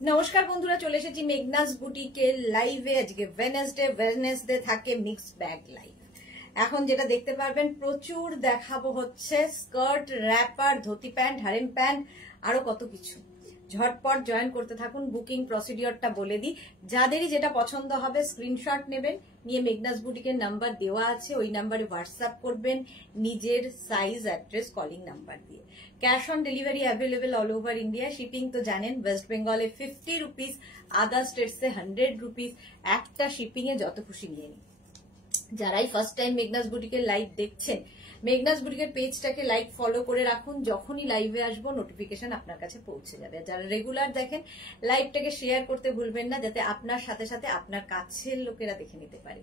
নমস্কার বন্ধুরা, চলে এসেছি মেঘনাস বুটিকের লাইভে। আজকে ওয়েডনেসডে থাকে মিক্সড ব্যাগ লাইভ। এখন যেটা দেখতে পারবেন, প্রচুর দেখাবো হচ্ছে skirt, wrapper, dhoti pant, harem pant, আরো কত কিছু। ঝটপট জয়েন করতে থাকুন। বুকিং প্রসিডিওরটা বলে দিই, যাদেরই যেটা পছন্দ হবে স্ক্রিনশট নেবেন, নিয়ে মেঘনাস বুটিকের নাম্বার দেওয়া আছে, ওই নাম্বারে হোয়াটসঅ্যাপ করবেন নিজের সাইজ, অ্যাড্রেস, কলিং নাম্বার দিয়ে। Cash on delivery available all over India. Shipping তো জানেন, ওয়েস্ট বেঙ্গলে 50 রুপিস, আদার স্টেটসে 100 রুপিস। একটা শিপিং এ যত খুশি নিয়ে নিন। যারাই ফার্স্ট টাইম মেঘনাস বুটিকের লাইভ দেখছেন, মেঘনাস বুটিকের পেজটাকে লাইক ফলো করে রাখুন। যখনই লাইভে আসবো নোটিফিকেশন আপনার কাছে পৌঁছে যাবে। যারা রেগুলার দেখেন, লাইভটাকে শেয়ার করতে ভুলবেন না, যাতে আপনার সাথে সাথে আপনার কাছের লোকেরা দেখে নিতে পারে।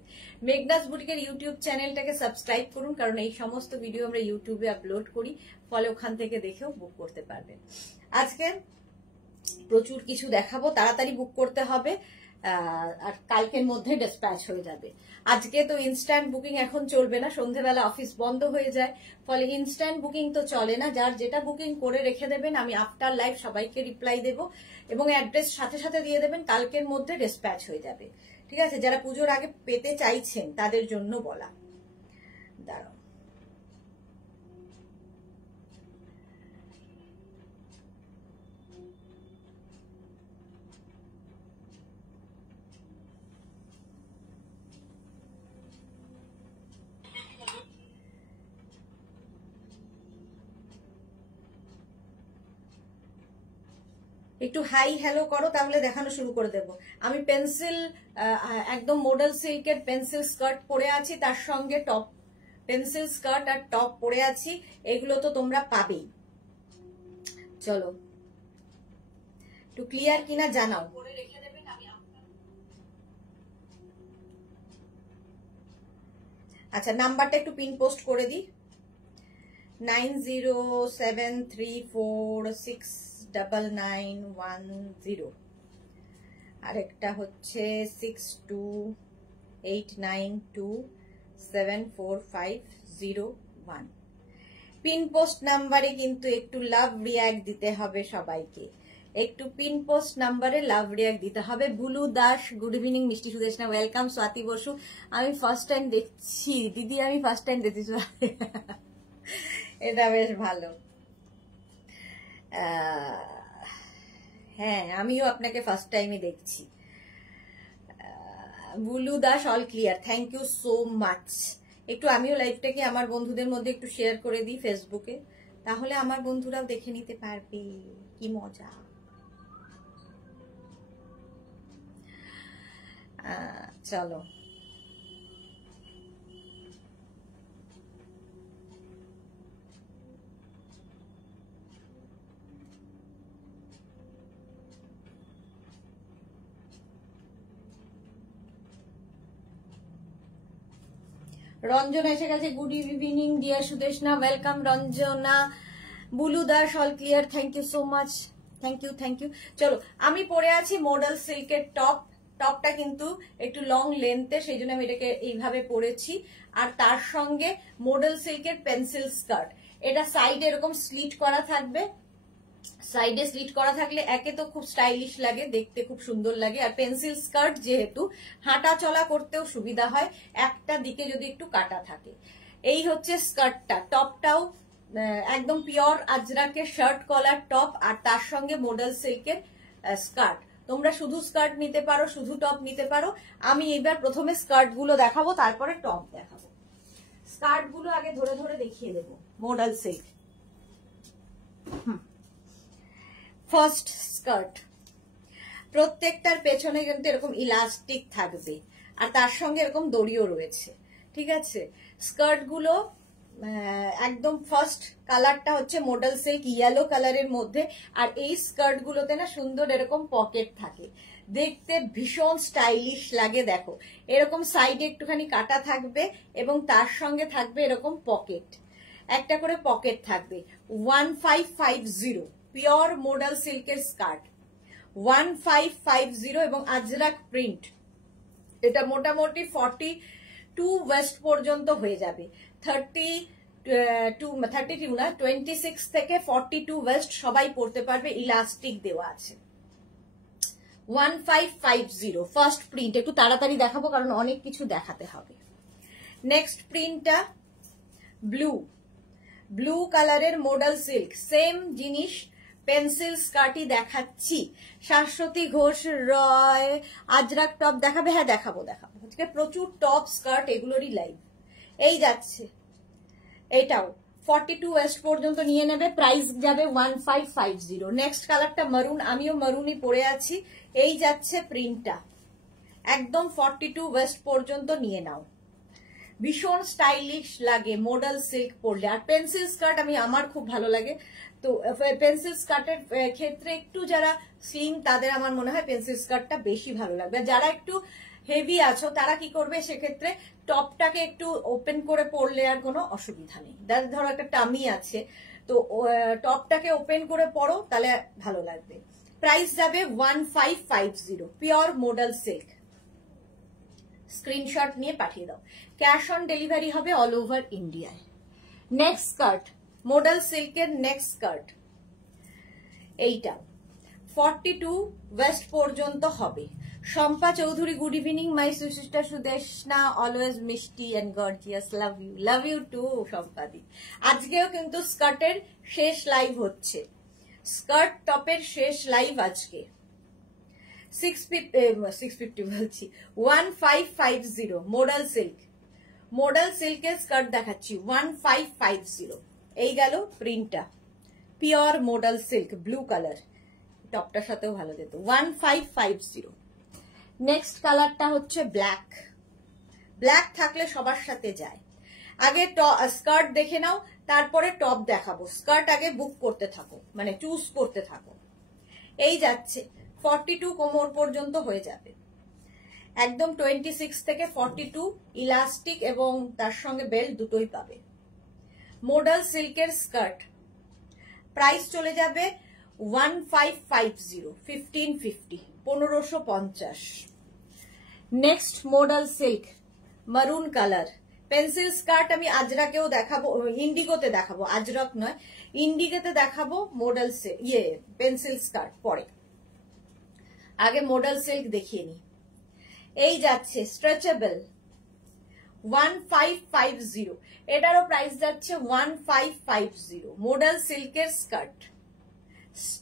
মেঘনাস বুটিকের ইউটিউব চ্যানেলটাকে সাবস্ক্রাইব করুন, কারণ এই সমস্ত ভিডিও আমরা ইউটিউবে আপলোড করি, ফলে ওখান থেকে দেখেও বুক করতে পারবেন। আজকে প্রচুর কিছু দেখাবো, তাড়াতাড়ি বুক করতে হবে, আর কালকের মধ্যে ডিসপ্যাচ হয়ে যাবে। আজকে তো ইনস্ট্যান্ট বুকিং এখন চলবে না, সন্ধ্যেবেলা অফিস বন্ধ হয়ে যায়, ফলে ইনস্ট্যান্ট বুকিং তো চলে না। যার যেটা বুকিং করে রেখে দেবেন, আমি আফটার লাইভ সবাইকে রিপ্লাই দেব এবং অ্যাড্রেস সাথে সাথে দিয়ে দেবেন, কালকের মধ্যে ডিসপ্যাচ হয়ে যাবে। ঠিক আছে? যারা পুজোর আগে পেতে চাইছেন তাদের জন্য বলা। দাঁড়াও, একটু হাই হ্যালো করো, তাহলে দেখানো শুরু করে দেব। আমি পেন্সিল, একদম মডেল সিল্কের পেন্সিল স্কার্ট পরে আছি, তার সঙ্গে টপ, পেন্সিল স্কার্ট আর টপ পরে আছি। এগুলো তো তোমরা পাবেই। চলো, একটু ক্লিয়ার কিনা জানাও। আচ্ছা, নাম্বারটা একটু পিন পোস্ট করে দিই, 9073469910। আরেকটা হচ্ছে 6289274501। পিন পোস্ট নাম্বারে কিন্তু একটু লাভ রিয়াক্ট দিতে হবে সবাইকে, একটু পিন পোস্ট নাম্বারে লাভ রিয়াক্ট দিতে হবে। Bulu Das, good evening. মিষ্টি সুদেশনা, ওয়েলকাম। স্বাতি বসু, আমি ফার্স্ট টাইম দেখছি দিদি, আমি ফার্স্ট টাইম দেখছি। এটা বেশ ভালো। হ্যাঁ, আমিও আপনাকে ফার্স্ট টাইমই দেখছি। Bulu Das, all clear, thank you so much. একটু আমিও লাইভটাকে আমার বন্ধুদের মধ্যে একটু শেয়ার করে দিই ফেসবুকে, তাহলে আমার বন্ধুরাও দেখে নিতে পারবে। কি মজা। চলো, রঞ্জনা এসে গেছে। Good evening dear Sudeshna, welcome Ranjana. Bulu Das, all clear, thank you so much, thank you thank you. চলো, আমি পরে আছি মডেল সিল্কের টপ। টপটা কিন্তু একটু লং লেন্থে, সেই জন্য আমি এটাকে এইভাবে পরেছি। আর তার সঙ্গে মডেল সিল্কের পেন্সিল স্কার্ট। এটা সাইডে এরকম স্লিট করা থাকবে, সাইডে স্লিট করা থাকলে একে তো খুব স্টাইলিশ লাগে, দেখতে খুব সুন্দর লাগে। আর পেন্সিল স্কার্ট যেহেতু হাঁটা চলা করতেও সুবিধা হয়, একটা দিকে যদি একটু কাটা থাকে। এই হচ্ছে স্কার্টটা। টপটাও একদম পিওর আজরাকের শার্ট কলার টপ, আর তার সঙ্গে মডেল সিল্কের স্কার্ট। তোমরা শুধু স্কার্ট নিতে পারো, শুধু টপ নিতে পারো। আমি এবার প্রথমে স্কার্ট গুলো দেখাবো, তারপরে টপ দেখাবো। স্কার্ট গুলো আগে ধরে ধরে দেখিয়ে দেবো। মডেল সিল্ক ফার্স্ট স্কার্ট, প্রত্যেকটার পেছনে কিন্তু এরকম ইলাস্টিক থাকবে, আর তার সঙ্গে এরকম দড়িও রয়েছে। ঠিক আছে? স্কার্ট গুলো একদম ফার্স্ট কালারটা হচ্ছে মডেল সিল্ক ইয়েলো কালারের মধ্যে, আর এই স্কার্ট গুলোতে না সুন্দর এরকম পকেট থাকে, দেখতে ভীষণ স্টাইলিশ লাগে। দেখো, এরকম সাইডে একটুখানি কাটা থাকবে এবং তার সঙ্গে থাকবে এরকম পকেট, একটা করে পকেট থাকবে। 1550 পিওর মডেল সিল্কের স্কার্ট, 1550 এবং আজরাক প্রিন্ট। এটা মোটামুটি 42 ওয়েস্ট পর্যন্ত হয়ে যাবে। 26 থেকে 42 ওয়েস্ট সবাই পরতে পারবে, ইলাস্টিক দেওয়া আছে। 1550 ফার্স্ট প্রিন্ট। একটু তাড়াতাড়ি দেখাবো কারণ অনেক কিছু দেখাতে হবে। নেক্সট প্রিন্টটা ব্লু কালারের মডেল সিল্ক, সেম জিনিস, পেন্সিল স্কার্টই দেখাচ্ছি। শাশ্বতী ঘোষ রয় আজরাক টপ দেখাবে? হ্যাঁ দেখাবো। আজকে প্রচুর টপ স্কার্ট এগুলোরই লাইভ। এই যাচ্ছে, এটাও 42 ওয়েস্ট পর্যন্ত নিয়ে নেবে, প্রাইস যাবে 1550। নেক্সট কালারটা মারুন, আমিও মারুনই পরে আছি। এই যাচ্ছে প্রিন্টটা, একদম 42 ওয়েস্ট পর্যন্ত নিয়ে নাও। ভীষণ স্টাইলিশ লাগে মডেল সিল্ক পরলে। আর পেন্সিল স্কার্ট আমার খুব ভালো লাগে। তো পেন্সিল স্কার্টের ক্ষেত্রে একটু যারা স্লিম তাদের আমার মনে হয় পেন্সিল স্কার্টটা বেশি ভালো লাগবে। যারা একটু হেভি আছো তারা কি করবে, সেক্ষেত্রে টপটাকে একটু ওপেন করে পরলে আর কোনো অসুবিধা নেই। ধরো একটা টামি আছে, তো টপটাকে ওপেন করে পরো, তাহলে ভালো লাগবে। প্রাইস যাবে 1550, পিওর মডেল সিল্ক। স্ক্রিনশট নিয়ে পাঠিয়ে দাও। ক্যাশ অন ডেলিভারি হবে অল ওভার ইন্ডিয়ায়। নেক্সট স্কার্ট, মডেল সিল্কের নেক্সট স্কার্ট, এইটা 42 ওয়েস্ট পর্যন্ত হবে। Shampa Chowdhury, good evening my sister Sudeshna, always মিষ্টি and gorgeous, love you too শম্পাদি। আজকেও কিন্তু স্কার্টের শেষ লাইভ হচ্ছে, স্কার্ট টপের শেষ লাইভ আজকে। 650 বলছি, 1550 মডেল সিল্ক। মডেল সিল্কের স্কার্ট দেখাচ্ছি 1550। এই গেল প্রিন্টটা, pure model silk, blue colour, টপটার সাথেও ভালো যেত। 1550। নেক্সট কালারটা হচ্ছে ব্ল্যাক। ব্ল্যাক থাকলে সবার সাথে যায়। আগে স্কার্ট দেখে নাও, তারপরে টপ দেখাবো। স্কার্ট আগে বুক করতে থাকো, মানে চুজ করতে থাকো। এই যাচ্ছে 42 কোমর পর্যন্ত হয়ে যাবে, একদম 26 থেকে 42, ইলাস্টিক এবং তার সঙ্গে বেল্ট দুটোই পাবে। মডেল সিল্কের স্কার্ট, প্রাইস চলে যাবে 1550, 1550, 1550। নেক্সট মডেল সিল্ক, মারুন কালার, পেন্সিল স্কার্ট আমি আজরাকেও দেখাবো, ইন্ডিগোতে দেখাবো, আজরক নয়, ইন্ডিগোতে দেখাবো মডেল পেন্সিল স্কার্ট পরে। আগে মডেল সিল্ক দেখিয়ে নি। এই যাচ্ছে স্ট্রেচেবল 1550, এটারও প্রাইস যাচ্ছে 1550। মডেল সিল্কের স্কার্ট,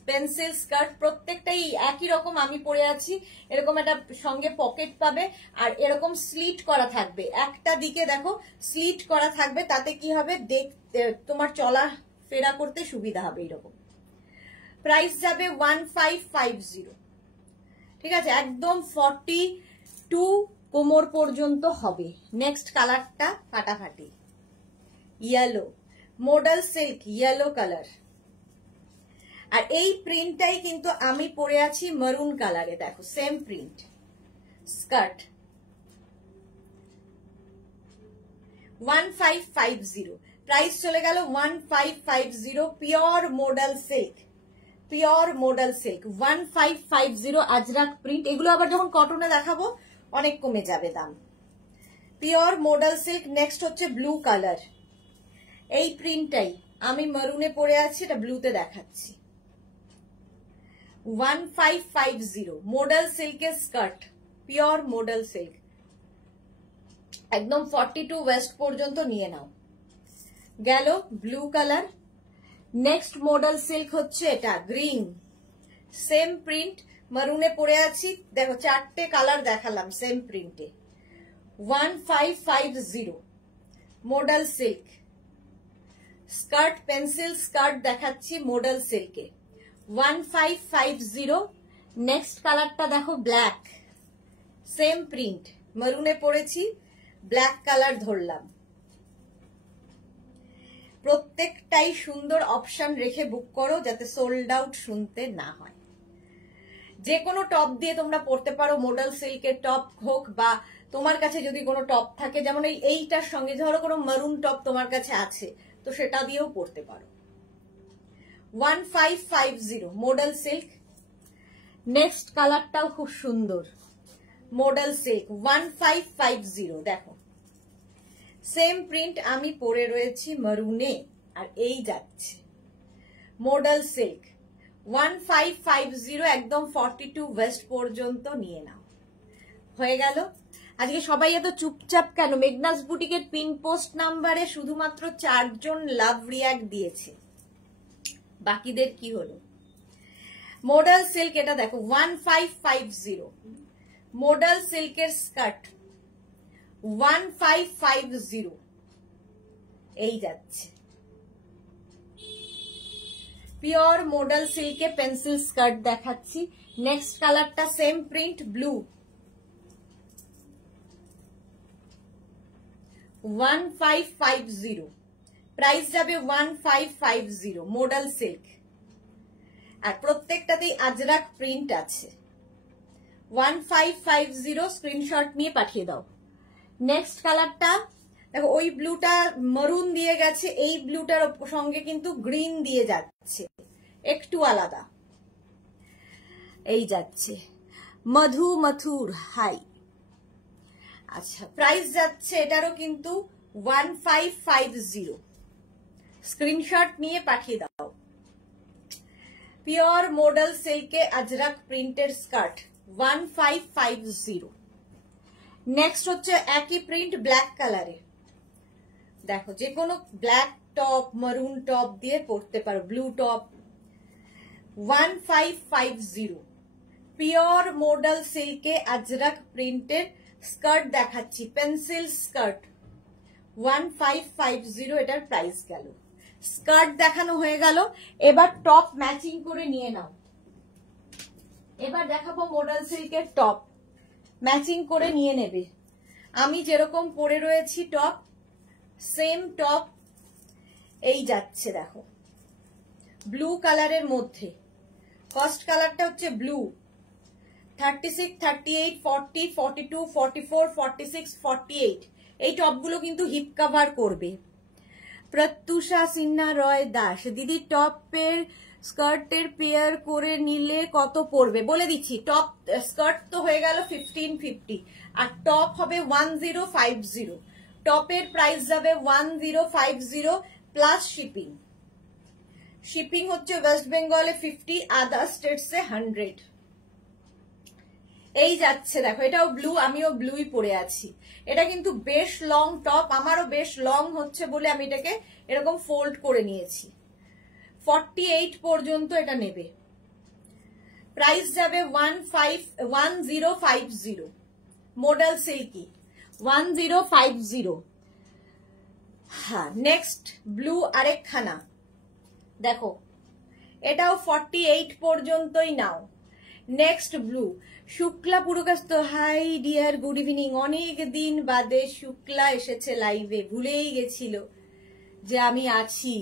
পেন্সিল স্কার্ট, প্রত্যেকটাই একই রকম আমি পরে আছি। এরকম একটা সঙ্গে পকেট পাবে, আর এরকম স্লিট করা থাকবে, একটা দিকে দেখো স্লিট করা থাকবে, তাতে কি হবে, তোমার চলা ফেরা করতে সুবিধা হবে। এরকম প্রাইস যাবে 1550। ঠিক আছে, একদম 42 কোমর পর্যন্ত হবে। নেক্সট কালারটা ফাটাফাটি, yellow, model silk, yellow colour. আর এই প্রিন্টটাই কিন্তু আমি পরে আছি মারুন কালারে, দেখো সেম প্রিন্ট। স্কার্ট 1550, প্রাইস চলে গেল 1550, pure model silk, pure model silk 1550, Ajrak print. এগুলো আবার যখন কটনে দেখাবো অনেক কমে যাবে দাম। Pure model silk. নেক্সট হচ্ছে ব্লু কালার, এই প্রিন্টটাই আমি মারুনে পরে আছি, এটা ব্লুতে দেখাচ্ছি। 1550 মডেল সিল্কের স্কার্ট, পিওর মডেল সিল্ক, একদম 42 ওয়েস্ট পর্যন্ত নিয়ে নাও। গেল blue colour. Next model silk হচ্ছে এটা গ্রিন, সেম প্রিন্ট, মারুনে পরে আছি, দেখো চারটে কালার দেখালাম সেম প্রিন্টে। 1550 model silk skirt, pencil skirt দেখাচ্ছি মডেল সিল্কে 1550। নেক্সট কালারটা দেখো ব্ল্যাক, সেম প্রিন্ট, মারুনে পরেছি, ব্ল্যাক কালার ধরলাম। প্রত্যেকটাই সুন্দর অপশন রেখে বুক করো যাতে সোল্ড আউট শুনতে না হয়। যে কোনো টপ দিয়ে তোমরা পরতে পারো, মডেল সিল্কের টপ হোক বা তোমার কাছে যদি কোনো টপ থাকে, যেমন এইটার সঙ্গে ধরো কোনো মারুন টপ তোমার কাছে আছে, তো সেটা দিয়েও পরতে পারো। 1550 মডেল সিল্ক। নেক্সট কালারটাও খুব সুন্দর, মডেল সিল্ক 1550, দেখো সেম প্রিন্ট আমি পরে রয়েছি মারুনে, আর এই যাচ্ছে মডেল সিল্ক 1550 একদম 42 ওয়েস্ট পর্যন্ত নিয়ে নাও। হয়ে গেল। আজকে সবাই এত চুপচাপ কেন? মেঘনাস বুটিকের পিন পোস্ট নাম্বারে শুধুমাত্র 4 জন লাভ রিয়াক্ট দিয়েছে, বাকিদের কি হলো? মডেল সিল্ক, এটা দেখো 1550, মডেল সিল্কের স্কার্ট 1550, এই যাচ্ছে পিওর মডেল সিল্কে পেন্সিল স্কার্ট দেখাচ্ছি। নেক্সট কালারটা সেম প্রিন্ট ব্লু, 1550, প্রাইস যাবে 1550 মডেল সিল্ক, আর প্রত্যেকটাতেই আজরাক প্রিন্ট আছে। 1550 স্ক্রিনশট নিয়ে পাঠিয়ে দাও। নেক্সট কালারটা দেখো, ওই ব্লুটা মরুন দিয়ে গেছে, এই ব্লুটার সঙ্গে কিন্তু গ্রিন দিয়ে যাচ্ছে, একটু আলাদা, এই যাচ্ছে মধু মথুর হাই। আচ্ছা, প্রাইস যাচ্ছে এটারও কিন্তু 1550, স্ক্রিনশট নিয়ে পাঠিয়ে দাও। পিওর মডেল সিল্কে আজরাক প্রিন্টের স্কার্ট 1550। নেক্সট হচ্ছে একই প্রিন্ট ব্ল্যাক কালারে, দেখো যে কোনো ব্ল্যাক টপ, মারুন টপ দিয়ে পরতে পারো, ব্লু টপ। 1550 পিওর মডেল সিল্কে আজরাক প্রিন্টের স্কার্ট দেখাচ্ছি, পেন্সিল স্কার্ট 1550, এটার প্রাইস গেল। স্কার্ট দেখানো হয়ে গেল, এবার টপ ম্যাচিং করে নিয়ে নাও। এবার দেখাবো মডেল সিল্কের টপ, ম্যাচিং করে নিয়ে নেবে। আমি যেরকম পরে রয়েছি টপ, সেম টপ এই যাচ্ছে, দেখো ব্লু কালারের মধ্যে, ফার্স্ট কালারটা হচ্ছে ব্লু। 36, 38, 40, 42, 44, 46, 48 এই টপগুলো কিন্তু হিপ কভার করবে। প্রত্যুষা সিনহা রয় দাস, দিদি টপের স্কার্টের পেয়ার করে নিলে কত পড়বে বলে দিচ্ছি। টপ স্কার্ট তো হয়ে গেল 1550, আর টপ হবে 1050। টপের প্রাইস যাবে 1050 প্লাস শিপিং। শিপিং হচ্ছে ওয়েস্ট বেঙ্গলে 50, আদার স্টেটসে 100। এই যাচ্ছে দেখো, এটাও ব্লু, আমিও ব্লুই পরে আছি। এটা কিন্তু বেশ লং টপ, আমারও বেশ লং হচ্ছে বলে আমি এটাকে এরকম ফোল্ড করে নিয়েছি। 48 পর্যন্ত এটা নেবে। প্রাইস যাবে 1050, মডেল সিল্কি 1050। হ্যাঁ, নেক্সট ব্লু আরেকখানা দেখো, এটাও 48 পর্যন্তই নাও। Next blue Shukla পুরকাস্ত, high deer, good evening. অনেক দিন বাদে শুক্লা এসেছে লাইভে, ভুলেই গেছিল যে আমি আছি।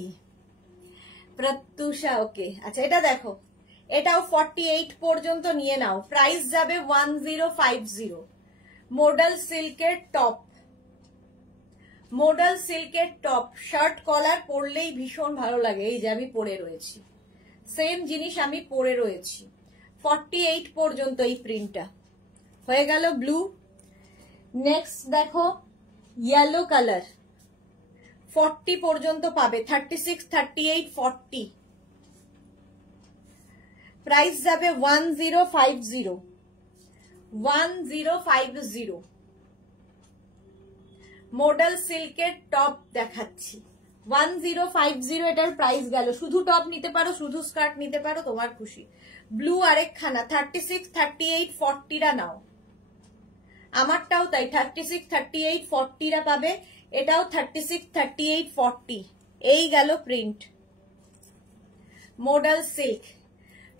প্রত্যুষা, ওকে। আচ্ছা, এটা দেখো, এটাও 48 পর্যন্ত নিয়ে নাও। প্রাইস যাবে 1050। মডেল সিল্কের টপ, মডেল সিল্কের টপ, শার্ট কলার পরলেই ভীষণ ভালো লাগে। এই যে আমি পরে রয়েছি, সেম জিনিস আমি পরে রয়েছি। 48 পর্যন্ত এই প্রিন্টটা হয়ে গেল ব্লু। নেক্সট দেখো ইয়েলো কালার, 40 পর্যন্ত পাবে। 36, 38, 40। প্রাইস যাবে 1050, 1050। মডেল সিল্কের টপ দেখাচ্ছি 1050, এটার প্রাইস গেল। শুধু টপ নিতে পারো, শুধু স্কার্ট নিতে পারো, তোমার খুশি। ব্লু আরেকখানা 36, 38, 40টা নাও। আমারটাও তাই, 36, 38, 40টা পাবে। এটাও 36, 38, 40। এই গেল প্রিন্ট মডেল সিল্ক।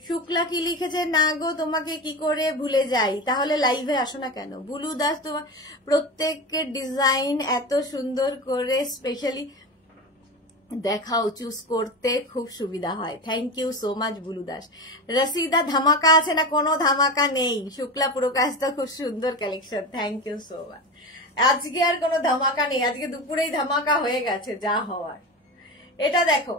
শুক্লা কি লিখেছে? না গো, তোমাকে কি করে ভুলে যাই? তাহলে লাইভে আসো না কেন? বুলু দাস, তোমার প্রত্যেকের ডিজাইন এত সুন্দর করে স্পেশালি দেখাও, চুজ করতে খুব সুবিধা হয়। Thank you so much Bulu Das. Rashida, ধামাকা আছে না? কোনো ধামাকা নেই। শুক্লা প্রকাশ তো খুব সুন্দর collection, thank you so much. আজকে আর কোনো ধামাকা নেই, আজকে দুপুরেই ধামাকা হয়ে গেছে যা হওয়ার। এটা দেখো,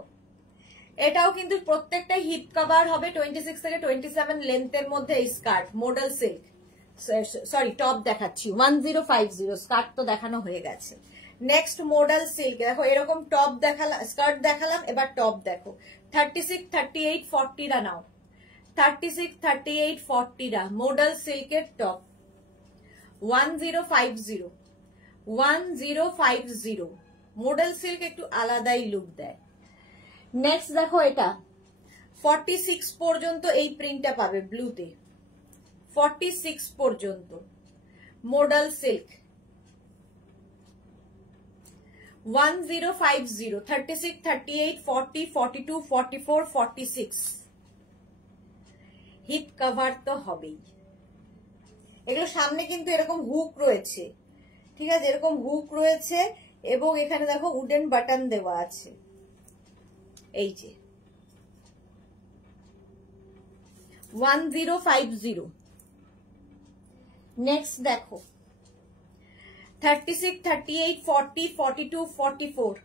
এটাও কিন্তু প্রত্যেকটাই হিপ কভার হবে। 26 থেকে 27 লেন্থের মধ্যে এই skirt, model silk, sorry top দেখাচ্ছি 1050। স্কার্ট তো দেখানো হয়ে গেছে। নেক্সট মডেল সিল্ক, দেখো এরকম টপ দেখালাম, স্কার্ট দেখালাম, এবার টপ দেখো। 36, 38, 40টা নাও। 36, 38, 40 রা মডেল সিল্কের টপ 1050 1050 মডেল সিল্ক একটু আলাদাই লুক দেয়। নেক্সট দেখো এটা 46 পর্যন্ত এই প্রিন্টটা পাবে ব্লুতে, 46 পর্যন্ত মডেল সিল্ক 1050 36, 38, 40, 42, 44, 46 হিপ কভার তো হবেই। এগুলো সামনে কিন্তু এরকম হুক রয়েছে, ঠিক আছে, এরকম হুক রয়েছে এবং এখানে দেখো উডেন বাটন দেওয়া আছে। এই যে 1050। নেক্সট দেখো 36, 38, 40, 42, 44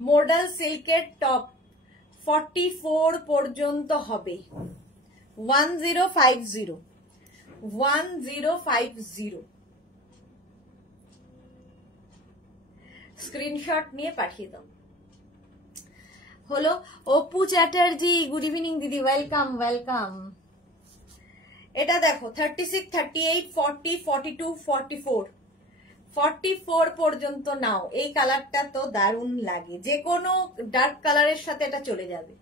মডেল সিল্কের টপ 44 পর্যন্ত হবে 1050 1050 স্ক্রিনশট নিয়ে পাঠিয়ে দাও। হলো অপু চ্যাটার্জি, গুড ইভিনিং দিদি, ওয়েলকাম ওয়েলকাম। এটা দেখো 36, 38, 40, 42, 44 44 পর্যন্ত নাও। এই কালারটা তো দারুণ লাগে, যে কোনো ডার্ক কালারের সাথে এটা চলে যাবে।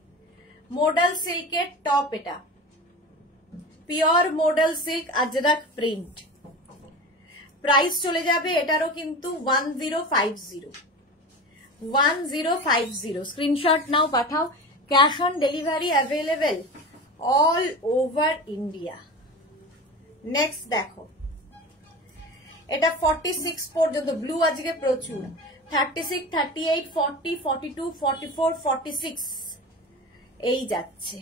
মডেল সিল্কের টপ, এটা pure model silk Ajrak print. Price চলে যাবে এটারও কিন্তু 1050 1050। স্ক্রিনশট নাও, পাঠাও। Cash on delivery available all over India. Next দেখো এটা 46 পর্যন্ত, ব্লু আজকে প্রচুর। 36, 38, 40, 42, 44, 46 এই যাচ্ছে।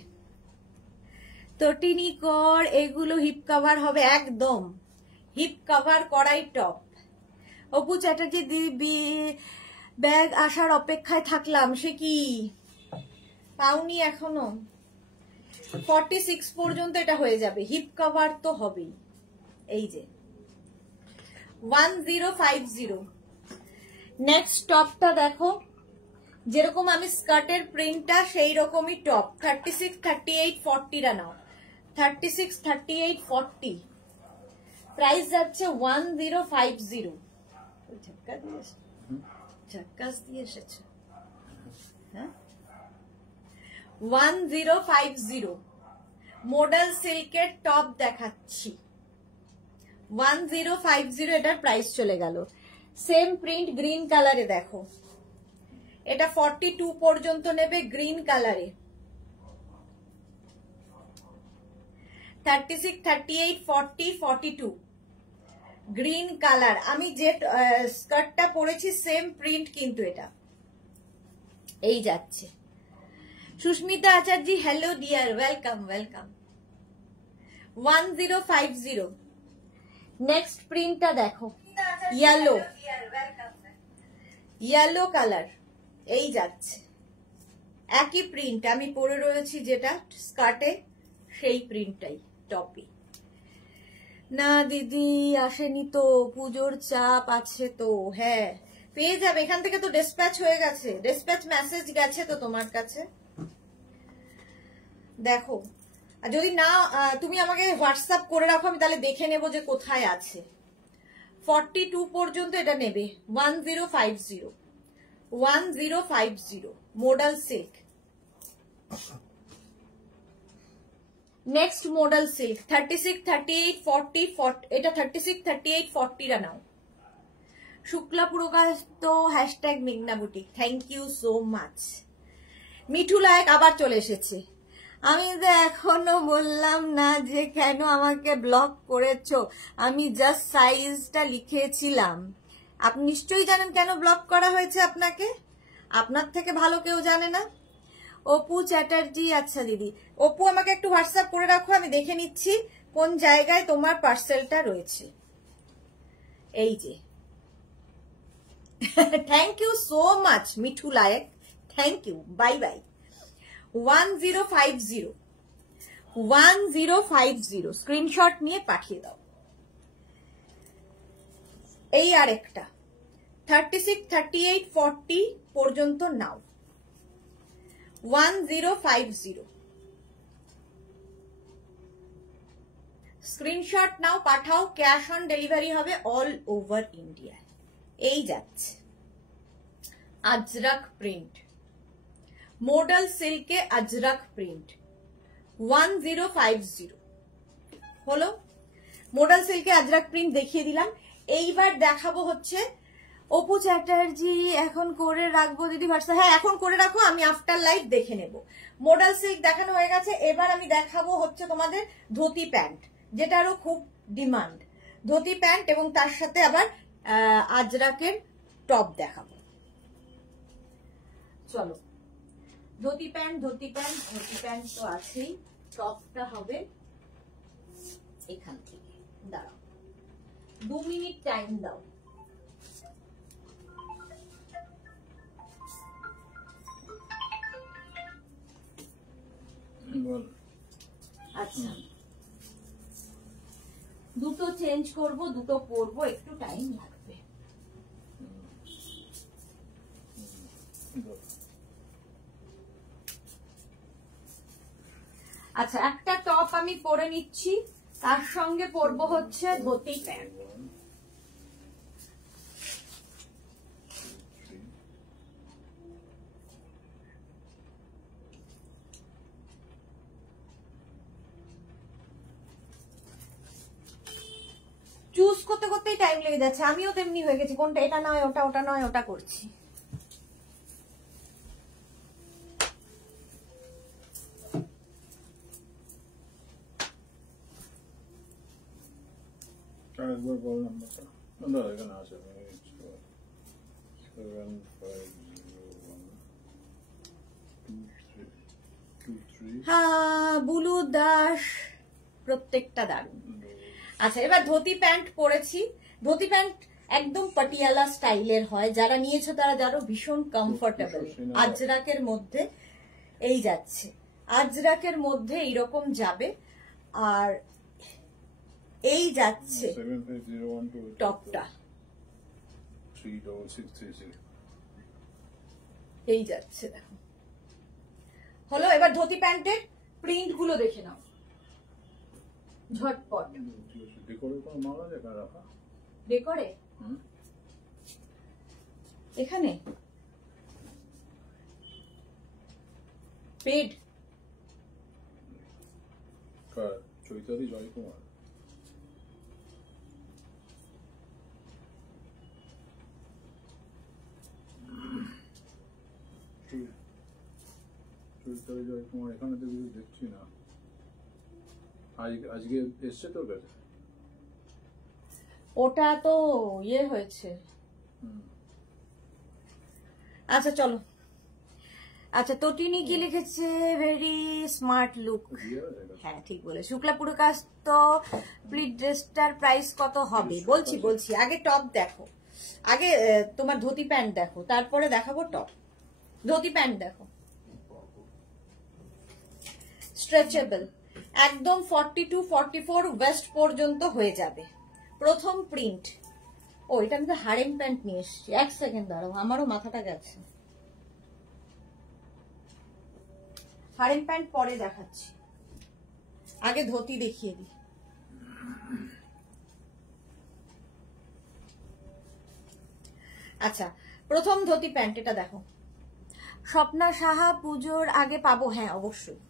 তটিনি কর, এগুলো হিপ কভার হবে, একদম হিপ কভার করাই টপ। অপু চ্যাটার্জি দিদি ব্যাগ আসার অপেক্ষায় থাকলাম, সে কি পাওনি এখনো? 46 পর্যন্ত এটা হয়ে যাবে, হিপ কভার তো হবেই। এই যে 1050। নেক্সট টপটা দেখো, যেরকম আমি স্কার্টের প্রিন্টটা সেই রকমই টপ। 36, 38, 40 রা নাও। 36, 38, 40 প্রাইস যাচ্ছে 1050। ঝাক্কাস দিয়ে এসেছে, হ্যাঁ 1050 মডেল সিল্কের টপ দেখাচ্ছি 1050। এটার প্রাইস চলে গেল। সেম প্রিন্ট গ্রিন কালারে দেখো, এটা 42 পর্যন্ত নেবে গ্রিন কালারে। 36, 38, 40, 42 গ্রিন কালার। আমি যে স্কার্টটা পরেছি সেম প্রিন্ট কিন্তু এটা এই যাচ্ছে। Sushmita Acharya, hello dear, welcome welcome. 1050। Next প্রিন্টটা দেখো, ইয়েলো ইয়েলো কালার এই যাচ্ছে। একই প্রিন্ট আমি পরে রয়েছি যেটা স্কার্টে, সেই প্রিন্টটাই টপে। না দিদি আসেনি তো, পুজোর চাপ আছে তো। হ্যাঁ পেয়ে যাবে, এখান থেকে তো ডিসপ্যাচ হয়ে গেছে, ডিসপ্যাচ মেসেজ গেছে তো তোমার কাছে। দেখো, আর যদি না তুমি আমাকে হোয়াটসঅ্যাপ করে রাখো, আমি তাহলে দেখে নেব যে কোথায় আছে। 42 পর্যন্ত এটা নেবে 1050 1050 model silk. Next model silk 36, 38, 40 এটা 36, 38, 40 রা নাও। শুক্লা পুরকাশ তো হ্যাশট্যাগ মেঘনা boutique, thank you so much. Mithu Layek আবার চলে এসেছে। আমি তো এখনো বললাম না যে কেন আমাকে ব্লক করেছো, আমি জাস্ট সাইজটা লিখেছিলাম। আপনি নিশ্চয়ই জানেন কেন ব্লক করা হয়েছে আপনাকে, আপনার থেকে ভালো কেউ জানে না। অপু চ্যাটার্জি, আচ্ছা দিদি অপু আমাকে একটু হোয়াটসঅ্যাপ করে রাখো, আমি দেখে নিচ্ছি কোন জায়গায় তোমার পার্সেলটা রয়েছে। এই যে thank you so much Mithu Layek, thank you, bye bye. 1050 1050 screenshot নিয়ে পাঠিয়ে দাও। এই আর একটা 36, 38, 40 পর্যন্ত নাও। 1050 স্ক্রিনশট নাও, পাঠাও, ক্যাশ অন ডেলিভারি হবে অল ওভার ইন্ডিয়া। এই যাচ্ছে আজরাক প্রিন্ট, মডেল সিল্কে আজরাক প্রিন্ট 1050 হলো। মডেল সিল্কে আজরাক প্রিন্ট দেখিয়ে দিলাম। এইবার দেখাবো হচ্ছে অপু চ্যাটার্জি এখন করে রাখবো দিদি হোয়াটসঅ্যাপ, হ্যাঁ এখন করে রাখো, আমি আফটার লাইভ দেখে নেব। মডেল সিল্ক দেখানো হয়ে গেছে, এবার আমি দেখাবো হচ্ছে তোমাদের ধুতি প্যান্ট, যেটারও খুব ডিমান্ড। ধুতি প্যান্ট এবং তার সাথে আবার আজরাকের টপ দেখাবো। চলো dhoti pant, dhoti pant, dhoti pant তো আছেই, টপটা হবে এখান থেকে। দাঁড়াও 2 মিনিট টাইম দাও। আচ্ছা দুটো চেঞ্জ করব, দুটো পরবো, একটু টাইম লাগবে। আচ্ছা একটা টপ আমি পরে নিচ্ছি, তার সঙ্গে পরবো হচ্ছে ধুতি প্যান্ট। চুজ করতে করতেই টাইম লেগে যাচ্ছে, আমিও তেমনি হয়ে গেছি, কোনটা এটা নয় ওটা, ওটা নয় ওটা করছি। একবার বল নাম্বারটা। না এখানে আছে 75012323। হ্যাঁ বুলু দাস, প্রত্যেকটা দারুণ। আচ্ছা এবার ধুতি প্যান্ট পরেছি, ধুতি প্যান্ট একদম পাটিয়ালা স্টাইলের হয়, যারা নিয়েছো তারা যারা ভীষণ কমফোর্টেবল। আজরাকের মধ্যে এই যাচ্ছে, আজরাকের মধ্যে এইরকম যাবে, আর এই যাচ্ছে টপটা, এই যাচ্ছে দেখো হলো। এবার ধুতি প্যান্টের প্রিন্ট গুলো দেখে নাও ঝটপট। ডেকোরে এখানে পেড চৈতালি জয়কুমার, চৈতালি জয়কুমার এখানে তো কিছু দেখছি না। আজকে এসছে তোর কাছে? ওটা তো ইয়ে হয়েছে। আচ্ছা চলো। আচ্ছা তটিনী কি লিখেছে, ভেরি স্মার্ট লুক। হ্যাঁ ঠিক বলে। শুক্লা পুরকাশ তো প্লিট ড্রেসটার প্রাইস কত হবে? বলছি আগে টপ দেখো, আগে তোমার ধুতি প্যান্ট দেখো, তারপরে দেখাবো টপ। ধুতি প্যান্ট দেখো, স্ট্রেচেবল, একদম 42-44 ওয়েস্ট পর্যন্ত হয়ে যাবে। প্রথম প্রিন্ট। ও এটা আমি তো হারেম প্যান্ট নিয়ে এসেছি, এক সেকেন্ড দাঁড়াও, আমারও মাথাটা গেছে। হারেম প্যান্ট পরে দেখাচ্ছি, আগে ধুতি দেখিয়ে দিই। আচ্ছা প্রথম ধুতি প্যান্ট এটা দেখো। স্বপ্না সাহা, পুজোর আগে পাবো? হ্যাঁ অবশ্যই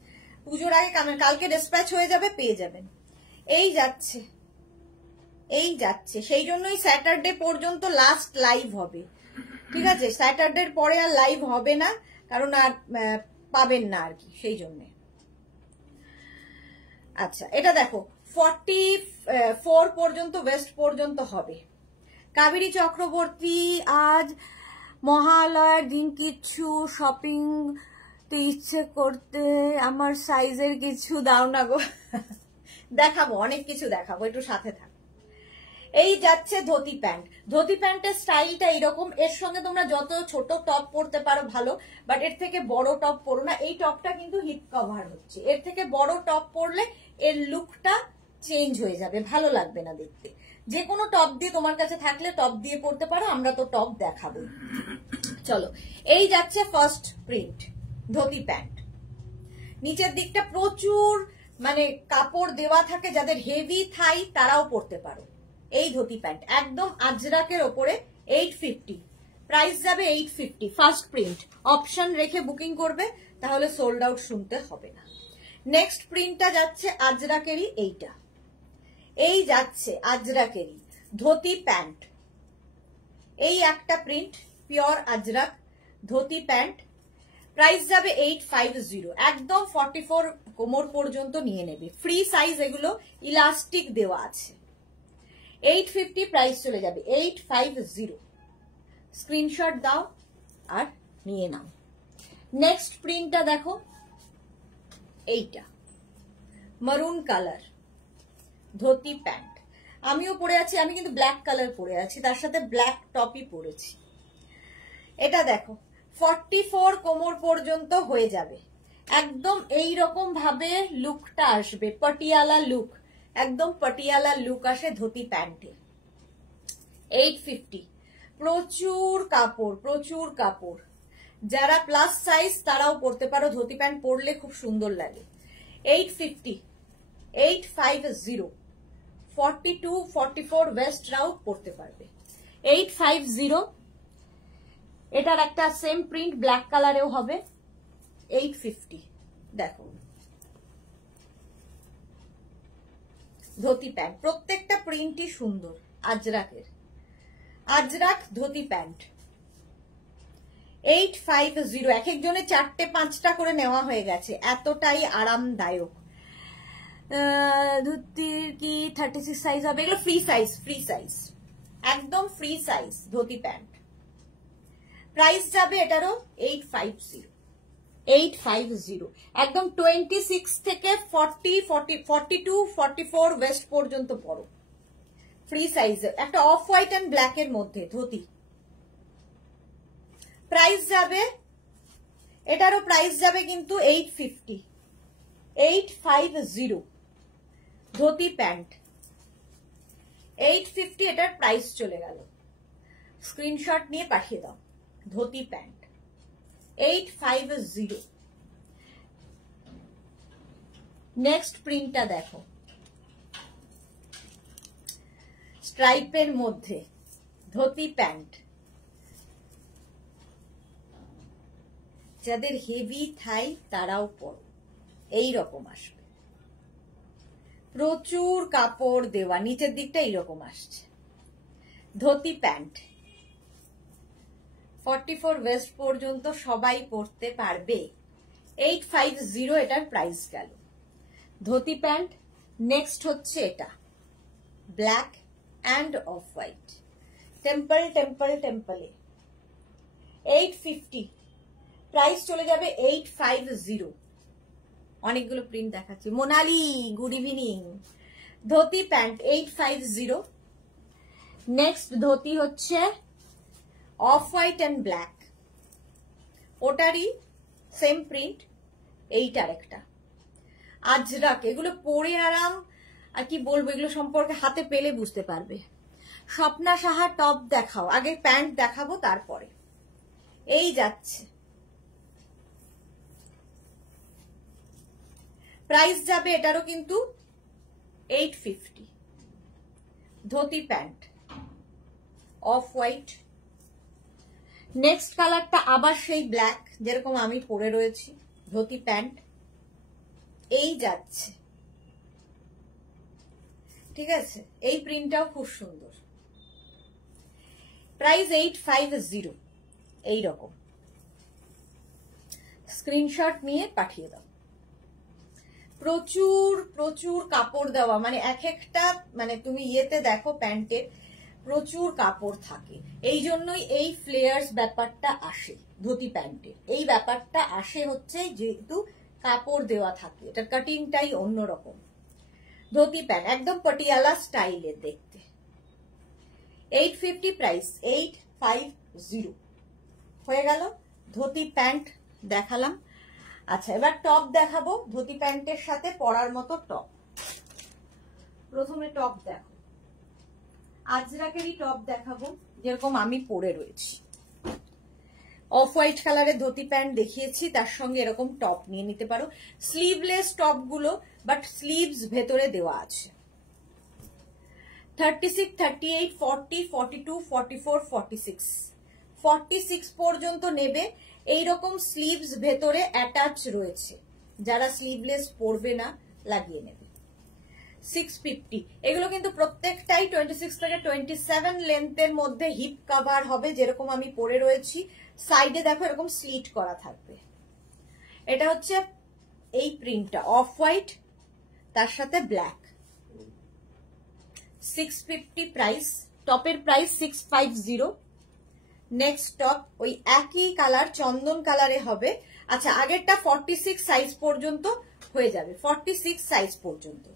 পুজোর আগে, কালকে ডিসপ্যাচ হয়ে যাবে, পেয়ে যাবেন। এই যাচ্ছে, এই যাচ্ছে, সেই জন্যই স্যাটারডে পর্যন্ত লাস্ট লাইভ হবে, ঠিক আছে? স্যাটারডের পরে আর লাইভ হবে না, কারণ আর পাবেন না আর কি, সেই জন্য। আচ্ছা এটা দেখো 44 পর্যন্ত ওয়েস্ট পর্যন্ত হবে। কাবেরী চক্রবর্তী, আজ মহালয়ার দিন কিছু শপিং তো ইচ্ছে করতে, আমার সাইজের কিছু দাও না গো। দেখাবো, অনেক কিছু দেখাবো, একটু সাথে থাক। এই যাচ্ছে ধুতি প্যান্ট। ধুতি প্যান্টের স্টাইলটা এইরকম, এর সঙ্গে তোমরা যত ছোট টপ পরতে পারো ভালো, বাট এর থেকে বড় টপ পরো না। এই টপটা কিন্তু হিপ কভার হচ্ছে, এর থেকে বড় টপ পরলে এর লুকটা চেঞ্জ হয়ে যাবে, ভালো লাগবে না দেখতে। যে কোনো টপ দিয়ে তোমার কাছে থাকলে টপ দিয়ে পরতে পারো, আমরা তো টপ দেখাবো। চলো এই যাচ্ছে ফার্স্ট প্রিন্ট ধুতি প্যান্ট। নিচের দিকটা প্রচুর মানে কাপড় দেওয়া থাকে, যাদের হেভি থাই তারাও পরতে পারো এই ধুতি প্যান্ট, একদম আজরাকের ওপরে 850, প্রাইস যাবে 850। ফার্স্ট প্রিন্ট, অপশন রেখে বুকিং করবে, তাহলে সোল্ড আউট শুনতে হবে না। নেক্সট প্রিন্টটা যাচ্ছে আজরাকেরই, এইটা এই যাচ্ছে আজরাকেরই ধুতি প্যান্ট, এই একটা print pure Ajrak dhoti pant, price যাবে 850, একদম 44 কোমর পর্যন্ত নিয়ে নেবে, ফ্রি সাইজ, এগুলো ইলাস্টিক দেওয়া আছে। 850 প্রাইস চলে যাবে 850, স্ক্রিনশট দাও আর নিয়ে নাও। নেক্সট প্রিন্টটা দেখো, এইটা মারুন কালার ধুতি প্যান্ট, আমিও পরে আছি, আমি কিন্তু ব্ল্যাক কালার পরে আছি, তার সাথে ব্ল্যাক টপই পরেছি। এটা দেখো 44 কোমর পর্যন্ত হয়ে যাবে, একদম এই রকম ভাবে লুকটা আসবে, পাটিয়ালা লুক, একদম পাটিয়ালা লুক আসে ধুতি প্যান্টে। 850, প্রচুর কাপড়, প্রচুর কাপড়, যারা প্লাস সাইজ তারাও পরতে পারো, ধুতি প্যান্ট পরলে খুব সুন্দর লাগে। 850, 850, 42, 44 ওয়েস্টরাও পরতে পারবে। 850, এটার একটা সেম প্রিন্ট ব্ল্যাক কালারেও হবে। 850, দেখো ধুতি প্যান্ট, প্রত্যেকটা প্রিন্টই সুন্দর আজরাকের, আজরাক ধুতি প্যান্ট। 850, এক একজনের 4টে 5টা করে নেওয়া হয়ে গেছে, এতটাই আরামদায়ক। ধুতির কি 36 সাইজ হবে, এগুলো ফ্রি সাইজ, ফ্রি সাইজ, একদম free size dhoti pant. Price যাবে এটারও 850, 850, একদম 26 থেকে 40, 42, 44 ওয়েস্ট পর্যন্ত পরো, ফ্রি সাইজের, একটা অফ হোয়াইট এন্ড ব্ল্যাক এর মধ্যে ধুতি। প্রাইস যাবে এটারও, প্রাইস যাবে কিন্তু 850, 850 ধুতি প্যান্ট, 850 এটার প্রাইস চলে গেল, স্ক্রিনশট নিয়ে পাঠিয়ে দাও। ধুতি প্যান্ট 850। নেক্সট প্রিন্টটা দেখো, স্ট্রাইপের মধ্যে ধুতি প্যান্ট, যাদের হেভি থাই তারাও পরো, এই রকম আসবে, প্রচুর কাপড় দেওয়া, নিচের দিকটা এইরকম আসছে ধুতি প্যান্ট, 44 ওয়েস্ট পর্যন্ত সবাই পরতে পারবে। 850 এটার প্রাইস গেল ধুতি প্যান্ট। নেক্সট হচ্ছে এটা black and off white, temple temple টেম্পলে 850, প্রাইস চলে যাবে 850। অনেকগুলো প্রিন্ট দেখাচ্ছি। Monali good evening. Dhoti pant 850। Next dhoti হচ্ছে অফ হোয়াইট অ্যান্ড ব্ল্যাক, ওটারই সেম প্রিন্ট, এইটার একটা আজরাক, এগুলো পরে আরাম, আর কি বলবো, এগুলো সম্পর্কে হাতে পেলে বুঝতে পারবে। স্বপ্না সাহা টপ দেখাও, আগে প্যান্ট দেখাবো তারপরে। এই যাচ্ছে, প্রাইস যাবে এটারও কিন্তু 850। Dhoti pant off white. Next কালারটা আবার সেই ব্ল্যাক, যেরকম আমি পরে রয়েছি। ধুতি প্যান্ট এই যাচ্ছে, ঠিক আছে, এই প্রিন্টটাও খুব সুন্দর। প্রাইস 850, এইরকম। স্ক্রিনশট নিয়ে পাঠিয়ে দাও। প্রচুর প্রচুর কাপড় দেওয়া, মানে এক একটা, মানে তুমি ইয়েতে দেখো প্যান্টে প্রচুর কাপড় থাকে, এই জন্যই এই ফ্লেয়ার্স ব্যাপারটা আসে ধুতি প্যান্টে। এই ব্যাপারটা আসে হচ্ছে যেহেতু কাপড় দেওয়া থাকে, এটার কাটিংটাই অন্যরকম। ধুতি প্যান্ট একদম পটিয়ালা স্টাইলের দেখতে। 850 প্রাইস, 850 হয়ে গেল। ধুতি প্যান্ট দেখালাম। আচ্ছা, এবার টপ দেখাবো, ধুতি প্যান্টের সাথে পরার মতো টপ। প্রথমে টপ দেখো, আজরাকেরই টপ দেখাবো, যেরকম আমি পরে রয়েছি। অফ হোয়াইট কালারের ধুতি প্যান্ট দেখিয়েছি, তার সঙ্গে এরকম টপ নিয়ে নিতে পারো। স্লিভলেস টপ গুলো, বাট স্লিভস ভেতরে দেওয়া আছে। 36, 38, 40, 42, 44, 46 46 পর্যন্ত নেবে। এইরকম স্লিভস ভেতরে অ্যাটাচ রয়েছে, যারা স্লিভলেস পরবে না লাগিয়ে নেবে। 650 এগুলো কিন্তু প্রত্যেকটাই 26 থেকে 27 লেন্থের মধ্যে হিপ কভার হবে, যেরকম আমি পরে রয়েছি। সাইডে দেখো এরকম স্লিট করা থাকবে। এটা হচ্ছে এই প্রিন্টটা অফ হোয়াইট, তার সাথে ব্ল্যাক। 650 প্রাইস, টপের প্রাইস 650। নেক্সট টপ ওই একই কালার, চন্দন কালারে হবে। আচ্ছা, আগেরটা 46 সাইজ পর্যন্ত হয়ে যাবে, 46 সাইজ পর্যন্ত।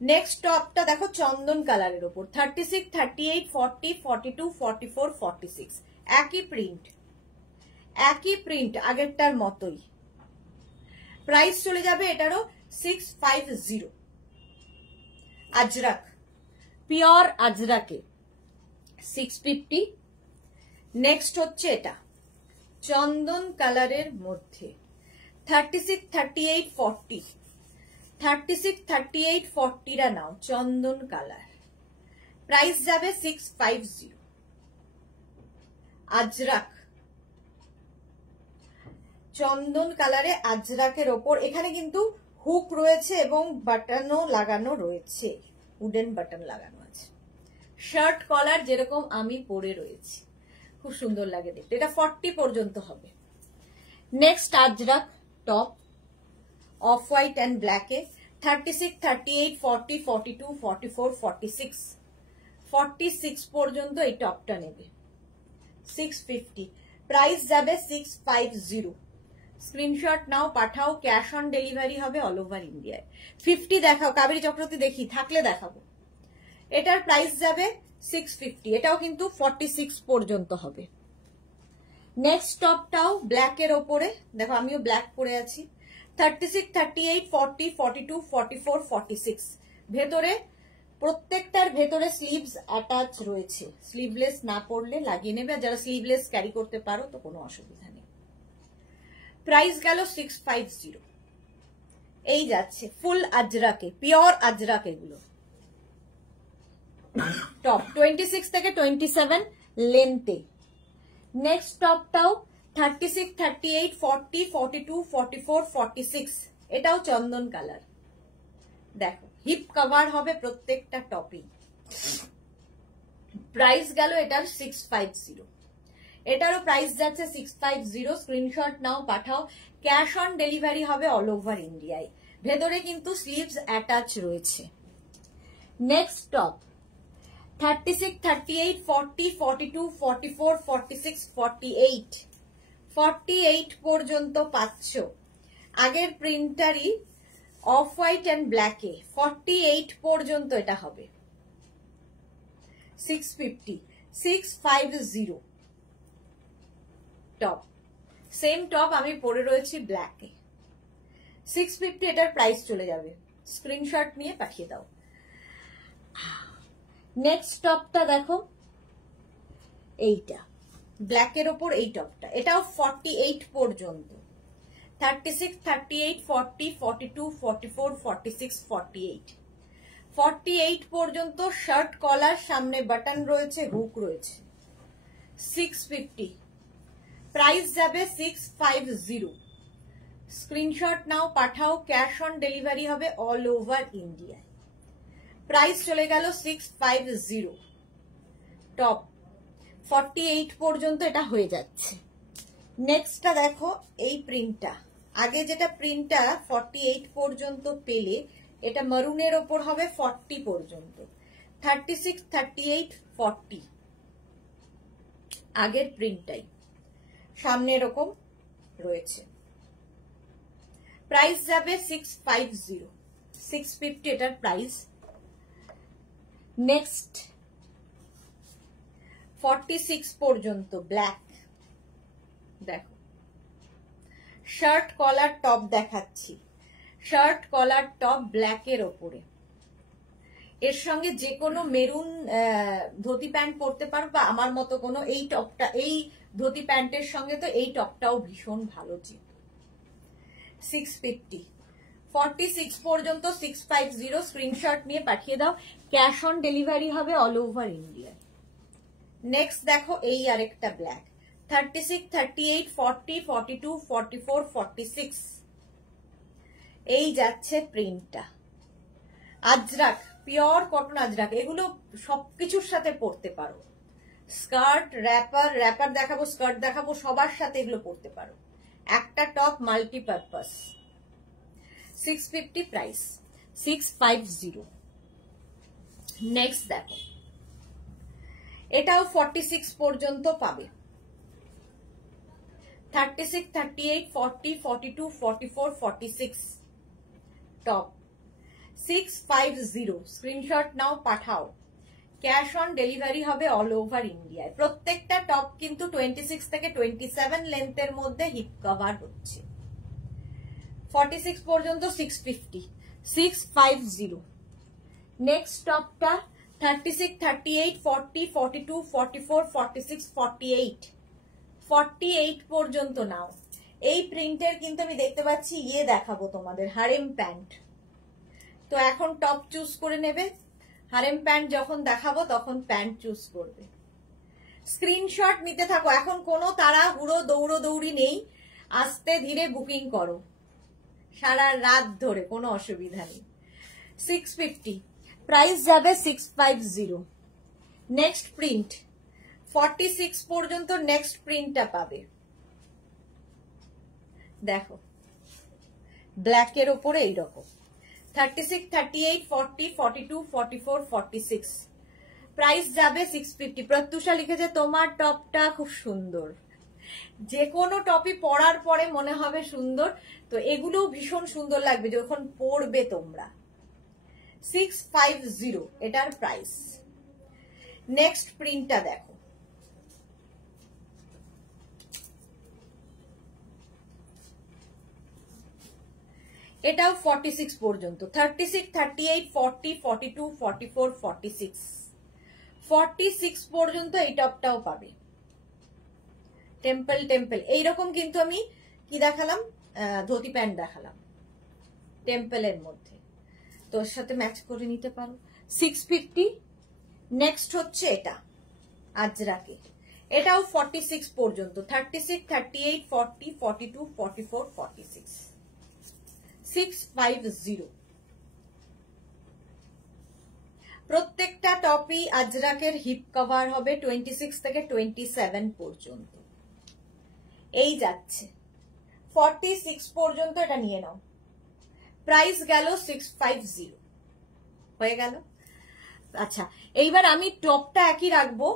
নেক্সট টপটা দেখো চন্দন কালারের উপর, 36, 38, 40, 42, 44, 46 একই প্রিন্ট, একই প্রিন্ট আগেরটার মতোই। প্রাইস চলে যাবে এটারও 650। আজরাক, পিওর আজরাকে 650। নেক্সট হচ্ছে এটা চন্দন কালারের মধ্যে 36, 38, 40 36, 38, 40টা নাও, চন্দন কালার। প্রাইস যাবে 650। আজরাক, চন্দন কালারে আজরাকের ওপর এখানে কিন্তু হুক রয়েছে এবং বাটনও লাগানো রয়েছে, উডেন বাটন লাগানো আছে। শার্ট কলার যেরকম আমি পরে রয়েছি, খুব সুন্দর লাগে দেখতে। এটা 40 পর্যন্ত হবে। Next ajrak top off white and ব্ল্যাকে 36, 38, 40, 42, 44, 46 46 পর্যন্ত এই টপটা নেবে। 650 প্রাইস যাবে 650। স্ক্রিনশট নাও, পাঠাও, ক্যাশ অন ডেলিভারি হবে অল ওভার ইন্ডিয়ায়। 50 দেখাও, কাবেরী চক্রবর্তী দেখি, থাকলে দেখাবো। এটার প্রাইস যাবে 650, এটাও কিন্তু 46 পর্যন্ত হবে। নেক্সট টপটাও ব্ল্যাকের ওপরে, দেখো আমিও ব্ল্যাক পরে আছি। 36, 38, 40, 42, 44, 46 ভেতরে, প্রত্যেকটার ভেতরে স্লিভস অ্যাটাচ রয়েছে। স্লিভলেস না পরলে লাগিয়ে নেবে, আর যারা স্লিভলেস ক্যারি করতে পারো তো কোনো অসুবিধা নেই। প্রাইস গেল 650। এই যাচ্ছে ফুল আজরাকে, পিওর আজরাক এগুলো। টপ 26 থেকে 27 লেন্থে। নেক্সট টপটাও 36, 38, 40, 42, 44, 46 এটাও চন্দন কালার। দেখো হিপ কভার হবে প্রত্যেকটা টপই। প্রাইস গেল এটার 650। এটারও প্রাইস যাচ্ছে 650। স্ক্রিনশট নাও, পাঠাও, ক্যাশ অন ডেলিভারি হবে অল ওভার ইন্ডিয়ায়। ভেতরে কিন্তু স্লিভস অ্যাটাচ রয়েছে। নেক্সট টপ 36, 38, 40, 42, 44, 46, 48 48 পর্যন্ত পাচ্ছ। আগের প্রিন্টারই অফ হোয়াইট অ্যান্ড ব্ল্যাকে 48 পর্যন্ত এটা হবে। 650 650 টপ, সেম টপ আমি পরে রয়েছি ব্ল্যাকে। 650 এটার প্রাইস চলে যাবে। স্ক্রিনশট নিয়ে পাঠিয়ে দাও। নেক্সট টপটা দেখো, এইটা ব্ল্যাকের ওপর এই টপটা, এটাও 48 পর্যন্ত। 36, 38, 40, 42, 44, 46, 48 48 পর্যন্ত। শার্ট কলার, সামনে বাটন রয়েছে, হুক রয়েছে। 650 প্রাইস যাবে 650। স্ক্রিনশট নাও, পাঠাও, ক্যাশ অন ডেলিভারি হবে অল ওভার ইন্ডিয়া। প্রাইস চলে গেল 650। টপ 48 পর্যন্ত এটা হয়ে যাচ্ছে। নেক্সটটা দেখো এই প্রিন্টটা, আগে যেটা প্রিন্টটা 48 পর্যন্ত পেলে, এটা মারুনের ওপর হবে 40 পর্যন্ত। 36, 38, 40 আগের প্রিন্টটাই, সামনে এরকম রয়েছে। প্রাইস যাবে 650। 650 এটার প্রাইস। নেক্সট 46 পর্যন্ত ব্ল্যাক। দেখো শার্ট কলার টপ দেখাচ্ছি, শার্ট কলার টপ ব্ল্যাকের ওপরে। এর সঙ্গে যে কোনো মেরুন ধুতি প্যান্ট পরতে পারো, বা আমার মতো কোনো এই টপটা, এই ধুতি প্যান্টের সঙ্গে তো এই টপটাও ভীষণ ভালো ছিল। 650, 46 পর্যন্ত 650 স্ক্রিনশট নিয়ে পাঠিয়ে দাও। ক্যাশ অন ডেলিভারি হবে অল ওভার ইন্ডিয়া। নেক্সট দেখো এই আরেকটা ব্ল্যাক, 36, 38, 40, 42, 44, 46 এই যাচ্ছে প্রিন্টটা। আজরাক, পিওর কটন আজরাক, এগুলো সবকিছুর সাথে পরতে পারো। স্কার্ট, র্যাপার, র্যাপার দেখাবো, স্কার্ট দেখাবো, সবার সাথে এগুলো পরতে পারো। একটা টপ মাল্টিপারপাস। 650 প্রাইস, 650। নেক্সট দেখো, এটাও 46 পর্যন্ত পাবে। 36, 38, 40, 42, 44, 46 টপ, 650 স্ক্রিনশট নাও, পাঠাও। ক্যাশ অন ডেলিভারি হবে অল ওভার ইন্ডিয়ায়। প্রত্যেকটা টপ কিন্তু 26 থেকে 27 লেন্থের মধ্যে হিপ কভার হচ্ছে। 46 পর্যন্ত 650, 650। নেক্সট টপটা 36, 38, 40, 42, 44, 46, 48 48 পর্যন্ত নাও। এই প্রিন্টের কিন্তু আমি দেখতে পাচ্ছি ইয়ে দেখাবো তোমাদের, হারেম প্যান্ট। তো এখন টপ চুজ করে নেবে, হারেম প্যান্ট যখন দেখাবো তখন প্যান্ট চুজ করবে। স্ক্রিনশট নিতে থাকো, এখন কোনো তাড়াহুড়ো দৌড়ি নেই, আস্তে ধীরে বুকিং করো সারা রাত ধরে, কোনো অসুবিধা নেই। 650 প্রাইস যাবে 650। নেক্সট প্রিন্ট 46 পর্যন্ত নেক্সট প্রিন্টটা পাবে। দেখো ব্ল্যাকের ওপরে এইরকম, 36, 38, 40, 42, 44, 46 প্রাইস যাবে 650। প্রত্যুষা লিখেছে তোমার টপটা খুব সুন্দর। যে কোনো টপই পরার পরে মনে হবে সুন্দর, তো এগুলো ভীষণ সুন্দর লাগবে যখন পরবে তোমরা। 650 এটার প্রাইস। নেক্সট প্রিন্টটা দেখো, এটাও 46 পর্যন্ত, 36, 38, 40, 42, 44, 46 46 পর্যন্ত এই টপটাও পাবে। টেম্পল টেম্পল এইরকম কিন্তু আমি কি দেখালাম, ধুতি প্যান্ট দেখালাম টেম্পলের মধ্যে, তোর সাথে ম্যাচ করে নিতে পারো। 650। নেক্সট হচ্ছে এটা আজরাকে, এটাও 46 পর্যন্ত, 36, 38, 40, 42, 44, 46 650। প্রত্যেকটা টপই আজরাকের হিপ কভার হবে 26 থেকে 27 পর্যন্ত। এই যাচ্ছে 46 পর্যন্ত, এটা নিয়ে নাও। প্রাইস গেল 650, হয়ে গেল। আচ্ছা এইবার আমি টপটা একই রাখবো,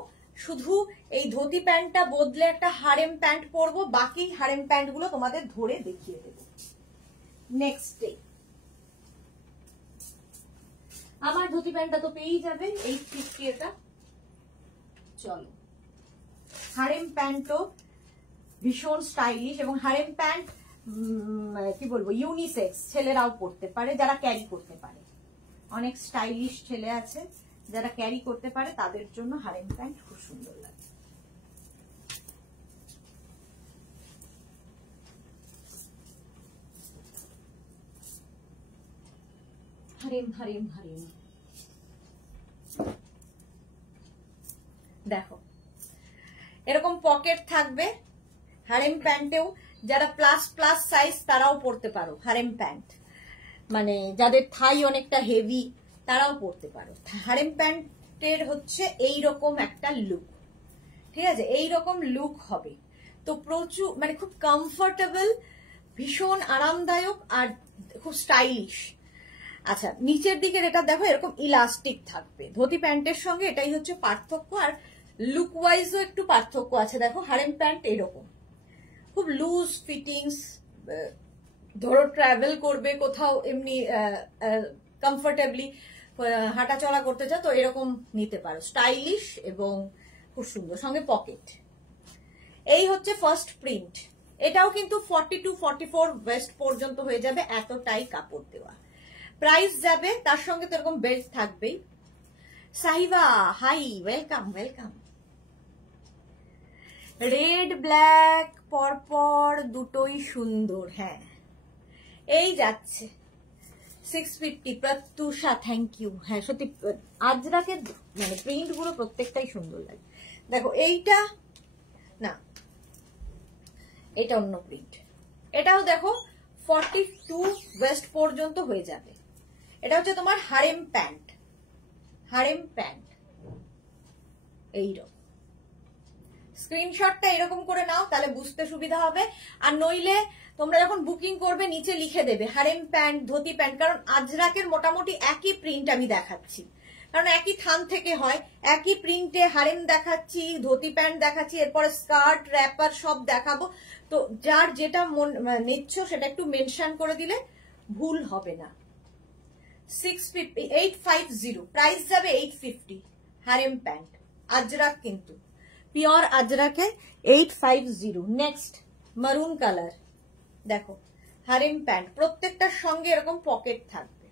শুধু এই ধুতি প্যান্টটা বদলে একটা হারেম প্যান্ট পরবো, বাকি হারেম প্যান্ট গুলো তোমাদের ধরে দেখিয়ে দেবো নেক্সট ডে। আমার ধুতি প্যান্টটা তো পেয়েই যাবে, 850 এটা। চলো, হারেম প্যান্টও ভীষণ স্টাইলিশ, এবং হারেম প্যান্ট কি বলবো ইউনিসেক্স, ছেলেরাও পরতে পারে যারা ক্যারি করতে পারে। অনেক স্টাইলিশ ছেলে আছে যারা ক্যারি করতে পারে, তাদের জন্য হারেম প্যান্ট খুব সুন্দর লাগে। হারেম হারেম হারেম দেখো এরকম পকেট থাকবে হারেম প্যান্টেও। যারা প্লাস প্লাস সাইজ তারাও পরতে পারো হারেম প্যান্ট, মানে যাদের থাই অনেকটা হেভি তারাও পরতে পারো। হারেম প্যান্টের হচ্ছে এইরকম একটা লুক, ঠিক আছে, এইরকম লুক হবে। তো প্রচুর মানে খুব কমফোর্টেবল, ভীষণ আরামদায়ক আর খুব স্টাইলিশ। আচ্ছা নিচের দিকের এটা দেখো এরকম ইলাস্টিক থাকবে, ধুতি প্যান্টের সঙ্গে এটাই হচ্ছে পার্থক্য। আর লুক ওয়াইজও একটু পার্থক্য আছে। দেখো হারেম প্যান্ট এরকম খুব লুজ ফিটিংস, ধরো ট্রাভেল করবে কোথাও, এমনি কমফোর্টেবলি হাঁটাচলা করতে চাও তো এরকম নিতে পারো, স্টাইলিশ এবং খুব সুন্দর, সঙ্গে পকেট। এই হচ্ছে ফার্স্ট প্রিন্ট। এটাও কিন্তু 42, 44 ওয়েস্ট পর্যন্ত হয়ে যাবে, এতটাই কাপড় দেওয়া। প্রাইস যাবে, তার সঙ্গে তো এরকম বেল্ট থাকবেই। Sahiba hi, welcome welcome. Red black পরপর দুটোই সুন্দর। হ্যাঁ, এই যাচ্ছে 650। Pratyusha, thank you. হ্যাঁ সত্যি আজরাকের মানে প্রিন্ট গুলো প্রত্যেকটাই সুন্দর লাগে। দেখো এইটা না, এটা অন্য প্রিন্ট। এটাও দেখো 42 ওয়েস্ট পর্যন্ত হয়ে যাবে। এটা হচ্ছে তোমার হারেম প্যান্ট, হারেম প্যান্ট এইরকম। স্ক্রিনশটটা এরকম করে নাও, তাহলে বুঝতে সুবিধা হবে। আর নইলে তোমরা যখন বুকিং করবে নিচে লিখে দেবে হারেম প্যান্ট, ধুতি প্যান্ট, কারণ আজরাকের মোটামুটি একই প্রিন্ট আমি দেখাচ্ছি, কারণ একই থান থেকে হয়। একই প্রিন্টে হারেম দেখাচ্ছি, ধুতি প্যান্ট দেখাচ্ছি, এরপরে স্কার্ট র্যাপার সব দেখাবো। তো যার যেটা নিচ্ছ সেটা একটু মেনশন করে দিলে ভুল হবে না। 850 প্রাইস যাবে 850। হারেম প্যান্ট আজরাক, কিন্তু পিওর আজরাকে 850। নেক্সট মারুন কালার, দেখো হারেম প্যান্ট, প্রত্যেকটার সঙ্গে এরকম পকেট থাকবে।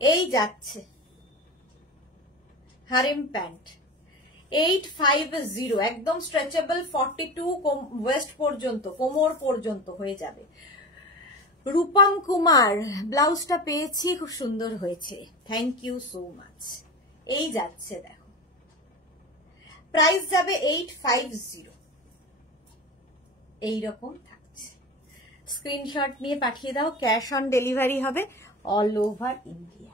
এই যাচ্ছে হারেম প্যান্ট 850, একদম স্ট্রেচেবল, 42 ওয়েস্ট পর্যন্ত, কোমর পর্যন্ত হয়ে যাবে। রূপম কুমার, ব্লাউজটা পেয়েছি, খুব সুন্দর হয়েছে, থ্যাংক ইউ সো মাচ। এই যাচ্ছে দেখো, প্রাইস যাবে 850। এইরকম থাকছে। স্ক্রিনশট নিয়ে পাঠিয়ে দাও, ক্যাশ অন ডেলিভারি হবে অল ওভার ইন্ডিয়া।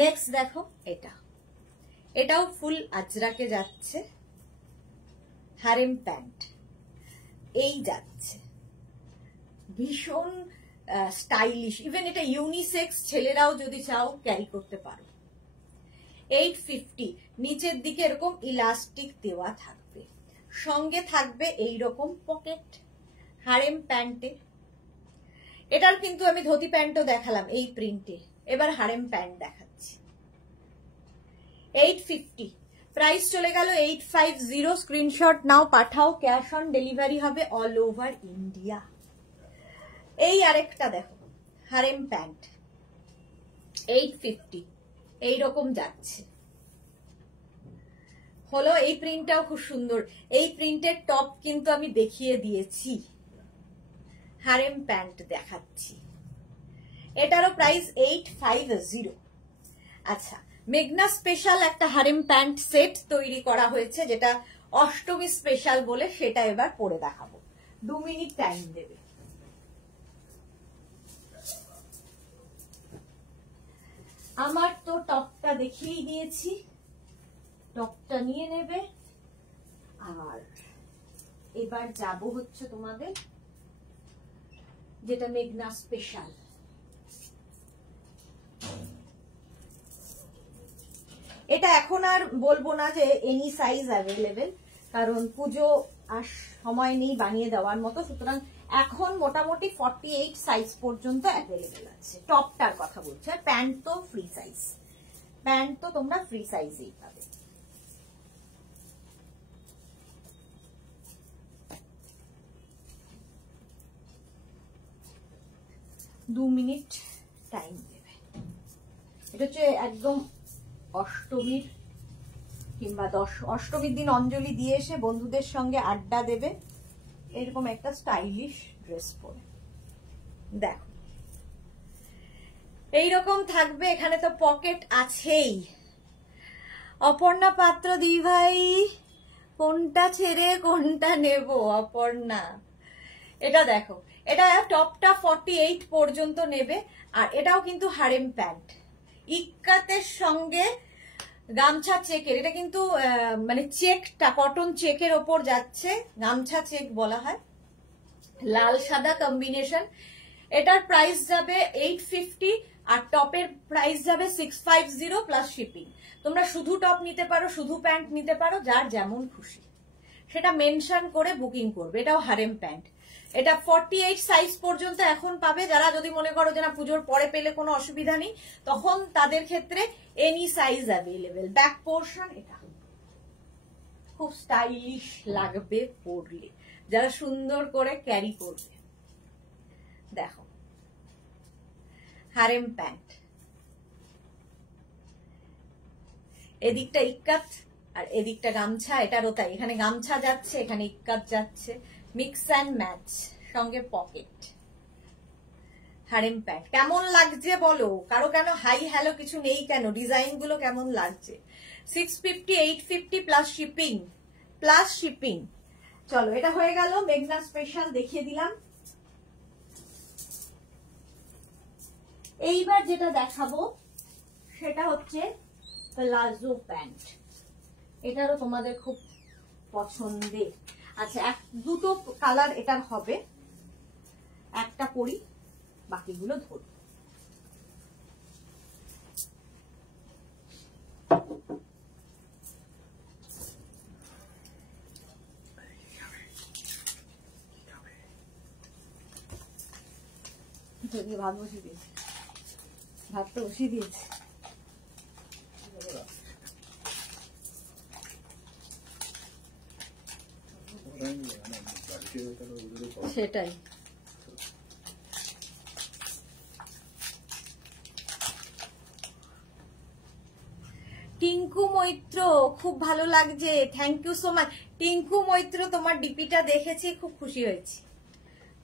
নেক্সট দেখো এটা, এটাও ফুল আজরাকে যাচ্ছে, হারেম প্যান্ট। এই যাচ্ছে ভীষণ স্টাইলিশ, ইভেন এটা ইউনিসেক্স, ছেলেরাও যদি চাও ক্যারি করতে পারো। 850, নিচের দিকে এরকম ইলাস্টিক দেওয়া থাকবে, সঙ্গে থাকবে এইরকম পকেট হারেম প্যান্টে। এটার কিন্তু আমি ধুতি প্যান্টও দেখালাম এই প্রিন্টে, এবার হারেম প্যান্ট দেখাচ্ছি। 850 প্রাইস চলে গেল 850। স্ক্রিনশট নাও, পাঠাও, ক্যাশ অন ডেলিভারি হবে অল ওভার ইন্ডিয়া। এই আরেকটা দেখো হারেম প্যান্ট 850, এইরকম যাচ্ছে। হলো এই প্রিন্টটাও খুব সুন্দর। এই প্রিন্টের টপ কিন্তু আমি দেখিয়ে দিয়েছি, হারেম প্যান্ট দেখাচ্ছি। এটারও প্রাইস 850। আচ্ছা, মেঘনা স্পেশাল একটা হারেম প্যান্ট সেট তৈরি করা হয়েছে, যেটা অষ্টমী স্পেশাল বলে, সেটা এবার পরে দেখাবো। 2 মিনিট টাইম দেবে। আমার তো টপটা দেখিয়েই দিয়েছি, টপটা নিয়ে নেবে। আর এবার যাব হচ্ছে তোমাদের যেটা মেঘনা স্পেশাল। এটা এখন আর বলবো না যে এনি সাইজ অ্যাভেলেবেল, কারণ পুজো আর সময় নেই বানিয়ে দেওয়ার মতো, সুতরাং এখন মোটামুটি 48 সাইজ পর্যন্ত অ্যাভেলেবেল আছে। টপটার কথা বলছি, আর প্যান্ট তো ফ্রি সাইজ, প্যান্ট তো তোমরা ফ্রি সাইজেই পাবে। দু মিনিট টাইম দেবে। এটা হচ্ছে একদম অষ্টমীর কিংবা অষ্টমীর দিন অঞ্জলি দিয়ে এসে বন্ধুদের সঙ্গে আড্ডা দেবে, এরকম একটা স্টাইলিশ ড্রেস পরে। দেখো এইরকম থাকবে, এখানে তো পকেট আছেই। অপর্ণা পাত্র দি ভাই, কোনটা ছেড়ে কোনটা নেব অপর্ণা? এটা দেখো, এটা টপটা 48 পর্যন্ত নেবে, আর এটাও কিন্তু হারেম প্যান্ট, ইক্কাতের সঙ্গে গামছা চেকের। এটা কিন্তু মানে চেকটা কটন চেকের ওপর যাচ্ছে, গামছা চেক বলা হয়, লাল সাদা কম্বিনেশন। এটার প্রাইস যাবে 850, আর টপের প্রাইস যাবে 650 প্লাস শিপিং। তোমরা শুধু টপ নিতে পারো, শুধু প্যান্ট নিতে পারো, যার যেমন খুশি সেটা মেনশন করে বুকিং করবে। এটাও হারেম প্যান্ট, এটা 48 সাইজ পর্যন্ত এখন পাবে। যারা যদি মনে করো যে না পুজোর পরে পেলে কোনো অসুবিধা নেই, তখন তাদের ক্ষেত্রে any size available. Back portion এটা খুব স্টাইলিশ লাগবে পরলে, যারা সুন্দর করে ক্যারি করবে। দেখো হারেম প্যান্ট, এদিকটা ইক্কাত, আর এদিকটা গামছা, এটারও তাই, এখানে গামছা যাচ্ছে, এখানে ইক্কাত যাচ্ছে, মিক্স অ্যান্ড ম্যাচ, সঙ্গে পকেট, হারেম প্যান্ট। কেমন লাগছে বলো? কারো কেন হাই হ্যালো কিছু নেই কেন? ডিজাইন গুলো কেমন লাগছে? 650, 850 প্লাস শিপিং, প্লাস শিপিং। চলো, এটা হয়ে গেল মেঘনা স্পেশাল, দেখিয়ে দিলাম। এইবার যেটা দেখাবো সেটা হচ্ছে প্লাজো প্যান্ট। এটারও তোমাদের খুব পছন্দের। আচ্ছা, দুটো কালার এটার হবে, একটা পরি, বাকিগুলো ধরো। ভাত বসিয়ে দিয়েছি, ভাত তো বসিয়ে দিয়েছি। সেটাই। টিঙ্কু মৈত্র, খুব ভালো লাগছে, thank you so much. Tinku Maitra, তোমার ডিপিটা দেখেছি, খুব খুশি হয়েছি।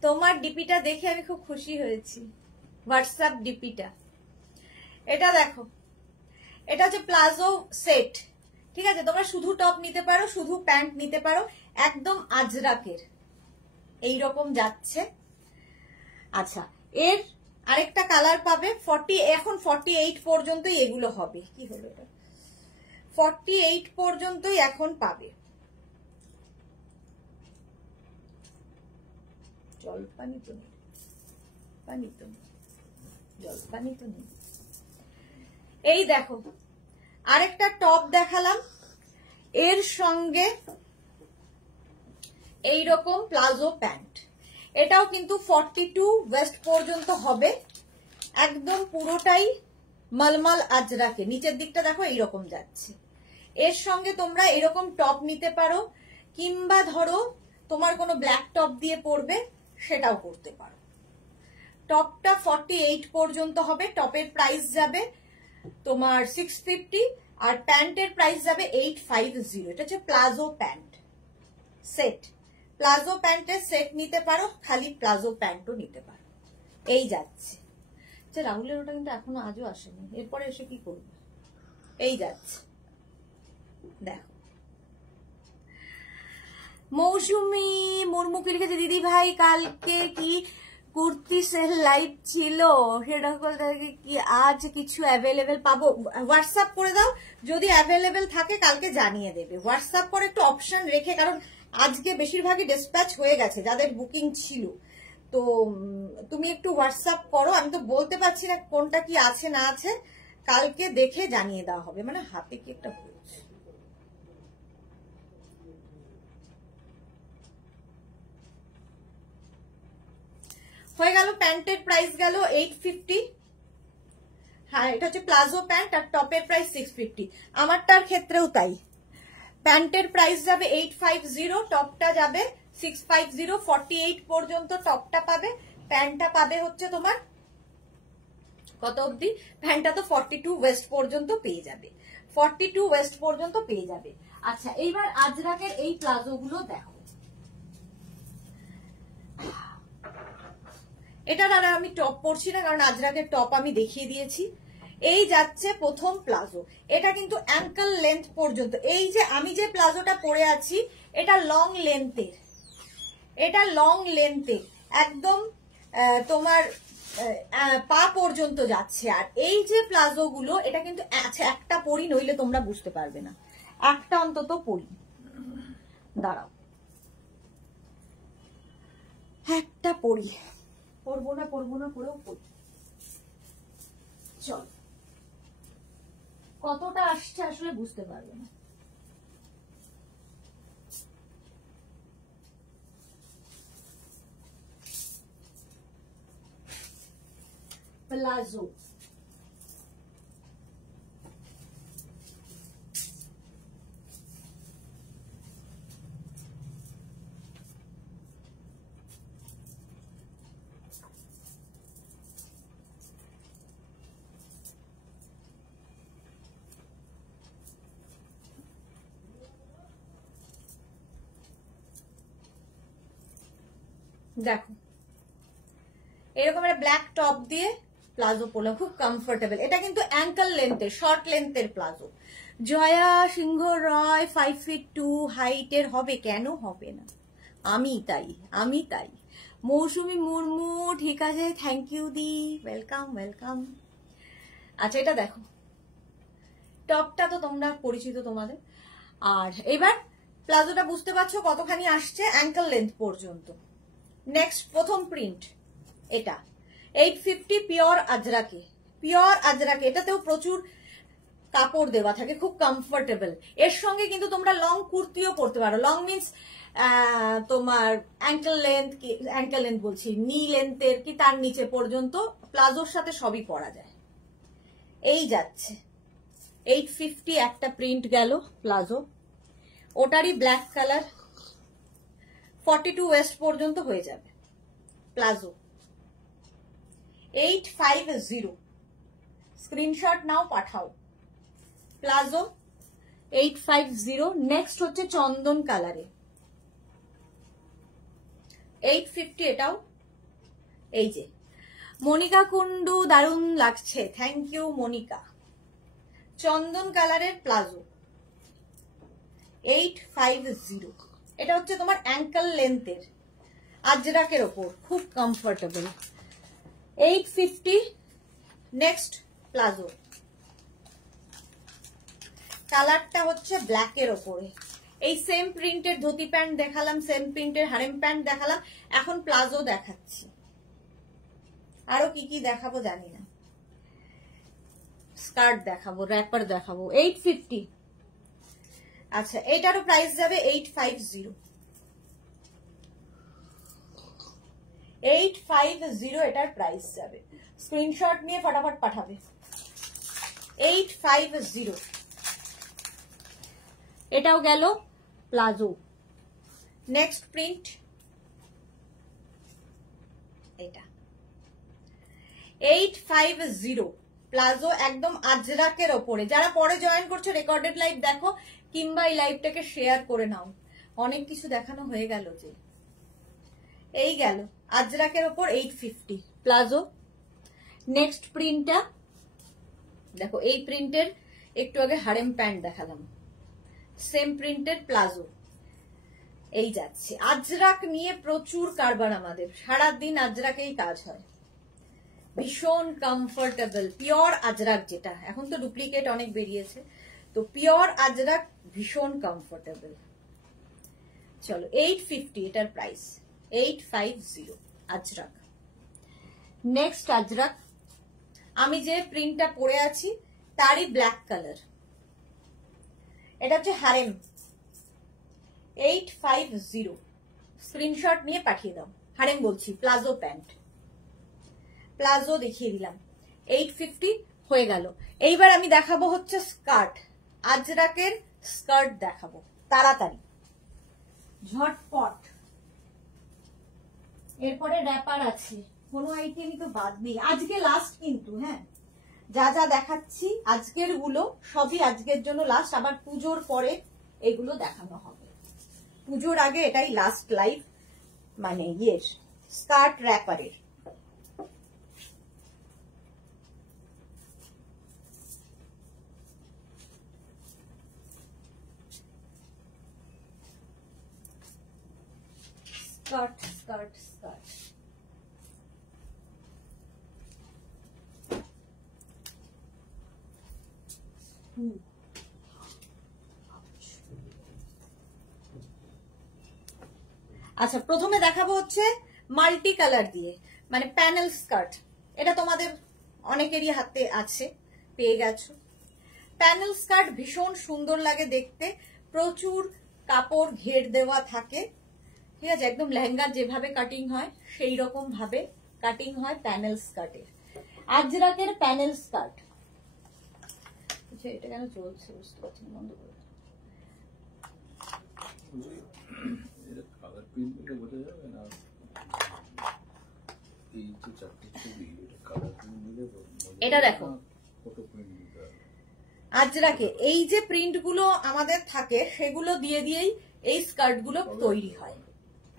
তোমার ডিপিটা দেখে আমি খুব খুশি হয়েছি, হোয়াটসঅ্যাপ ডিপিটা। এটা দেখো, এটা হচ্ছে প্লাজো সেট, ঠিক আছে? তোমরা শুধু টপ নিতে পারো, শুধু প্যান্ট নিতে পারো, একদম আজরাকের এইরকম যাচ্ছে। আচ্ছা, এর আরেকটা কালার পাবে, 48 পর্যন্তই এগুলো হবে। কি হলো এটা? 48 পর্যন্তই এখন পাবে। জলপানি তো নেই, পানি তো নেই, জলপানি তো নেই। এই দেখো, আরেকটা টপ দেখালাম, এর সঙ্গে এইরকম প্লাজো প্যান্ট। এটাও কিন্তু 42 ওয়েস্ট পর্যন্ত হবে, একদম পুরোটাই মালমাল আজরাকে। নিচের দিকটা দেখো এইরকম যাচ্ছে। এর সঙ্গে তোমরা এরকম টপ নিতে পারো, কিংবা ধরো তোমার কোনো ব্ল্যাক টপ দিয়ে পরবে, সেটাও করতে পারো। টপটা 48 পর্যন্ত হবে, টপের প্রাইস যাবে তোমার 650, আর প্যান্টের প্রাইস যাবে 850। এটা হচ্ছে প্লাজো প্যান্ট সেট। প্লাজো প্যান্টের সেট নিতে পারো, খালি প্লাজো প্যান্টও নিতে পারো। এই যাচ্ছে। আচ্ছা, রাহুলের ওটা কিন্তু এখনো আজও আসেনি, এরপরে এসে কি করবে? এই যাচ্ছে, দেখো। মৌসুমি মুর্মুকে লিখেছে, দিদি ভাই কালকে কি কুর্তি সেল লাইভ ছিল, সেটা কি আজ কিছু অ্যাভেলেবেল পাবো? হোয়াটসঅ্যাপ করে দাও, যদি অ্যাভেলেবেল থাকে কালকে জানিয়ে দেবে। হোয়াটসঅ্যাপ করে একটু অপশন রেখে, কারণ আজকে বেশিরভাগই ডিসপ্যাচ হয়ে গেছে যাদের বুকিং ছিল। তো তুমি একটু হোয়াটসঅ্যাপ করো, আমি তো বলতে পারছি না কোনটা কি আছে না আছে, কালকে দেখে জানিয়ে দেওয়া হবে। মানে হাতে কি একটা হয়েছে। হয়ে গেল, প্যান্টের প্রাইস গেল 850। হ্যাঁ, এটা হচ্ছে প্লাজো প্যান্ট, আর টপের প্রাইস 650। আমারটার ক্ষেত্রেও তাই, প্যান্টের প্রাইস যাবে 850, টপটা যাবে 650। 48 পর্যন্ত টপটা পাবে, প্যান্টটা পাবে হচ্ছে তোমার কত অবধি? প্যান্টটা তো 42 ওয়েস্ট পর্যন্ত পেয়ে যাবে, 42 ওয়েস্ট পর্যন্ত পেয়ে যাবে। আচ্ছা, এইবার আজরাকের এই প্লাজো গুলো দেখো। এটা দ্বারা আমি টপ পরছি না, কারণ আজরাকের টপ আমি দেখিয়ে দিয়েছি। এই যাচ্ছে প্রথম প্লাজো, এটা কিন্তু অ্যাঙ্কল লেন্থ পর্যন্ত। এই যে আমি যে প্লাজোটা পরে আছি, এটা লং লেন্থের, এটা লং লেন্থের একদম তোমার পা পর্যন্ত যাচ্ছে। আর এই যে প্লাজো গুলো, এটা কিন্তু একটা পরি, নইলে তোমরা বুঝতে পারবে না। একটা অন্তত পরি, দাঁড়াও, একটা পরি, পরবো না করেও পরি। চল, কতটা আসছে আসলে বুঝতে পারবে না। প্লাজো, দেখো এরকম একটা ব্ল্যাক টপ দিয়ে প্লাজো পরলাম, খুব কমফোর্টেবল। এটা কিন্তু অ্যাঙ্কেল লেন্থের, শর্ট লেন্থের প্লাজো। জয়া সিংহ রয় 5'2" হাইটের হবে, কেন হবে না? আমি তাই। মৌসুমী মুর্মু, ঠিক আছে, থ্যাংক ইউ দি, ওয়েলকাম। আচ্ছা এটা দেখো, টপটা তো তোমরা পরিচিত তোমাদের। আর এবার প্লাজোটা বুঝতে পারছো কতখানি আসছে, অ্যাঙ্কেল লেন্থ পর্যন্ত। নেক্সট প্রথম প্রিন্ট, এটা 850 পিওর আজরাকে, এটাতেও প্রচুর কাপড় দেওয়া থাকে, খুব কমফোর্টেবল। এর সঙ্গে কিন্তু তোমরা লং কুর্তিও পরতে পারো। লং মিন্স তোমার অ্যাঙ্কেল লেন্থ বলছি, নি লেন্থের কি তার নিচে পর্যন্ত প্লাজোর সাথে সবই পরা যায়। এই যাচ্ছে 850 একটা প্রিন্ট গেল প্লাজো, ওটারই ব্ল্যাক কালার, 42 ওয়েস্ট পর্যন্ত হয়ে যাবে প্লাজো। 850 স্ক্রিনশট নাও, পাঠাও। প্লাজো 850। নেক্সট হচ্ছে চন্দন কালারে 850, এটাও। এই যে মনিকা কুন্ডু, দারুণ লাগছে, থ্যাংক ইউ মনিকা। চন্দন কালারের প্লাজো 850, এটা হচ্ছে তোমার অ্যাঙ্কেল লেন্থের আজরাকের ওপর, খুব কমফোর্টেবল। 850। নেক্সট প্লাজো, কালারটা হচ্ছে ব্ল্যাকের ওপরে। এই সেম প্রিন্টের ধুতি প্যান্ট দেখালাম, সেম প্রিন্টের হারেম প্যান্ট দেখালাম, এখন প্লাজো দেখাচ্ছি। আরো কি কি দেখাবো জানি না, স্কার্ট দেখাবো, র্যাপার দেখাবো। 850। আচ্ছা এটারও প্রাইস যাবে 850। 850 এটার প্রাইস যাবে, স্ক্রিনশট নিয়ে ফটাফট পাঠাবে। 850, এটাও গেল প্লাজো। নেক্সট প্রিন্ট এটা 850 প্লাজো, একদম আজরাকের ওপরে। যারা পরে জয়েন করছো রেকর্ডেড লাইভ দেখো, কিংবা এই লাইভটাকে শেয়ার করে নাও। অনেক কিছু দেখানো হয়ে গেল যে, এই গেল আজরাকের ওপর 850 প্লাজো। নেক্সট প্রিন্টটা দেখো, এই প্রিন্টের একটু আগে হারেম প্যান্ট দেখালাম, সেম প্রিন্টের প্লাজো। এই যাচ্ছে আজরাক নিয়ে প্রচুর কারবার আমাদের, সারাদিন আজরাকেই কাজ হয়, ভীষণ কমফোর্টেবল। পিওর আজরাক যেটা, এখন তো ডুপ্লিকেট অনেক বেরিয়েছে, তো পিওর আজরাক ভীষণ কমফোর্টেবল। চলো 850 এটার প্রাইস, 850 আজরাক। নেক্সট আজরাক, আমি যে প্রিন্টটা পরে আছি তারই ব্ল্যাক কালার, এটা হচ্ছে হারেম। 850 স্ক্রিনশট নিয়ে পাঠিয়ে দাও। হারেম বলছি, প্লাজো প্যান্ট, প্লাজো দেখিয়ে দিলাম। 850 হয়ে গেল। এইবার আমি দেখাবো হচ্ছে স্কার্ট, আজরাকের স্কার্ট দেখাবো তাড়াতাড়ি, ঝটপট। এরপরে র্যাপার আছে, কোনো আইটেমই তো বাদ নেই। আজকে লাস্ট কিন্তু, হ্যাঁ যা যা দেখাচ্ছি আজকের গুলো সবই আজকের জন্য লাস্ট, আবার পুজোর পরে এগুলো দেখানো হবে। পুজোর আগে এটাই লাস্ট লাইভ, মানে ইয়ের স্কার্ট র্যাপারের। স্কার্ট স্কার্ট স্কার্ট আচ্ছা প্রথমে দেখাবো হচ্ছে মাল্টি কালার দিয়ে, মানে প্যানেল স্কার্ট। এটা তোমাদের অনেকেরই হাতে আছে, পেয়ে গেছো। প্যানেল স্কার্ট ভীষণ সুন্দর লাগে দেখতে, প্রচুর কাপড় ঘের দেওয়া থাকে, ঠিক আছে, একদম লেহেঙ্গার যেভাবে কাটিং হয় সেই রকম ভাবে কাটিং হয় প্যানেল স্কার্টের। আজরাকের প্যানেল স্কার্ট। এটা কেন চলছে বুঝতে পারছি না, বন্ধ করে। এটা দেখো আজরাকে এই যে প্রিন্ট গুলো আমাদের থাকে সেগুলো দিয়ে দিয়েই এই স্কার্ট গুলো তৈরি হয়।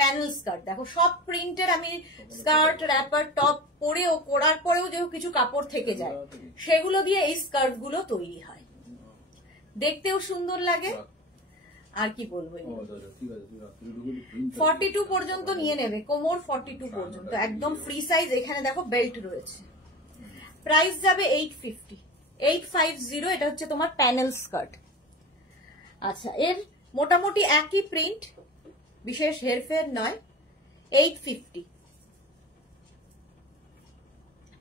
প্যানেল স্কার্ট দেখো, সব প্রিন্টের আমি স্কার্ট র্যাপার টপ পরেও করার পরেও যে কিছু কাপড় থেকে যায় সেগুলো দিয়ে এই স্কার্ট গুলো তৈরি হয়, দেখতেও সুন্দর লাগে। আর কি বলবো, 42 পর্যন্ত নিয়ে নেবে, কোমর 42 পর্যন্ত, একদম ফ্রি সাইজ। এখানে দেখো বেল্ট রয়েছে। প্রাইস যাবে 850, 850। এটা হচ্ছে তোমার প্যানেল স্কার্ট। আচ্ছা, এর মোটামুটি একই প্রিন্ট, বিশেষ হেরফের নয়। 850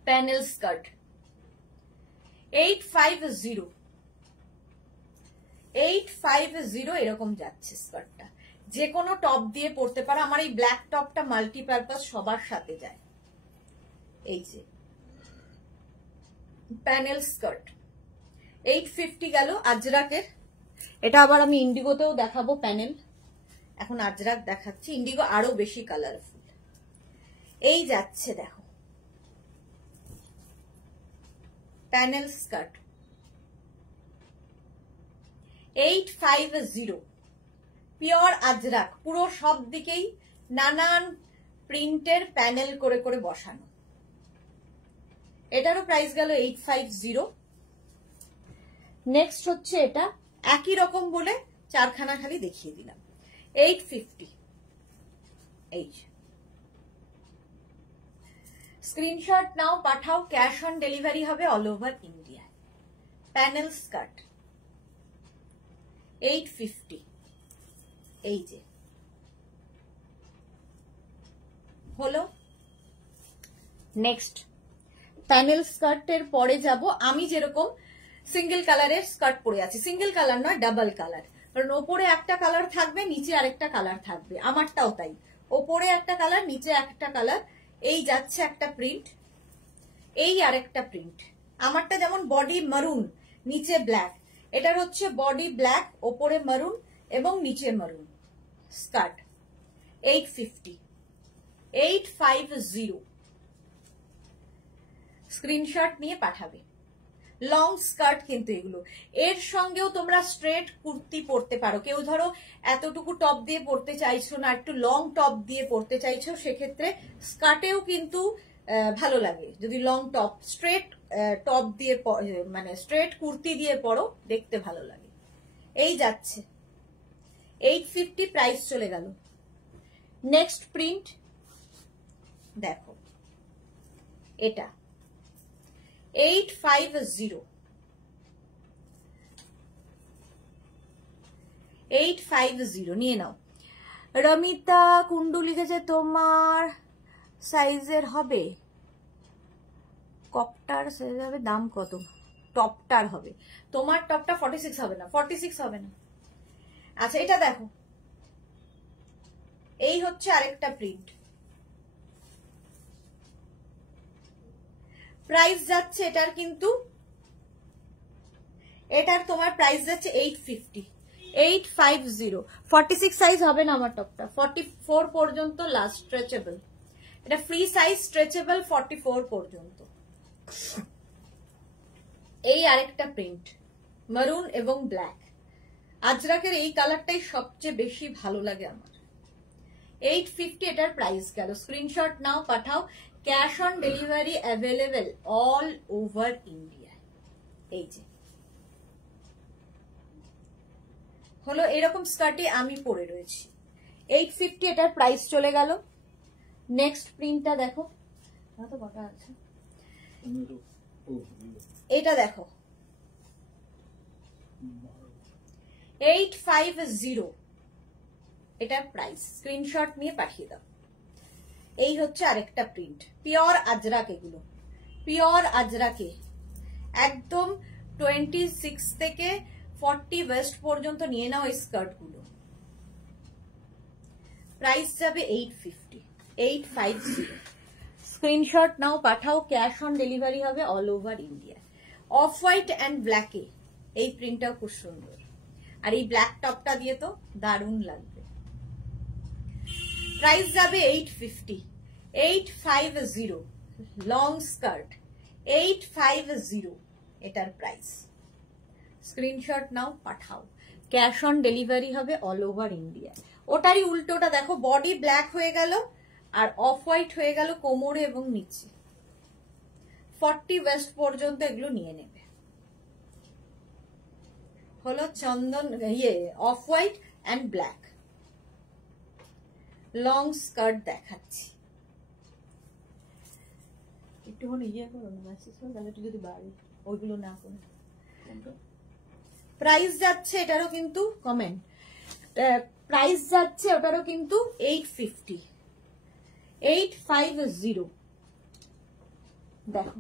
প্যানেল স্কার্ট। 850 এরকম যাচ্ছে স্কার্টটা। যে কোনো টপ দিয়ে পরতে পারো। আমার এই ব্ল্যাক টপটা মাল্টিপারপাস সবার সাথে যায়। এই যে প্যানেল স্কার্ট 850 গেল আজরাকের। এটা আবার আমি ইন্ডিগোতেও দেখাবো প্যানেল, এখন আজরাক দেখাচ্ছি। ইন্ডিগো আরো বেশি কালারফুল। এই যাচ্ছে দেখো প্যানেল স্কার্ট 850 পিওর আজরাক, পুরো সব দিকেই নানান প্রিন্টের প্যানেল করে করে বসানো। এটারও প্রাইস গেল 850। নেক্সট হচ্ছে এটা, একই রকম বলে চারখানা খালি দেখিয়ে দিলাম। 850। এই স্ক্রিনশট নাও, পাঠাও, ক্যাশ অন ডেলিভারি হবে all over India. Panel skirt 850। এই যে হলো। নেক্সট প্যানেল স্কার্টের পরে যাব আমি যেরকম সিঙ্গেল কালারের স্কার্ট পরে আছি, সিঙ্গেল কালার নয় ডাবল কালার, কারণ ওপরে একটা কালার থাকবে নিচে আরেকটা কালার থাকবে। আমারটাও তাই, ওপরে একটা কালার নিচে একটা কালার। এই যাচ্ছে একটা প্রিন্ট, এই আরেকটা প্রিন্ট। আমারটা যেমন বডি মারুন নিচে ব্ল্যাক, এটার হচ্ছে বডি ব্ল্যাক ওপরে মারুন এবং নিচে মারুন। স্কার্ট 850, 850। স্ক্রিনশট নিয়ে পাঠাবে। লং স্কার্ট কিন্তু এগুলো। এর সঙ্গেও তোমরা স্ট্রেট কুর্তি পরতে পারো। কেউ ধরো এতটুকু টপ দিয়ে পরতে চাইছো না, একটু লং টপ দিয়ে পরতে চাইছো, সেক্ষেত্রে স্কার্টেও কিন্তু ভালো লাগে যদি লং টপ স্ট্রেট টপ দিয়ে মানে স্ট্রেট কুর্তি দিয়ে পরো, দেখতে ভালো লাগে। এই যাচ্ছে 850, প্রাইস চলে গেল। নেক্সট প্রিন্ট দেখো, এটা 850, 850 নিয়ে নাও। রমিতা কুন্ডু লিখেছে তোমার সাইজের হবে, কপটার সাইজ হবে, দাম কত? টপটার হবে, তোমার টপটা 46 হবে না, 46 হবে না। আচ্ছা, এটা দেখো, এই হচ্ছে আরেকটা প্রিন্ট। প্রাইস যাচ্ছে এটার, কিন্তু এটার তোমার প্রাইস যাচ্ছে 850, 850। 46 সাইজ হবে না আমার টপটা, 44 পর্যন্ত লাস্ট, স্ট্রেচেবল। এটা ফ্রি সাইজ, স্ট্রেচেবল 44 পর্যন্ত। এই আরেকটা প্রিন্ট, মারুন এবং ব্ল্যাক। আজরাকের এই কালারটাই সবচেয়ে বেশি ভালো লাগে আমার। 850 এটার প্রাইস গেল। স্ক্রিনশট নাও, পাঠাও, cash on delivery available all over India. এই যে হলো, এরকম স্কার্টে আমি পরে রয়েছি। 850 এটার প্রাইস চলে গেল। নেক্সট প্রিন্টটা দেখো, তো কটা আছে, এটা দেখো 850 এটার প্রাইস। স্ক্রিনশট নিয়ে পাঠিয়ে দাও। এই হচ্ছে আরেকটা প্রিন্ট, পিওর আজরাক। এগুলো পিওর আজরাকে একদম 26 থেকে 40 ওয়েস্ট পর্যন্ত নিয়ে নাও এই স্কার্ট গুলো। প্রাইস যাবে 850, 850। স্ক্রিনশট নাও, পাঠাও, ক্যাশ অন ডেলিভারি হবে all over India. Off white and ব্ল্যাকে এই প্রিন্টটাও খুব সুন্দর, আর এই ব্ল্যাক টপটা দিয়ে তো দারুণ লাগবে। প্রাইস যাবে 850, 850। লং স্কার্ট 850 এটার প্রাইস। স্ক্রিনশট নাও, পাঠাও, ক্যাশ অন ডেলিভারি হবে অল ওভার ইন্ডিয়া। ওটারই উল্টোটা দেখো, বডি ব্ল্যাক হয়ে গেল আর অফ হোয়াইট হয়ে গেল কোমরে এবং নিচে। 40 ওয়েস্ট পর্যন্ত এগুলো নিয়ে নেবে। হলো চন্দন off white and black long skirt দেখাচ্ছি। একটুখানি করো না, মেসেজ করো তাহলে একটু যদি বাড়ে, ওইগুলো না করে। প্রাইস যাচ্ছে এটারও কিন্তু কমেন্ট, প্রাইস যাচ্ছে ওটারও কিন্তু 850, 850। দেখো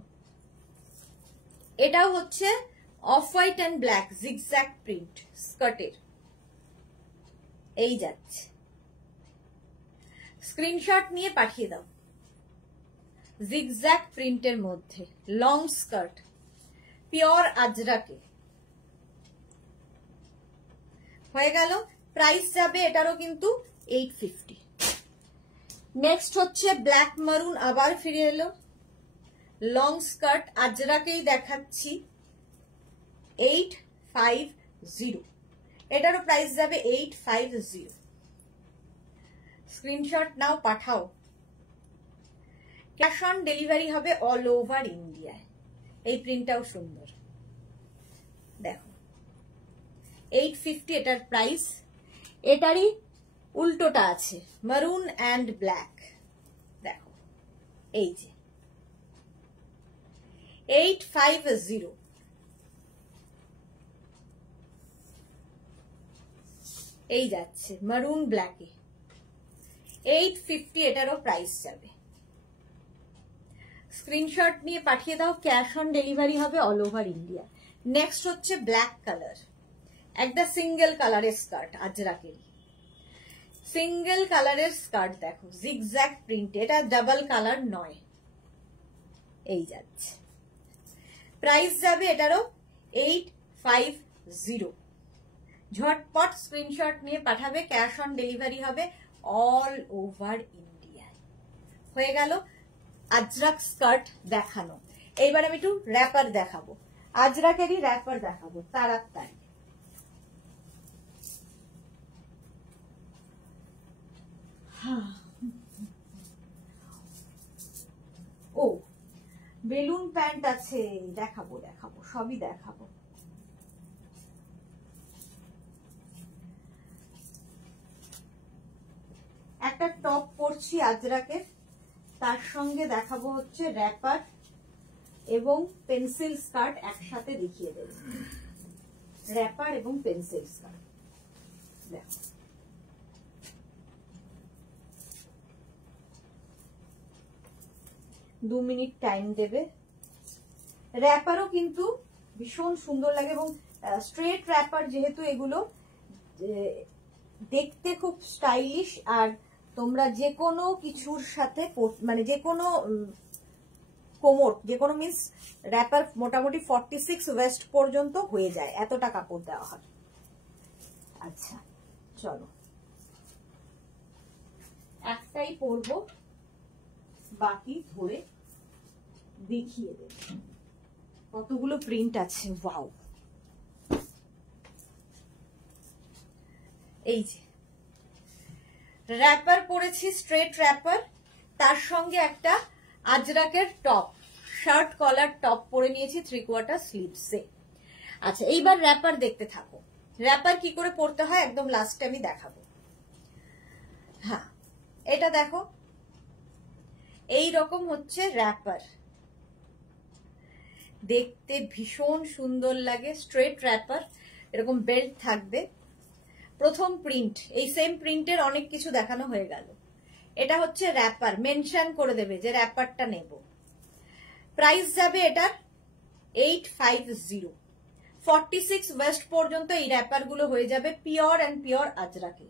এটাও হচ্ছে off white and black zigzag print স্কার্টের, এই যাচ্ছে। স্ক্রিনশট নিয়ে পাঠিয়ে দাও। জিগজ্যাগ প্রিন্টের মধ্যে লং স্কার্ট, পিওর আজরাকে হয়ে গেল। প্রাইস যাবে এটারও কিন্তু 850। নেক্সট হচ্ছে ব্ল্যাক মারুন, আবার ফিরে এলো লং স্কার্ট, আজরাকেই দেখাচ্ছি 850। এটারও প্রাইস যাবে 850। স্ক্রিনশট নাও, পাঠাও। ক্যাশ অন ডেলিভারি হবে অল ওভার ইন্ডিয়ায়। এই প্রিন্টটাও সুন্দর, দেখো 850 এটার প্রাইস। এটারই উল্টোটা আছে, মারুন অ্যান্ড ব্ল্যাক, দেখো এই যে 850। এই যাচ্ছে মারুন ব্ল্যাকে 850, এটারও প্রাইস যাবে। স্ক্রিনশট নিয়ে পাঠিয়ে দাও। ক্যাশ অন ডেলিভারি হবে অল ওভার ইন্ডিয়া। নেক্সট হচ্ছে ব্ল্যাক কালার, একটা সিঙ্গেল কালারের স্কার্ট, আজরাকেরই সিঙ্গেল কালারের স্কার্ট, দেখো জিগজ্যাগ প্রিন্ট, এটা ডাবল কালার নয়, এই যাচ্ছে। প্রাইস যাবে এটারও 850। ঝটপট স্ক্রিনশট নিয়ে পাঠাবে। ক্যাশ অন ডেলিভারি হবে অল ওভার ইন্ডিয়া। হয়ে গেল আজরাক স্কার্ট দেখানো। এইবার আমি একটু র্যাপার দেখাবো, আজরাকেরই র্যাপার দেখাবো তাড়াতাড়ি। ও বেলুন প্যান্ট আছে, দেখাবো দেখাবো, সবই দেখাবো। একটা টপ পরছি আজরাকের, তার সঙ্গে দেখাবো হচ্ছে র্যাপার এবং পেন্সিল স্কার্ট একসাথে দেখিয়ে দেব। র্যাপার এবং পেন্সিল স্কার্ট দেখো, 2 মিনিট টাইম দেবে। র্যাপারও কিন্তু ভীষণ সুন্দর লাগে এবং স্ট্রেট র্যাপার যেহেতু এগুলো দেখতে খুব স্টাইলিশ, আর তোমরা যে কোনো কিছুর সাথে মানে যে কোনো কোমর, যে কোনো মিন্স র্যাপার মোটামুটি 46 ওয়েস্ট পর্যন্ত হয়ে যায়, এতটা কাপড় দেওয়া হয়। আচ্ছা চলো একটাই পরবো, বাকি ধরে দেখিয়ে দেব। কতগুলো প্রিন্ট আছে, ওয়াও। এই যে র্যাপার পরেছি, স্ট্রেট র্যাপার, তার সঙ্গে একটা আজরাকের টপ, শার্ট কলার টপ পরে নিয়েছি 3/4 স্লিভসে। আচ্ছা এইবার র্যাপার দেখতে থাকো। র্যাপার কি করে পরতে হয় একদম লাস্টে আমি দেখাবো। হ্যাঁ এটা দেখো, এই রকম হচ্ছে র্যাপার, দেখতে ভীষণ সুন্দর লাগে। স্ট্রেট র্যাপার, এরকম বেল্ট থাকবে। প্রথম প্রিন্ট, এই সেম প্রিন্টের অনেক কিছু দেখানো হয়ে গেল। এটা হচ্ছে র্যাপার, মেনশন করে দেবে যে র্যাপারটা নেব। প্রাইস যাবে এটার 850। 46 ওয়েস্ট পর্যন্ত এই র্যাপার গুলো হয়ে যাবে পিওর অ্যান্ড পিওর আজরাকে,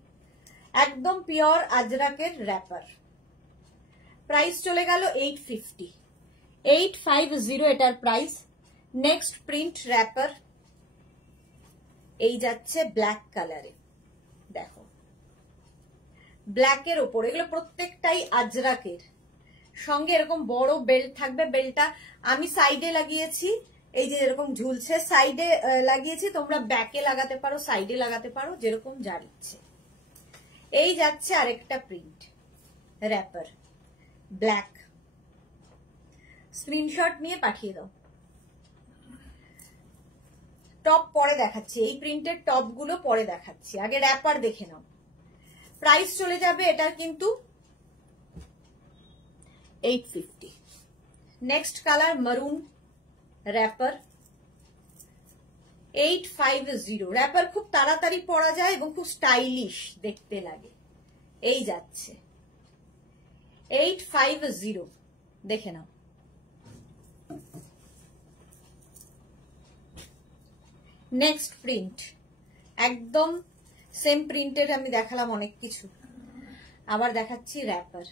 একদম পিওর আজরাকের র্যাপার। প্রাইস চলে গেল 850, 850 এটার প্রাইস। নেক্সট প্রিন্ট র্যাপার, এই যাচ্ছে ব্ল্যাক কালারে, দেখো ব্ল্যাকের ওপর, এগুলো প্রত্যেকটাই আজরাকের। সঙ্গে এরকম বড় বেল্ট থাকবে। বেল্টটা আমি সাইডে লাগিয়েছি, এই যে এরকম ঝুলছে, সাইডে লাগিয়েছি, তোমরা ব্যাকে লাগাতে পারো, সাইডে লাগাতে পারো, যেরকম যার ইচ্ছে। এই যাচ্ছে আরেকটা প্রিন্ট, র্যাপার ব্ল্যাক। স্ক্রিনশট নিয়ে পাঠিয়ে দাও। টপ পরে দেখাচ্ছি, এই প্রিন্টের টপ গুলো পরে দেখাচ্ছি, আগে র্যাপার দেখে নাও। প্রাইস চলে যাবে এটার কিন্তু 850। নেক্সট কালার মারুন র্যাপার 850। র্যাপার খুব তাড়াতাড়ি পরা যায় এবং খুব স্টাইলিশ দেখতে লাগে। এই যাচ্ছে 850, দেখে নাও। নেক্সট প্রিন্ট একদম সেম প্রিন্টের, আমি দেখালাম অনেক কিছু, আবার দেখাচ্ছি র্যাপার।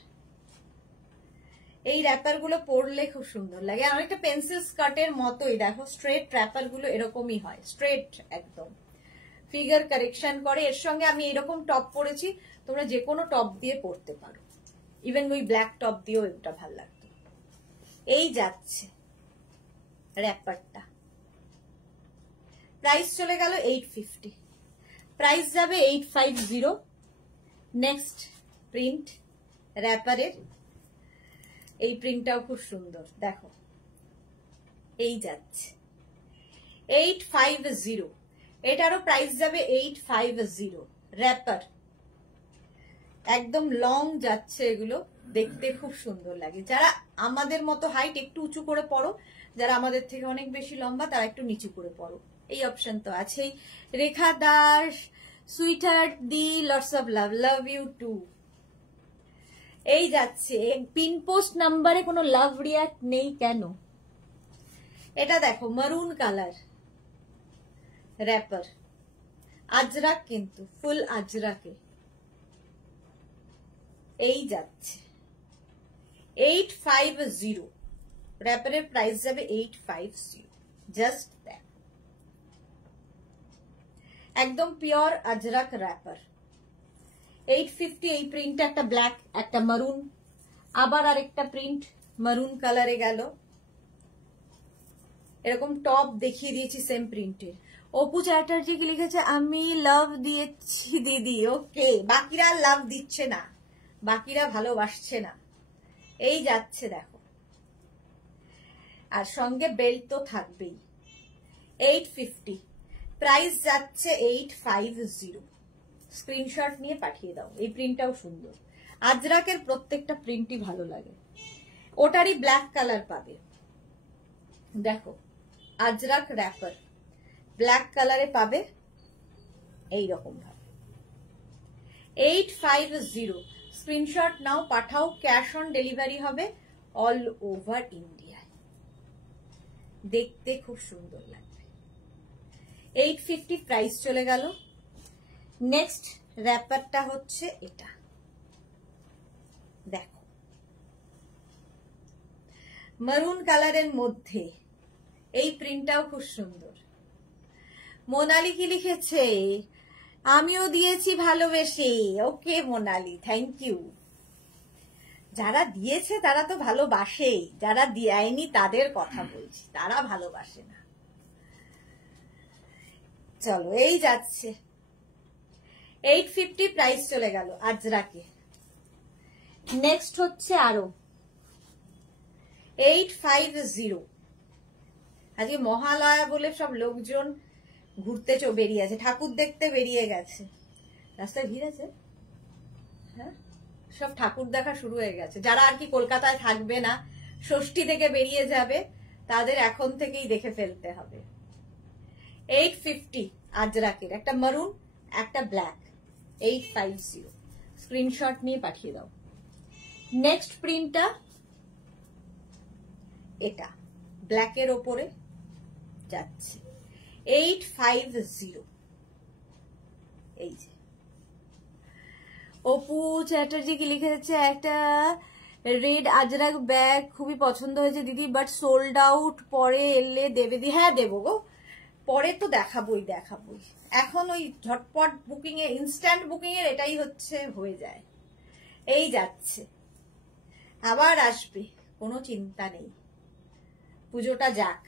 এই র্যাপার গুলো পরলে খুব সুন্দর লাগে, অনেকটা পেন্সিল স্কার্টের মতোই। দেখো স্ট্রেট র্যাপার গুলো এরকমই হয়, স্ট্রেট একদম, ফিগার কারেকশন করে। এর সঙ্গে আমি এরকম টপ পরেছি, তোমরা যে কোনো টপ দিয়ে পরতে পারো, ইভেন ওই ব্ল্যাক টপ দিয়েও এটা ভালো লাগতো। এই যাচ্ছে র্যাপারটা, প্রাইস চলে গেল 850, প্রাইস যাবে 850। নেক্সট প্রিন্ট র্যাপারের, এই প্রিন্টটাও খুব সুন্দর, দেখো এই যাচ্ছে 850, এটারও প্রাইস যাবে 850। র্যাপার একদম লং যাচ্ছে, এগুলো দেখতে খুব সুন্দর লাগে। যারা আমাদের মতো হাইট একটু উঁচু করে পড়ো, যারা আমাদের থেকে অনেক বেশি লম্বা তারা একটু নিচু করে পড়ো, এই অপশন তো আছেই। রেখা দাস, সুইটহার্ট দি, lots of love, love you too. এই যাচ্ছে, পিন পোস্ট নাম্বারে কোনো লাভ রিয়াক্ট নেই কেন? এটা দেখো মারুন কালার র্যাপার, আজরাক কিন্তু ফুল আজরাকে। এই যাচ্ছে 850, র্যাপারের প্রাইস যাবে 850। জাস্ট দ্যাট, একদম পিওর আজরাক র্যাপার 850। এই প্রিন্টটা একটা ব্ল্যাক, একটা মারুন, আবার আরেকটা প্রিন্ট মারুন কালারে গেল। এরকম টপ দেখিয়ে দিয়েছি সেম প্রিন্টের। অপু চ্যাটার্জি কি লিখেছে, আমি লাভ দিয়েছি দিদি। ওকে, বাকিরা লাভ দিচ্ছে না, বাকিরা ভালোবাসছে না। এই যাচ্ছে দেখো, আর সঙ্গে বেল্ট তো থাকবেই। 850, প্রাইস যাচ্ছে 850। স্ক্রিনশট নিয়ে পাঠিয়ে দাও। এই প্রিন্টটাও সুন্দর, আজরাকের প্রত্যেকটা প্রিন্টই ভালো লাগে। ওটারই ব্ল্যাক কালার পাবে, দেখো আজরাক র্যাপার ব্ল্যাক কালারে পাবে এইরকম ভাবে। 850, স্ক্রিনশট নাও, পাঠাও। ক্যাশ অন ডেলিভারি হবে অল ওভার ইন্ডিয়ায়। দেখতে খুব সুন্দর লাগবে। 850 প্রাইস চলে গেল। নেক্সট র্যাপারটা হচ্ছে এটা, দেখো মারুন কালারের মধ্যে এই প্রিন্টটাও খুব সুন্দর। মোনালি কি লিখেছে, আমিও দিয়েছি ভালোবেসে। ওকে মোনালি, থ্যাংক ইউ। যারা দিয়েছে তারা তো ভালোবাসেই, যারা দেয়নি তাদের কথা বলছি, তারা ভালোবাসে না। চলো এই যাচ্ছে 850, প্রাইস চলে গেল আজরাকে। নেক্সট হচ্ছে আরো 850। আজকে মহালয়া বলে সব লোকজন ঘুরতে বেরিয়ে আছে, ঠাকুর দেখতে বেরিয়ে গেছে। রাস্তায় ভিড় আছে, হ্যাঁ, সব ঠাকুর দেখা শুরু হয়ে গেছে। যারা আর কি কলকাতায় থাকবে না, ষষ্ঠী থেকে বেরিয়ে যাবে, তাদের এখন থেকেই দেখে ফেলতে হবে। 850 আজরাকের, একটা মারুন একটা ব্ল্যাক, 850। স্ক্রিনশট নিয়ে পাঠিয়ে দাও। নেক্সট প্রিন্টটা এটা ব্ল্যাকের ওপরে যাচ্ছে 850। এই যে অপু চ্যাটার্জি কি লিখেছে, একটা রেড আজরাক ব্যাগ খুবই পছন্দ হয়েছে দিদি, বাট সোল্ড আউট, পরে এলে দেবে দি? হ্যাঁ দেবো গো, পরে তো দেখাবোই। এখন ওই ঝটপট বুকিং এ, ইনস্ট্যান্ট বুকিং এর এটাই হচ্ছে, হয়ে যায়। এই যাচ্ছে, আবার আসবে, কোনো চিন্তা নেই, পুজোটা যাক।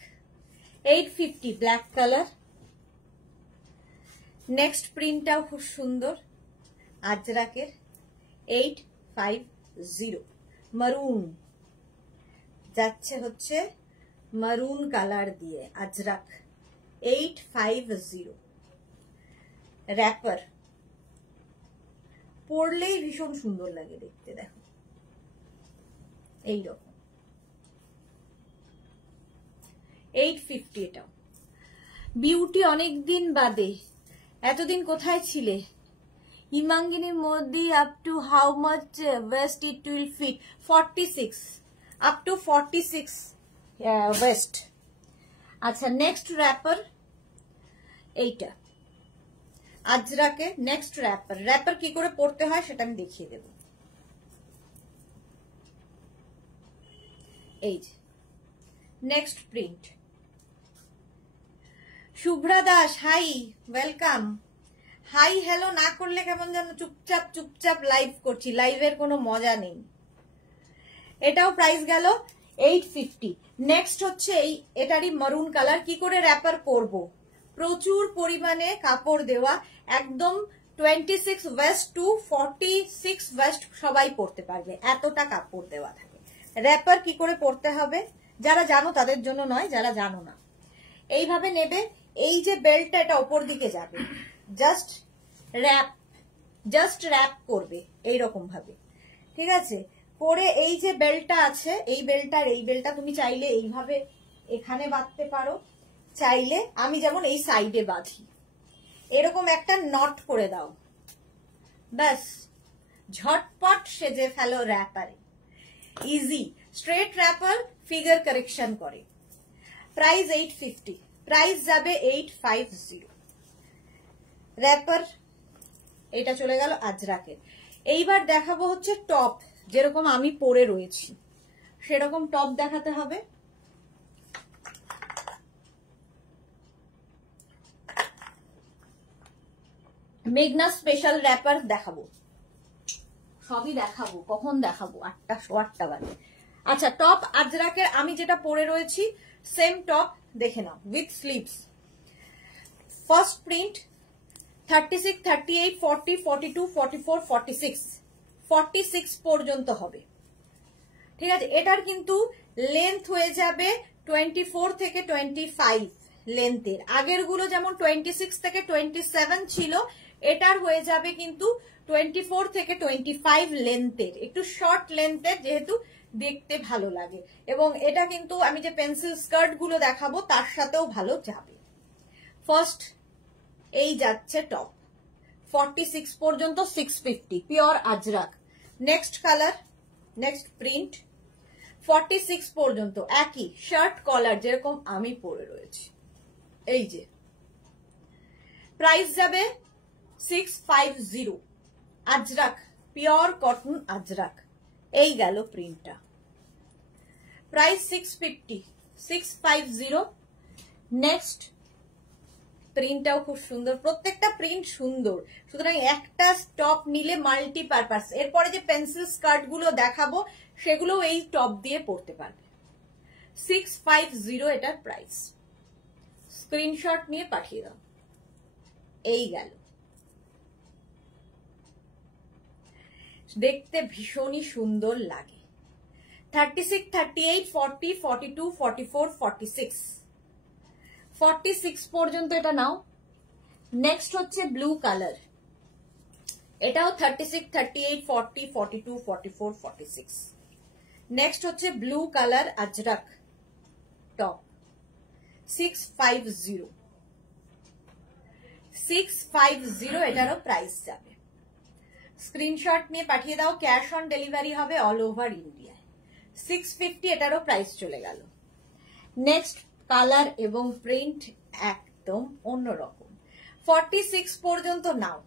850 ব্ল্যাক কালার। নেক্সট প্রিন্টটাও খুব সুন্দর, আজরাকের 850 মারুন যাচ্ছে হচ্ছে মারুন কালার দিয়ে আজরাক 850 র‍্যাপার পরলেই ভীষণ সুন্দর লাগে দেখতে দেখো এইরকম 850 এটাও বিউটি অনেক দিন বাদে এতদিন কোথায় ছিলে Himangini Modi up to how much waist it will fit 46 up to 46 waist আচ্ছা নেক্সট র‍্যাপার এইটা আজরাকে নেক্সট র‍্যাপার কি করে পড়তে হয় সেটা আমি দেখিয়ে দেব এই যে next print Shubhra Das hi welcome hi hello না করলে কেমন যেন চুপচাপ লাইভ করছি লাইভের কোনো মজা নেই এটাও প্রাইস গেল 850 নেক্সট হচ্ছে এই এটারই মারুন কালার কি করে র‍্যাপার করব প্রচুর পরিমাণে কাপড় দেওয়া একদম 26 ওয়েস্ট টু 46 ওয়েস্ট সবাই পরতে পারবে এতটা কাপড় দেওয়া থাকে র‍্যাপার কি করে পরতে হবে যারা জানো তাদের জন্য নয় যারা জানো না এইভাবে নেবে এই যে বেল্টটা এটা উপর দিকে যাবে জাস্ট র‍্যাপ করবে এই রকম ভাবে ঠিক আছে করে এই যে বেল্টটা আছে এই বেল্টটা তুমি চাইলে এইভাবে এখানে বাঁধতে পারো চাইলে আমি যেমন এই সাইডে বাঁধি এরকম একটা নট করে দাও ব্যাস ঝটপট সেজে ফেলো র‍্যাপারে easy straight wrapper figure correction করে প্রাইস 850 প্রাইস যাবে 850 র‍্যাপার এটা চলে গেল আজরাকের এইবার দেখাবো হচ্ছে টপ যেরকম আমি পরে রয়েছি সেরকম টপ দেখাতে হবে মেঘনা স্পেশাল র‍্যাপার দেখাবো সবই দেখাবো কখন দেখাবো 8টা বাজে আচ্ছা টপ আজরাকের আমি যেটা পরে রয়েছি সেম টপ দেখে নাও উইথ স্লিভস ফার্স্ট প্রিন্ট 36 38 40 42 44 46 46 পর্যন্ত হবে ঠিক আছে এটার কিন্তু লেন্থ হয়ে যাবে 24 থেকে 25 লেন্থের আগের গুলো যেমন 26 থেকে 27 ছিল এটার হয়ে যাবে কিন্তু 24 থেকে 25 লেন্থের একটু শর্ট লেন্থের যেহেতু দেখতে ভালো লাগে এবং এটা কিন্তু আমি যে পেন্সিল স্কার্ট গুলো দেখাবো তার সাথেও ভালো যাবে ফার্স্ট এই যাচ্ছে টপ 46 পর্যন্ত 650 pure Ajrak next colour next print 46 পর্যন্ত একই শার্ট কলার যেরকম আমি পরে রয়েছি এই যে প্রাইস যাবে 650 আজরাক পিওর কটন আজরাক এই গেল প্রিন্টটা প্রাইস 650 নেক্সট প্রিন্টটাও খুব সুন্দর প্রত্যেকটা প্রিন্ট সুন্দর সুতরাং একটা টপ নিলে মাল্টিপারপাস এরপরে যে পেন্সিল স্কার্ট গুলো দেখাবো সেগুলো এই টপ দিয়ে পরতে পারবে 650 এটার প্রাইস স্ক্রিনশট নিয়ে পাঠিয়ে দাও এই গেল দেখতে ভীষণই সুন্দর লাগে 36 38 40 42 44 46 46 পর্যন্ত এটা নাও নেক্সট হচ্ছে ব্লু কালার এটাও 36 38 40 42 44 46 নেক্সট হচ্ছে ব্লু কালার আজরাক টপ 650 এটারও প্রাইস যাবে স্ক্রিনশট নিয়ে পাঠিয়ে দাও ক্যাশ অন ডেলিভারি হবে অল ওভার ইন্ডিয়ায় 650 এটারও প্রাইস চলে গেল নেক্সট কালার এবং প্রিন্ট একদম অন্যরকম 46 পর্যন্ত নাও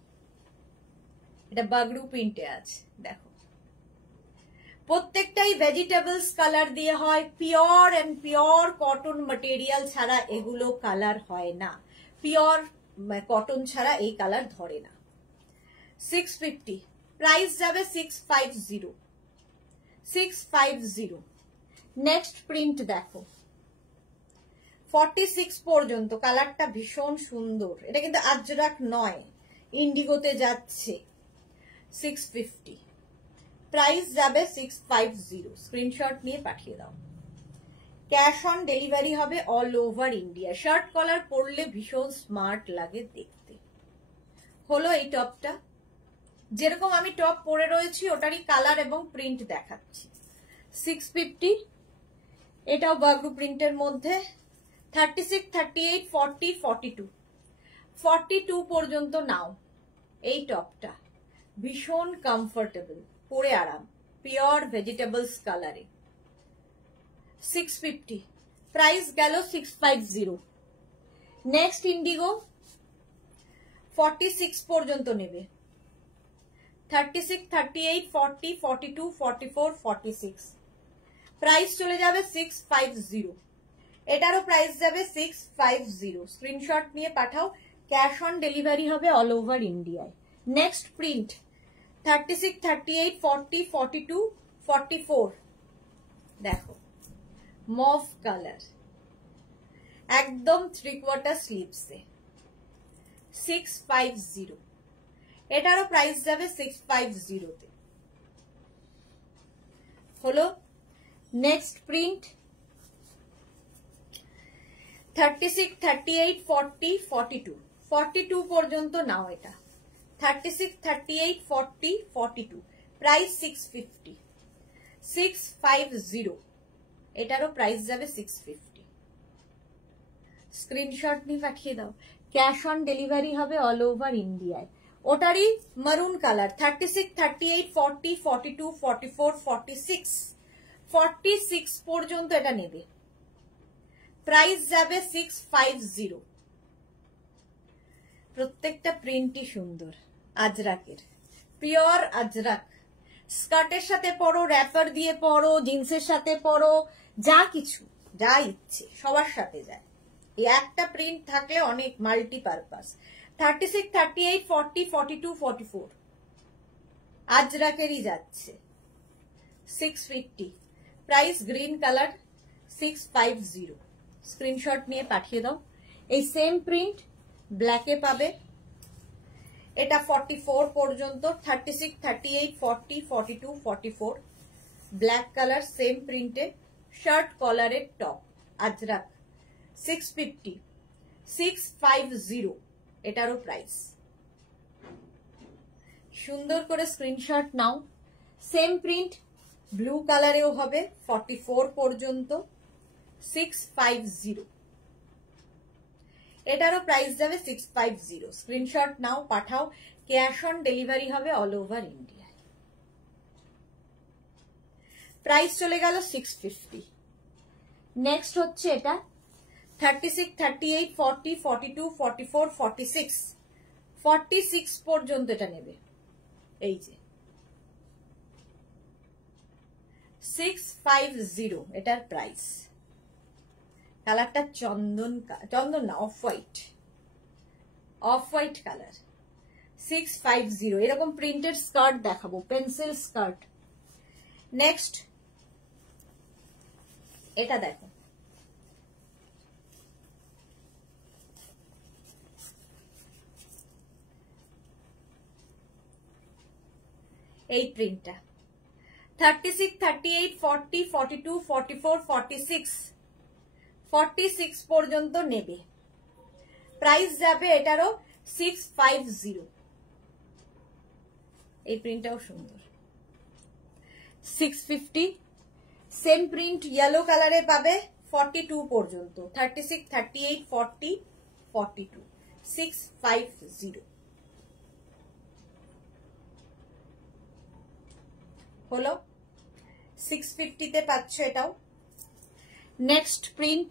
এটা বাগড়ু প্রিন্টে আছে দেখো প্রত্যেকটাই ভেজিটেবলস কালার দিয়ে হয় pure and pure cotton material ছাড়া এগুলো কালার হয় না পিওর কটন ছাড়া এই কালার ধরে না 650 প্রাইস যাবে 650 নেক্সট প্রিন্ট দেখো 46 পর্যন্ত কালারটা ভীষণ সুন্দর এটা কিন্তু আজরাক নয় ইন্ডিগোতে যাচ্ছে 650, প্রাইস যাবে 650, স্ক্রিনশট নিয়ে পাঠিয়ে দাও। ক্যাশ অন ডেলিভারি হবে all over India. Shirt collar পরলে ভীষণ স্মার্ট লাগে দেখতে। হলো এই টপটা, যেরকম আমি টপ পরে রয়েছি ওটারই কালার এবং প্রিন্ট দেখাচ্ছি। 650, এটাও বাগরু প্রিন্টের মধ্যে। 36, 38, 40, 42, 42 পর্যন্ত নাও। এই টপটা ভীষণ কমফোর্টেবল, পরে আরাম, পিওর ভেজিটেবলস কালারে। 650, প্রাইস গেল 650। নেক্সট ইন্ডিগো 46 পর্যন্ত নেবে। 36, 38, 40, 42, 44, 46, প্রাইস চলে যাবে 650। এটারও প্রাইস যাবে 650, স্ক্রিনশট নিয়ে পাঠাও। ক্যাশ অন ডেলিভারি হবে অল ওভার ইন্ডিয়ায়। নেক্সট প্রিন্ট 36, 38, 40, 42, 44, দেখো মভ কালার, একদম 3/4 স্লিভসে। 650, এটারও প্রাইস যাবে 650-তে। হলো নেক্সট প্রিন্ট 36, 38, 40, 42, 42 পর্যন্ত নাও। এটা 36, 38, 40, 42, প্রাইস 650, 650, এটারও প্রাইস যাবে 650, স্ক্রিনশট নিয়ে পাঠিয়ে দাও। ক্যাশ অন ডেলিভারি হবে অল ওভার ইন্ডিয়ায়। ওটারই মারুন কালার। 36, 38, 40, 42, 44, 46, 46 পর্যন্ত এটা নেবে। প্রাইস যাবে 650। প্রত্যেকটা প্রিন্টই সুন্দর, আজরাকের, পিওর আজরাক। স্কার্টের সাথে পরো, র্যাপার দিয়ে পরো, জিন্সের সাথে পরো, যা কিছু যা ইচ্ছে সবার সাথে যায়। এই একটা প্রিন্ট থাকলে অনেক মাল্টিপারপাস। 36, 38, 40, 42, 44, আজরাকেরই যাচ্ছে। 650, প্রাইস গ্রিন কালার, 650, স্ক্রিনশট নিয়ে পাঠিয়ে দাও। এই সেম প্রিন্ট ব্ল্যাকে পাবে। এটা 44 পর্যন্ত। 36, 38, 40, 42, 44, ব্ল্যাক কালার, সেম প্রিন্টে, শার্ট কলারের টপ, আজরাক। 650, 650, এটারও প্রাইস। সুন্দর করে স্ক্রিনশট নাও। সেম প্রিন্ট ব্লু কালারেও হবে, 44 পর্যন্ত, 650, এটারও প্রাইস যাবে 650, স্ক্রিনশট নাও, পাঠাও। ক্যাশ অন ডেলিভারি হবে অল ওভার ইন্ডিয়া। প্রাইস চলে গেল 650। নেক্সট হচ্ছে এটা 36, 38, 40, 42, 44, 46, 46 পর্যন্ত এটা নেবে। এই যে 650, এটার প্রাইস। কালারটা চন্দন না, off white, off white colour. 650, এরকম প্রিন্টেড স্কার্ট দেখাবো, পেন্সিল স্কার্ট। নেক্সট এটা দেখো, এই প্রিন্টটা 36, 38, 40, 42, 44, 46, 46 পর্যন্ত নেবে। প্রাইস যাবে এটারও 650। এই প্রিন্টটাও সুন্দর। 650, সেম প্রিন্ট ইয়েলো কালারে পাবে, 42 পর্যন্ত। 36, 38, 40, 42, 650। হলো 650-তে পাচ্ছ এটাও। Next print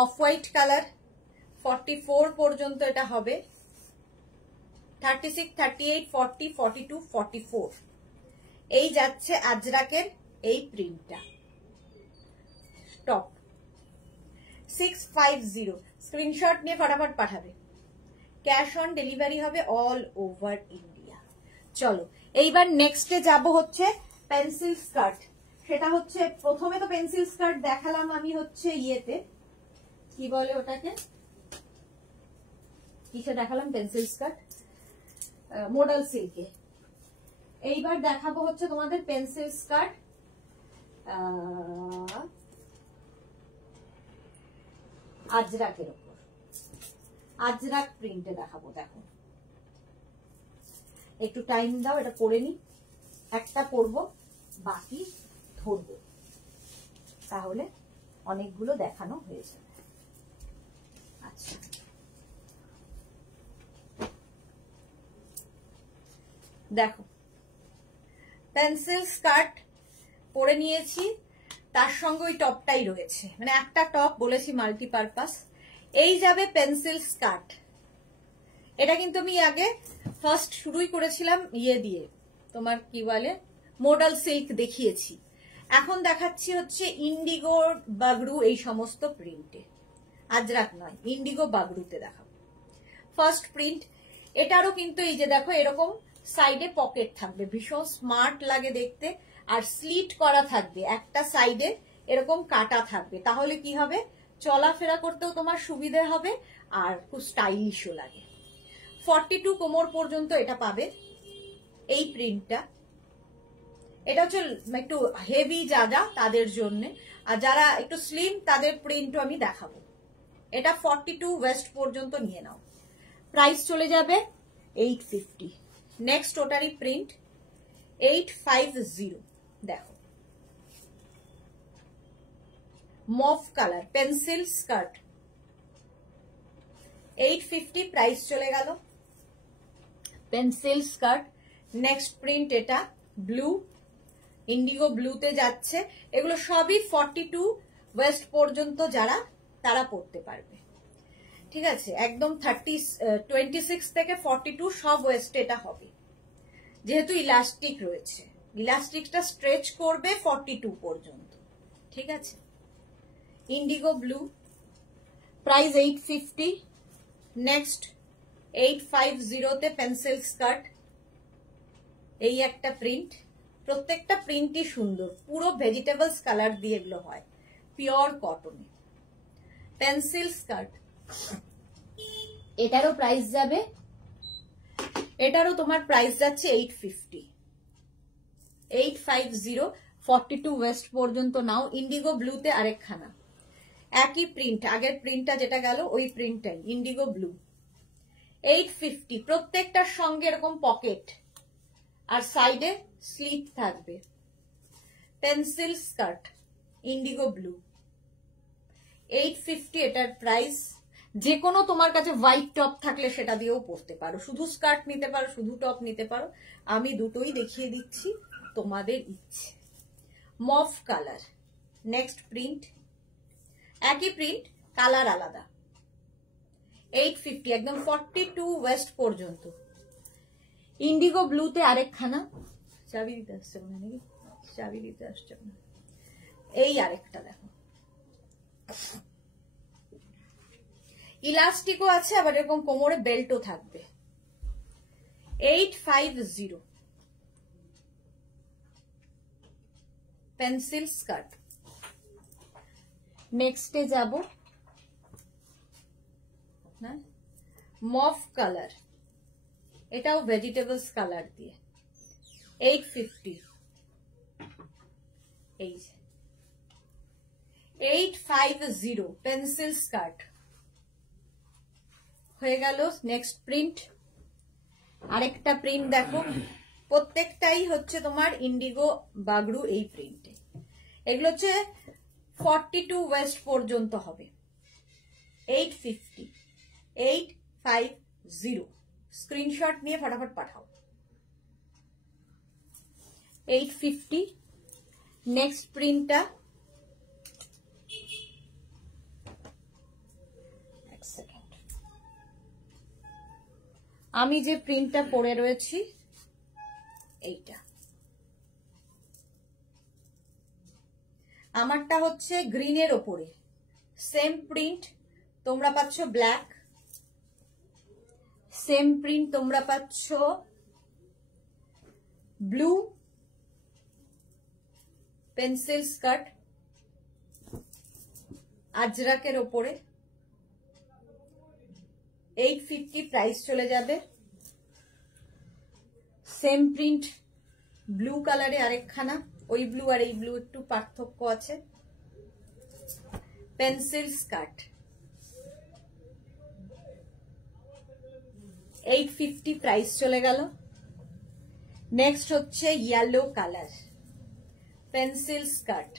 off white colour, 44 পর্যন্ত এটা হবে। 36, 38, 40, 42, 44, এই যাচ্ছে আজরাকের এই প্রিন্টটা, টপ। 650, স্ক্রিনশট নিয়ে ফটাফট পাঠাবে। ক্যাশ অন ডেলিভারি হবে অল ওভার ইন্ডিয়া। চলো এইবার নেক্সটে যাব হচ্ছে পেন্সিল স্কার্ট। সেটা হচ্ছে, প্রথমে তো পেন্সিল স্কার্ট দেখালাম আমি হচ্ছে ইয়েতে, কি বলে ওটাকে, কিসে দেখালাম পেন্সিল স্কার্ট, মোডাল সিল্কে। এইবার দেখাবো হচ্ছে তোমাদের পেন্সিল স্কার্ট, আজরাকের উপর, আজরাক প্রিন্টে দেখাবো। দেখো একটু টাইম দাও, এটা পরে নি, একটা পরবো বাকি ধরবো, তাহলে অনেকগুলো দেখানো হয়ে যাবে। আচ্ছা, দেখো পেন্সিল স্কার্ট পরে নিয়েছি, তার সঙ্গে ওই টপটাই রয়েছে, মানে একটা টপ বলেছি মাল্টিপারপাস। এই যাবে পেন্সিল স্কার্ট। এটা কিন্তু আমি আগে ফার্স্ট শুরুই করেছিলাম ইয়ে দিয়ে, তোমার কি বলে মডাল সিল্ক দেখিয়েছি। এখন দেখাচ্ছি হচ্ছে ইন্ডিগো বাগড়ু, এই সমস্ত প্রিন্টে, আজরাক নয়, ইন্ডিগো বাগড়ুতে দেখাবো। ফার্স্ট প্রিন্ট, এটারও কিন্তু এই যে দেখো এরকম সাইডে পকেট থাকবে, ভীষণ স্মার্ট লাগে দেখতে, আর স্লিট করা থাকবে, একটা সাইডে এরকম কাটা থাকবে, তাহলে কি হবে চলাফেরা করতেও তোমার সুবিধে হবে আর খুব স্টাইলিশও লাগে। 42 কোমর পর্যন্ত এটা পাবে এই প্রিন্টটা। এটা হচ্ছে একটু হেভি যারা তাদের জন্য, আর যারা একটু স্লিম তাদের প্রিন্টও আমি দেখাবো। এটা 42 ওয়েস্ট পর্যন্ত নিয়ে নাও। প্রাইস চলে যাবে 850। নেক্সট ওটারই প্রিন্ট 850। দেখো mauve colour pencil skirt, 850 price চলে গেল। Pencil skirt. নেক্সট প্রিন্ট এটা ব্লু, ইন্ডিগো ব্লুতে যাচ্ছে। এগুলো সবই 42 ওয়েস্ট পর্যন্ত যারা তারা পড়তে পারবে, ঠিক আছে। একদম 26 থেকে 42 সব ওয়েস্ট এটা হবে, যেহেতু ইলাস্টিক রয়েছে, ইলাস্টিকটা স্ট্রেচ করবে 42 পর্যন্ত, ঠিক আছে। Indigo blue, price 850। নেক্সট 850 তে পেন্সিল স্কার্ট, এই একটা প্রিন্ট, প্রত্যেকটা প্রিন্টই সুন্দর, পুরো ভেজিটেবলস কালার দিয়ে এগুলো হয়, পিওর কটনে। পেন্সিল স্কার্ট, এটারও প্রাইস যাবে, এটারও তোমার প্রাইস যাচ্ছে 850। 850 42 ওয়েস্ট পর্যন্ত নাও। ইন্ডিগো ব্লুতে আরেকখানা, একই প্রিন্ট, আগের প্রিন্টটা যেটা গেল ওই প্রিন্টটাই, ইন্ডিগো ব্লু, 850। প্রত্যেকটার সঙ্গে এরকম পকেট আর সাইডে স্লিট থাকবে। পেন্সিল স্কার্ট, ইন্ডিগো ব্লু, 850 এটার প্রাইস। যে কোনো তোমার কাছে হোয়াইট টপ থাকলে সেটা দিয়েও পরতে পারো, শুধু স্কার্ট নিতে পারো, শুধু টপ নিতে পারো, আমি দুটোই দেখিয়ে দিচ্ছি, তোমাদের ইচ্ছে। মফ কালার। নেক্সট প্রিন্ট, একই প্রিন্ট, কালার আলাদা, 850, একদম 42 ওয়েস্ট পর্যন্ত। ইন্ডিগো ব্লুতে আরেকখানা, চাবি দিতে আসছে না নাকি, চাবি দিতে আসছে না, এই আরেকটা দেখো, ইলাস্টিকও আছে, আবার এরকম কোমরে বেল্টও থাকবে। 850 পেন্সিল স্কার্ট। নেক্সটে যাব না, মফ কালার, এটাও ভেজিটেবলস কালার দিয়ে, 850। এই 850 পেন্সিল স্কার্ট হয়ে গেল। নেক্সট প্রিন্ট, আরেকটা প্রিন্ট দেখো, প্রত্যেকটাই হচ্ছে তোমার ইন্ডিগো বাগড়ু এই প্রিন্টে। এগুলো হচ্ছে 42 ওয়েস্ট পর্যন্ত হবে, 850। 850 স্ক্রিনশট নিয়ে ফটাফট পাঠাও। 850। নেক্সট প্রিন্টটা, আমি যে প্রিন্টটা পরে রয়েছি এইটা, আমারটা হচ্ছে গ্রিনের ওপরে, সেম প্রিন্ট তোমরা পাচ্ছ ব্ল্যাক, সেম প্রিন্ট তোমরা পাচ্ছ ব্লু, পেন্সিল স্কার্ট আজরাকের ওপরে, 850 প্রাইস চলে যাবে। সেম প্রিন্ট ব্লু কালারে আরেকখানা, ওই ব্লু আর এই ব্লু একটু পার্থক্য আছে। পেন্সিল স্কার্ট 850 প্রাইস চলে গেল। নেক্সট হচ্ছে ইয়েলো কালার পেন্সিল স্কার্ট,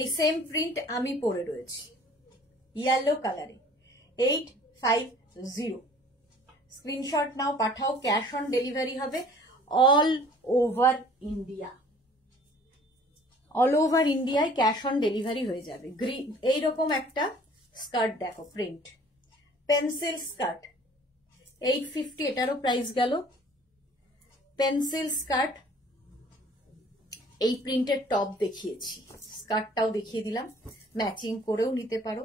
এই সেম প্রিন্ট আমি পরে রয়েছি ইয়েলো কালারে 850। স্ক্রিনশট নাও, পাঠাও। ক্যাশ অন ডেলিভারি হবে all over India. All over ইন্ডিয়ায় ক্যাশ অন ডেলিভারি হয়ে যাবে। এইরকম একটা স্কার্ট দেখো, প্রিন্ট পেন্সিল স্কার্ট 850, এটারও প্রাইস গেল। পেন্সিল স্কার্ট, এই প্রিন্টের টপ দেখিয়েছি, স্কার্টটাও দেখিয়ে দিলাম, ম্যাচিং করেও নিতে পারো।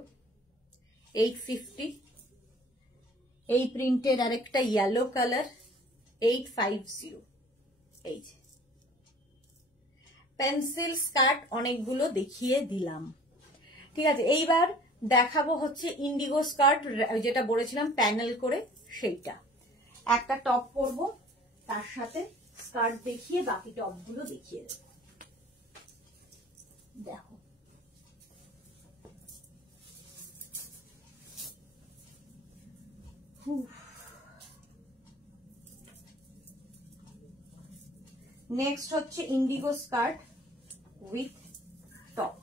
850। এই প্রিন্টের আরেকটা ইয়েলো কালার 850। এই যে পেন্সিল স্কার্ট অনেকগুলো দেখিয়ে দিলাম, ঠিক আছে। এইবার দেখাবো হচ্ছে ইন্ডিগো স্কার্ট, যেটা বলেছিলাম প্যানেল করে, সেইটা একটা টপ পরবো, তার সাথে স্কার্ট দেখিয়ে বাকি টপগুলো দেখিয়ে দেবো। দেখো নেক্সট হচ্ছে ইন্ডিগো স্কার্ট উইথ টপ।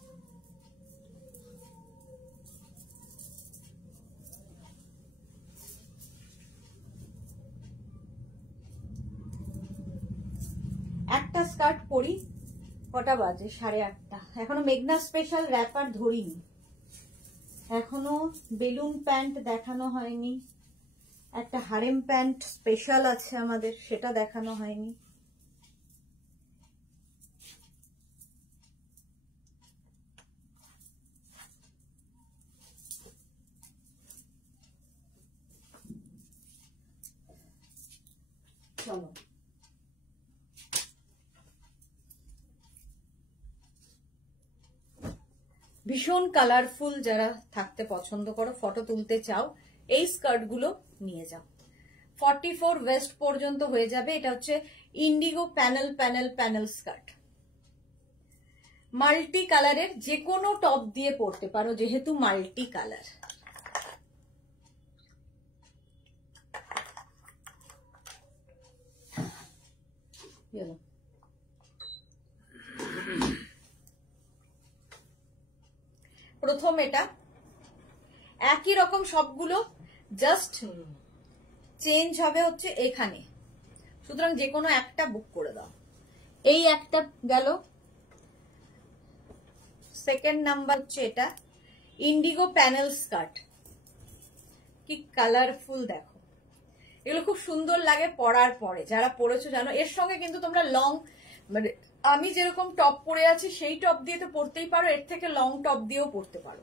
একটা স্কার্ট পরি, কটা বাজে? 8:30। এখনো মেঘনা স্পেশাল র্যাপার ধরিনি, এখনো বেলুন প্যান্ট দেখানো হয়নি, একটা হারেম প্যান্ট স্পেশাল আছে আমাদের, সেটা দেখানো হয়নি। চলো ভীষণ কালারফুল যারা থাকতে পছন্দ করো, ফটো তুলতে চাও, এই স্কার্ট গুলো নিয়ে যাও। 44 ওয়েস্ট পর্যন্ত হয়ে যাবে। এটা হচ্ছে Indigo panel panel panel skirt, multi কালারের, যে কোনো টপ দিয়ে পরতে পারো যেহেতু মাল্টি কালার। প্রথম এটা একই রকম সবগুলো, জাস্ট চেঞ্জ হবে হচ্ছে এখানে, সুতরাং যে কোনো একটা বুক করে দাও। এই একটা গেল। সেকেন্ড নাম্বার হচ্ছে এটা ইন্ডিগো প্যানেল স্কার্ট, কি কালারফুল দেখো, এগুলো খুব সুন্দর লাগে পরার পরে, যারা পরেছো জানো। এর সঙ্গে কিন্তু তোমরা লং, মানে আমি যেরকম টপ পরে আছি সেই টপ দিয়ে তো পরতেই পারো, এর থেকে লং টপ দিয়েও পরতে পারো,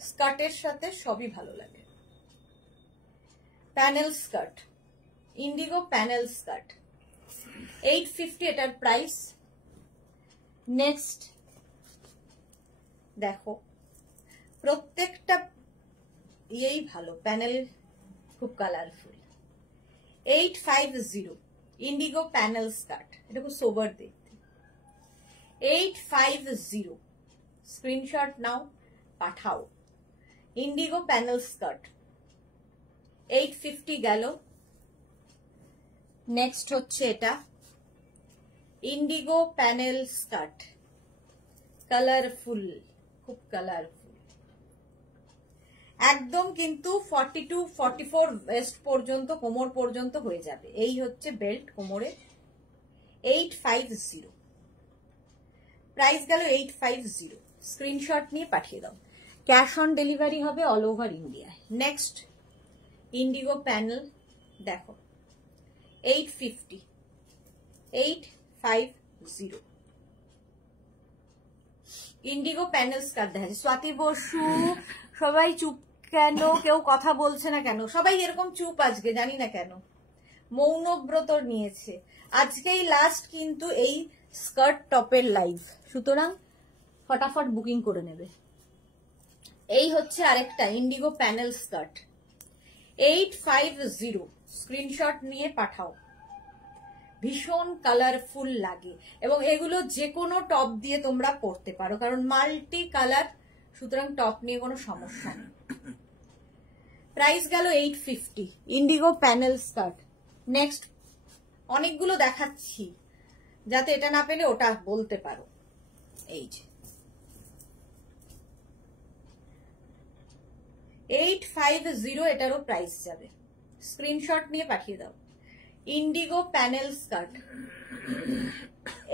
স্কার্টের সাথে সবই ভালো লাগে। Panel skirt, Indigo panel skirt 850 এটার প্রাইস। নেক্সট দেখো, প্রত্যেকটা এই ভালো, প্যানেল খুব কালারফুল। 850 ইন্ডিগো প্যানেল স্কার্ট, এটা খুব সোবার দেখতে। 850 স্ক্রিনশট নাও, পাঠাও। ইন্ডিগো প্যানেল স্কার্ট 850 গেল। নেক্সট হচ্ছে এটা ইন্ডিগো প্যানেল স্কার্ট, কালারফুল, খুব কালারফুল, একদম কিন্তু 42-44 ওয়েস্ট পর্যন্ত, কোমর পর্যন্ত হয়ে যাবে। এই হচ্ছে বেল্ট কোমরে। 850 প্রাইস গেল 850। স্ক্রিনশট নিয়ে পাঠিয়ে দাও, ক্যাশ অন ডেলিভারি হবে অল ওভার ইন্ডিয়ায়। নেক্সট ইন্ডিগো প্যানেল দেখো 850 ইন্ডিগো প্যানেল স্কার্ট দেখা যায়। স্বাতি বসু, সবাই চুপ কেন? কেউ কথা বলছে না কেন? সবাই এরকম চুপ আজকে, জানি না কেন, মৌনব্রত নিয়েছে। আজকেই লাস্ট কিন্তু এই স্কার্ট টপের লাইভ, সুতরাং ফটাফট বুকিং করে নেবে। এই হচ্ছে আরেকটা ইন্ডিগো প্যানেল স্কার্ট 850, স্ক্রিনশট নিয়ে পাঠাও। ভীষণ কালারফুল লাগে এবং এগুলো যে কোনো টপ দিয়ে তোমরা পরতে পারো, কারণ মাল্টি কালার, সুতরাং টপ নিয়ে কোনো সমস্যা নেই। প্রাইস গেল 850, ইন্ডিগো প্যানেল স্কার্ট। নেক্সট অনেকগুলো দেখাচ্ছি, যাতে এটা না পেলে ওটা বলতে পারো। এই যে 850, এটারও প্রাইস যাবে, স্ক্রিনশট নিয়ে পাঠিয়ে দাও। ইন্ডিগো প্যানেল স্কার্ট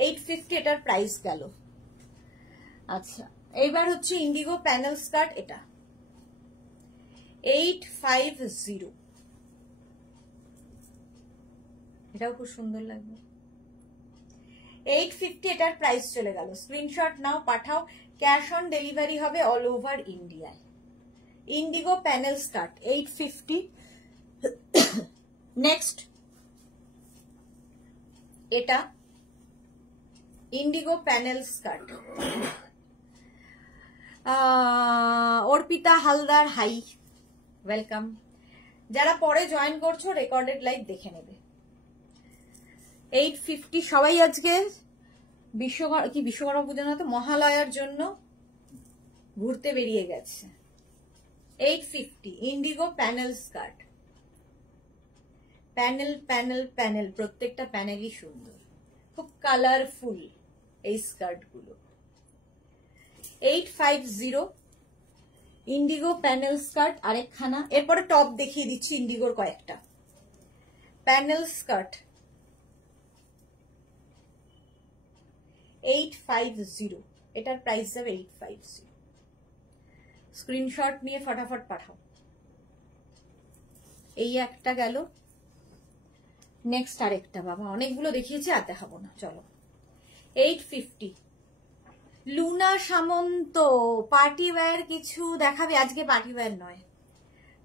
850, এটার প্রাইস গেল। আচ্ছা, এইবার হচ্ছে ইন্ডিগো প্যানেল স্কার্ট, এটা 850, এটাও খুব সুন্দর লাগবে। 850, এটার প্রাইস চলে গেল। স্ক্রিনশট নাও, পাঠাও। ক্যাশ অন ডেলিভারি হবে অল ওভার ইন্ডিয়ায়। Indigo panel skirt 850। নেক্সট এটা indigo panel skirt, Arpita Haldar, hi, welcome. যারা পরে জয়েন করছো রেকর্ডেড লাইভ দেখে নেবে। 850, সবাই আজকে বিশ্বকর্মা পুজো না তো মহালয়ার জন্য ঘুরতে বেরিয়ে গেছে। 850, indigo panel skirt. Panel panel panel, প্রত্যেকটা প্যানেলই সুন্দর, খুব কালারফুল এই স্কার্ট গুলো। 850, ইন্ডিগো প্যানেল স্কার্ট আরেকখানা। এরপরে টপ দেখিয়ে দিচ্ছি ইন্ডিগোর কয়েকটা। প্যানেল স্কার্ট 850, এটার প্রাইস যাবে 850। স্ক্রিনশট নিয়ে ফটাফট পাঠাও। এই একটা গেল। নেক্সট আরেকটা, বাবা অনেকগুলো দেখিয়েছি আর দেখাবো না, চলো। 850, লুনা সামন্ত, পার্টি ওয়্যার কিছু দেখাবে আজকে? পার্টি ওয়্যার নয়,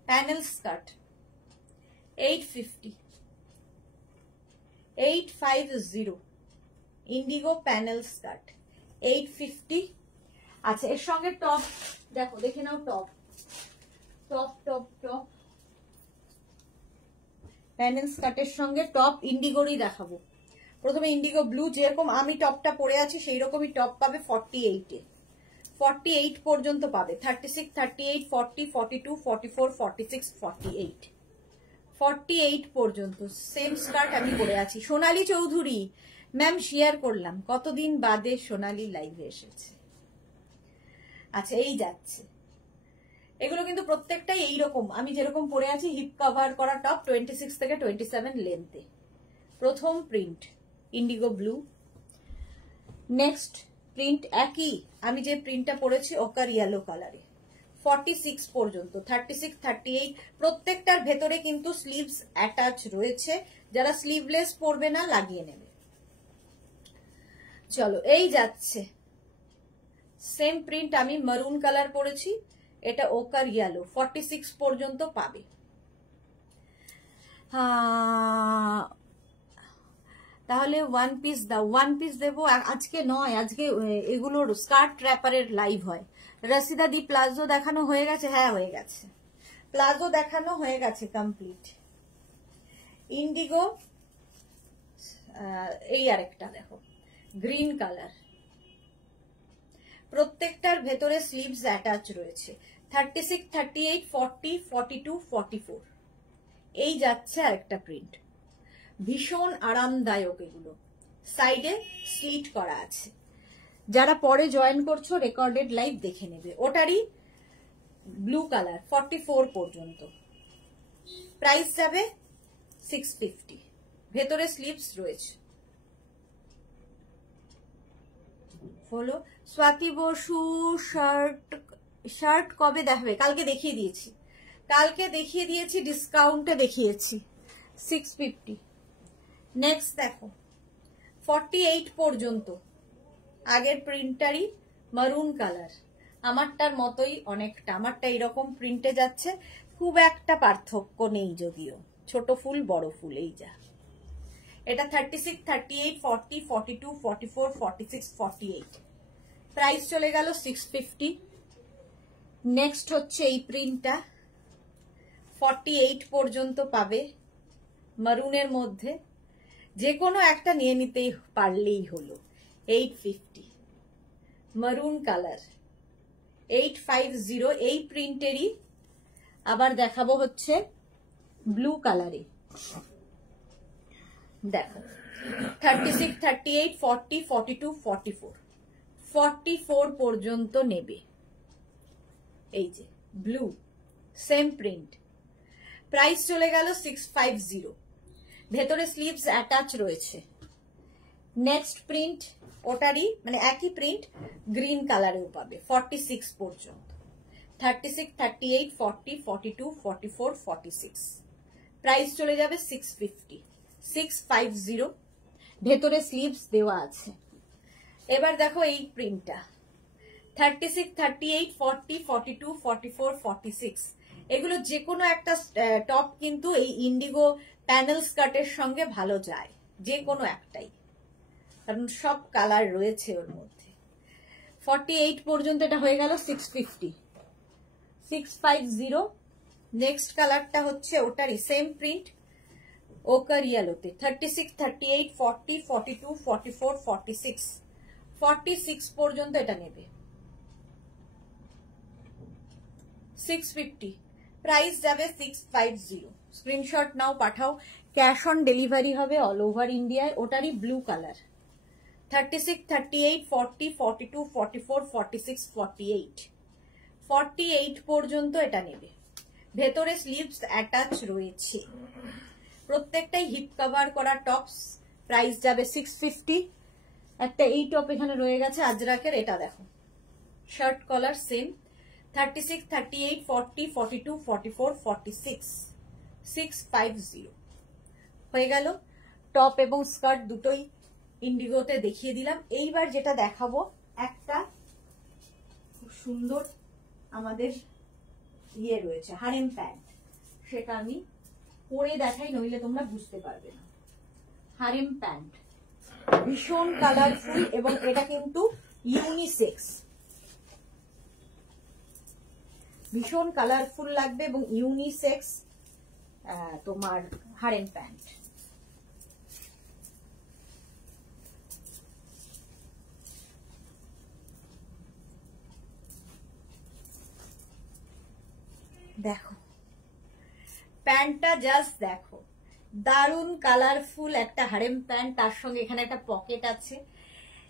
panel skirt 850। 850, indigo panel skirt 850। আচ্ছা, এর সঙ্গে টপ দেখো, দেখে নাও top. Top top top panel স্কার্টের সঙ্গে টপ ইন্ডিগোরই দেখাবো। প্রথমে ইন্ডিগো ব্লু, যেরকম আমি টপটা পরে আছি সেই রকমই টপ পাবে 48-এ। 48 পর্যন্ত পাবে। 36, 38, 40, 42, 44, 46, 48, 48 পর্যন্ত সেম স্কার্ট আমি পরে আছি। সোনালী চৌধুরী ম্যাম, শেয়ার করলাম, কতদিন বাদে সোনালী লাইভে এসেছে। আচ্ছা, এই যাচ্ছে। এগুলো কিন্তু প্রত্যেকটাই এইরকম, আমি যেরকম পরে আছি, হিপ কভার করা টপ, 26 থেকে 27 লেন্থে। প্রথম print Indigo blue. Next print একই, আমি যে প্রিন্টটা পরেছি ওকার ইয়েলো কালারে, 46 পর্যন্ত। 36, 38, প্রত্যেকটার ভেতরে কিন্তু স্লিভস অ্যাটাচ রয়েছে, যারা স্লিভলেস পরবে না লাগিয়ে নেবে। চলো, এই যাচ্ছে সেম প্রিন্ট, আমি মারুন কালার পরেছি, এটা ওকার ইয়েলো, 46 পর্যন্ত পাবে। তাহলে ওয়ান পিস দাও। ওয়ান পিস দেবো আজকে নয়, আজকে এগুলোর স্কার্ট র্যাপারের লাইভ হয়। রসিদা দি, প্লাজো দেখানো হয়ে গেছে? হ্যাঁ, হয়ে গেছে, প্লাজো দেখানো হয়ে গেছে কমপ্লিট। ইন্ডিগো, এই আরেকটা দেখো, গ্রিন কালার, প্রত্যেকটার ভেতরে স্লিভস অ্যাটাচ রয়েছে। 36, 38, 40, 42, 44, এই যাচ্ছে আরেকটা প্রিন্ট, ভীষণ আরামদায়ক। এগুলো সাইডে স্লিট করা আছে। যারা পরে জয়েন করছো রেকর্ডেড লাইভ দেখে নেবে। ওটারই ব্লু কালার, 44 পর্যন্ত। প্রাইস যাবে 650, ভেতরে স্লিভস রয়েছে। হলো স্বাতি বসু শার্ট কবে দেখাবে? কালকে দেখিয়ে দিয়েছি, ডিসকাউন্টে দেখিয়েছি 650। নেক্সট দেখো 48 পর্যন্ত, আগের প্রিন্টারই মারুন কালার, আমারটার মতোই অনেকটা, আমারটা এরকম প্রিন্টে যাচ্ছে, খুব একটা পার্থক্য নেই, যদিও ছোট ফুল বড় ফুল। এই যা, এটা 36, 38, 40, 42, 44, 46, 48, প্রাইস চলে গেল 650। নেক্সট হচ্ছে এই প্রিন্টটা, 48 পর্যন্ত পাবে, মারুনের মধ্যে, যে কোনো একটা নিয়ে নিতেই পারলেই হলো। 850 মারুন কালার, 850 এই প্রিন্টেরই। আবার দেখাবো হচ্ছে ব্লু কালারে, দেখো 36, 38, 40, 42, 44, 44 পর্যন্ত নেবে। এই যে ব্লু সেম প্রিন্ট, প্রাইস চলে গেল 650। ভেতরে স্লিভস অ্যাটাচ রয়েছে। নেক্সট প্রিন্ট ওটারই মানে একই প্রিন্ট, গ্রিন কালারেও পাবে 46 পর্যন্ত। 36, 38, 40, 42, 44, 46, প্রাইস চলে যাবে 650, 650। ভেতরে স্লিভস দেওয়া আছে। এবার দেখো এই প্রিন্টটা 36, 38, 40, 42, 44, 46, এগুলো যে কোনো একটা টপ কিন্তু এই ইন্ডিগো প্যানেল স্কার্টের সঙ্গে ভালো যায়, যে কোনো একটাই, কারণ সব কালার রয়েছে ওর মধ্যে। 48 পর্যন্ত এটা হয়ে গেল 650, 650। নেক্সট কালারটা হচ্ছে ওটারই সেম প্রিন্ট, ওকার ইয়েলোতে 36, 38, 40, 42, 44, 46, 46 পর্যন্ত এটা নেবে। 650, প্রাইস যাবে 650। স্ক্রিনশট নাও, পাঠাও। ক্যাশ অন ডেলিভারি হবে অল ওভার ইন্ডিয়ায়। ওটারই ব্লু কালার 36, 38, 40, 42, 44, 46, 48, 48 পর্যন্ত এটা নেবে। ভেতরে স্লিভস অ্যাটাচ রয়েছে। প্রত্যেকটাই হিপ কভার করা টপস। প্রাইস যাবে 650। একটা এই টপ এখানে রয়ে গেছে আজরাকের, এটা দেখো শার্ট কলার সেম 36, 38, 40, 42, 44, 46, 650 হয়ে গেল। টপ এবং স্কার্ট দুটোই ইন্ডিগোতে দেখিয়ে দিলাম। এইবার যেটা দেখাবো একটা খুব সুন্দর আমাদের ইয়ে রয়েছে হারেম প্যান্ট, সেটা আমি পরে দেখাই, নইলে তোমরা বুঝতে পারবে না। হারেম প্যান্ট ভীষণ কালারফুল এবং এটা কিন্তু ইউনিসেক্স, ভীষণ কালারফুল লাগবে এবং ইউনিসেক্স তোমার হারেম প্যান্ট। দেখো প্যান্টটা জাস্ট দেখো, দারুন কালারফুল একটা হারেম প্যান্ট, তার সঙ্গে এখানে একটা পকেট আছে।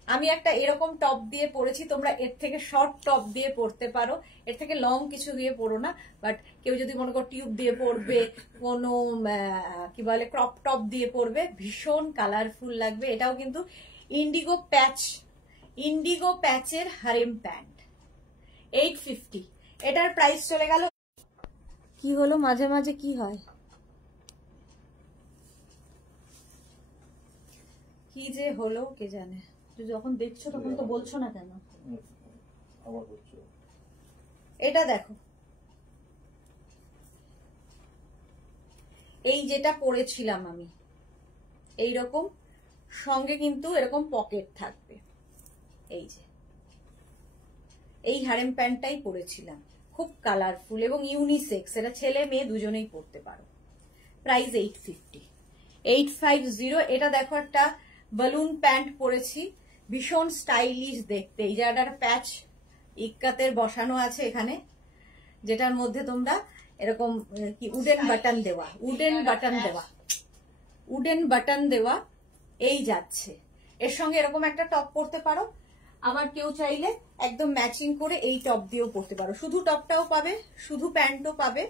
আমি একটা এরকম টপ দিয়ে পরেছি, তোমরা এর থেকে শর্ট টপ দিয়ে পরতে পারো, এর থেকে লং কিছু দিয়ে পরো না। বাট কেউ যদি মনে করো টিউব দিয়ে পরবে, কোনো কি বলে ক্রপ টপ দিয়ে পরবে, ভীষণ কালারফুল লাগবে। এটাও কিন্তু ইন্ডিগো প্যাচ, ইন্ডিগো প্যাচের হারেম প্যান্ট 850। এটার প্রাইস চলে গেল। কি হলো মাঝে মাঝে কি হয়, কি যে হলো কে জানে। যখন দেখছো তখন তো বলছো না কেন? এটা দেখো, এই যেটা পরেছিলাম আমি এইরকম, সঙ্গে কিন্তু এরকম পকেট থাকবে। এই যে এই হারেম প্যান্টটাই পরেছিলাম, খুব কালারফুল এবং ইউনিসেক্স, এটা ছেলে মেয়ে দুজনেই পরতে পারো। প্রাইস 850, 850। এটা দেখো একটা বালুন প্যান্ট পরেছি, ভীষণ স্টাইলিশ দেখতে। এই জায়গাটার প্যাচ ইক্কাতের বসানো আছে এখানে, যেটার মধ্যে তোমরা এরকম কি উডেন বাটন দেওয়া, উডেন বাটন দেওয়া, উডেন বাটন দেওয়া এই যাচ্ছে। এর সঙ্গে এরকম একটা টপ পরতে পারো। আবার কেউ চাইলে একদম ম্যাচিং করে এই টপ দিয়েও পরতে পারো। শুধু টপটাও পাবে, শুধু প্যান্টও পাবে।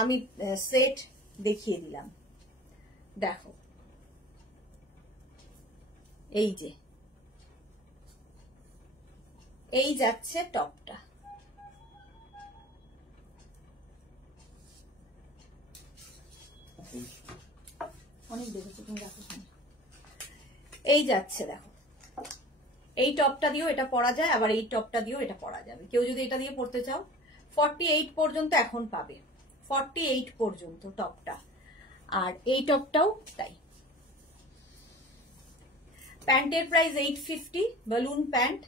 আমি সেট দেখিয়ে দিলাম, দেখো এই যে এই যাচ্ছে টপটা। অনেক দেখেছো তুমি, দেখো এই যাচ্ছে, দেখো এই টপটা দিয়েও এটা পরা যায়, আবার এই টপটা দিয়েও এটা পরা যাবে। কেউ যদি এটা দিয়ে পরতে চাও 48 পর্যন্ত এখন পাবে, 48 পর্যন্ত টপটা। আর এই টপটাও তাই। প্যান্টের প্রাইস 850 বালুন প্যান্ট,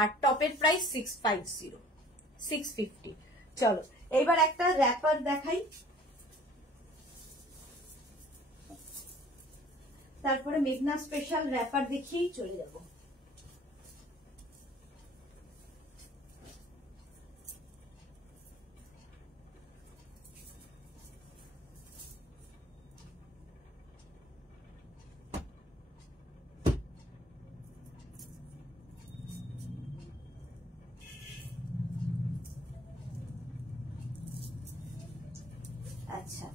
আর টপের প্রাইস 650, 650। চলো এবার একটা র্যাপার দেখাই। তারপরে মেঘনা স্পেশাল র্যাপার দেখিয়েই চলে যাব। আচ্ছা,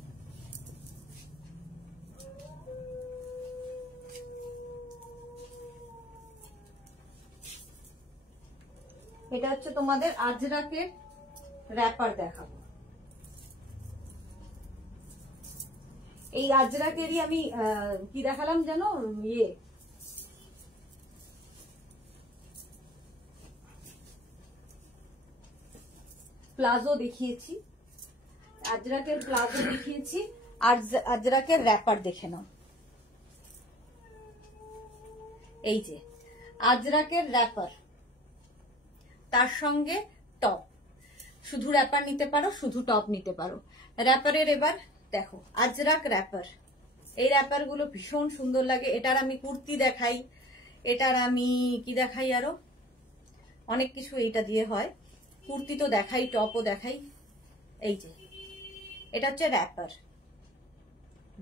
এটা হচ্ছে তোমাদের আজরাকের র্যাপার দেখাবো। এই আজরাকেরই আমি কি দেখালাম জানো, প্লাজো দেখিয়েছি, আজরাকের প্লাজো দেখিয়েছি, আর আজরাকের র্যাপার দেখে নাও। এই যে আজরাকের র্যাপার, তার সঙ্গে টপ, শুধু র্যাপার নিতে পারো, শুধু টপ নিতে পারো। র্যাপারের এবার দেখো আজরাক র্যাপার, এই র্যাপার গুলো ভীষণ সুন্দর লাগে। এটার আমি কুর্তি দেখাই, এটার আমি কি দেখাই, আরো অনেক কিছু এইটা দিয়ে হয়। কুর্তি তো দেখাই, টপও দেখাই। এই যে এটা হচ্ছে র্যাপার,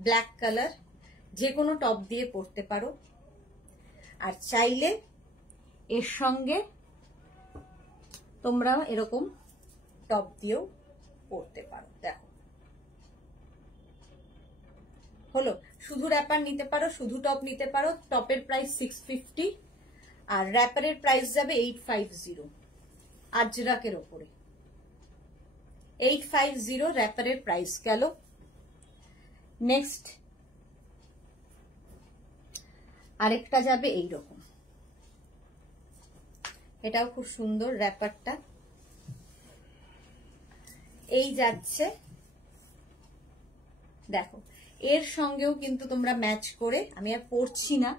ব্ল্যাক কালার, যে কোনো টপ দিয়ে পরতে পারো। আর চাইলে এর সঙ্গে তোমরা এরকম টপ দিয়েও পরতে পারো। দেখো হলো, শুধু র্যাপার নিতে পারো, শুধু টপ নিতে পারো। টপের প্রাইস 650 আর র্যাপারের প্রাইস যাবে 850 আজরাকের ওপরে। 850 র্যাপারের প্রাইস গেল। নেক্সট আরেকটা যাবে এইরকম, এটাও খুব সুন্দর র্যাপারটা। এই যাচ্ছে, দেখো এর সঙ্গেও কিন্তু তোমরা ম্যাচ করে, আমি আর পরছি না,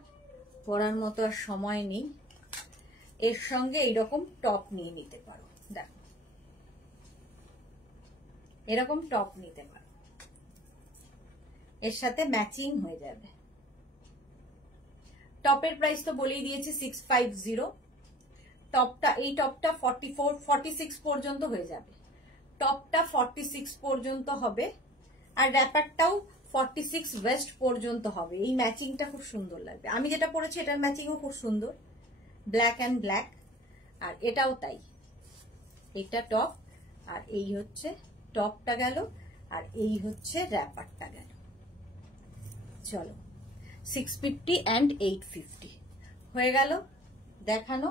পরার মতো আর সময় নেই, এর সঙ্গে এইরকম টপ নিয়ে নিতে পারো। দেখো এরকম টপ নিতে পারো, এর সাথে ম্যাচিং হয়ে যাবে। টপের প্রাইস তো বলেই দিয়েছি 650। টপটা, এই টপটা 46 পর্যন্ত হয়ে যাবে, টপটা 46 পর্যন্ত হবে, আর র্যাপারটাও 46 ওয়েস্ট পর্যন্ত হবে। এই ম্যাচিংটা খুব সুন্দর লাগবে। আমি যেটা পরেছি এটার ম্যাচিংও খুব সুন্দর, ব্ল্যাক অ্যান্ড ব্ল্যাক, আর এটাও তাই। এটা টপ, আর এই হচ্ছে টপটা গেল, আর এই হচ্ছে র্যাপারটা গেল। চলো 650 and 850 হয়ে গেল দেখানো।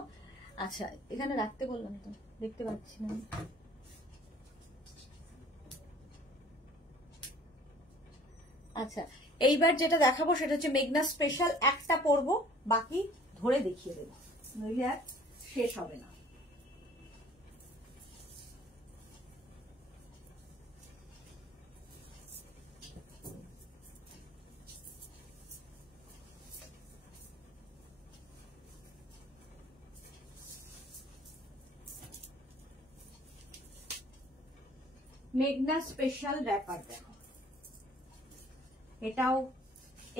আচ্ছা, এখানে রাখতে বললাম তো, দেখতে পাচ্ছি না। আচ্ছা, এইবার যেটা দেখাবো সেটা হচ্ছে মেঘনা স্পেশাল। একটা পরবো, বাকি ধরে দেখিয়ে দেবো, নইলে আর শেষ হবে না। মেঘনা স্পেশাল র্যাপার দেখো, এটাও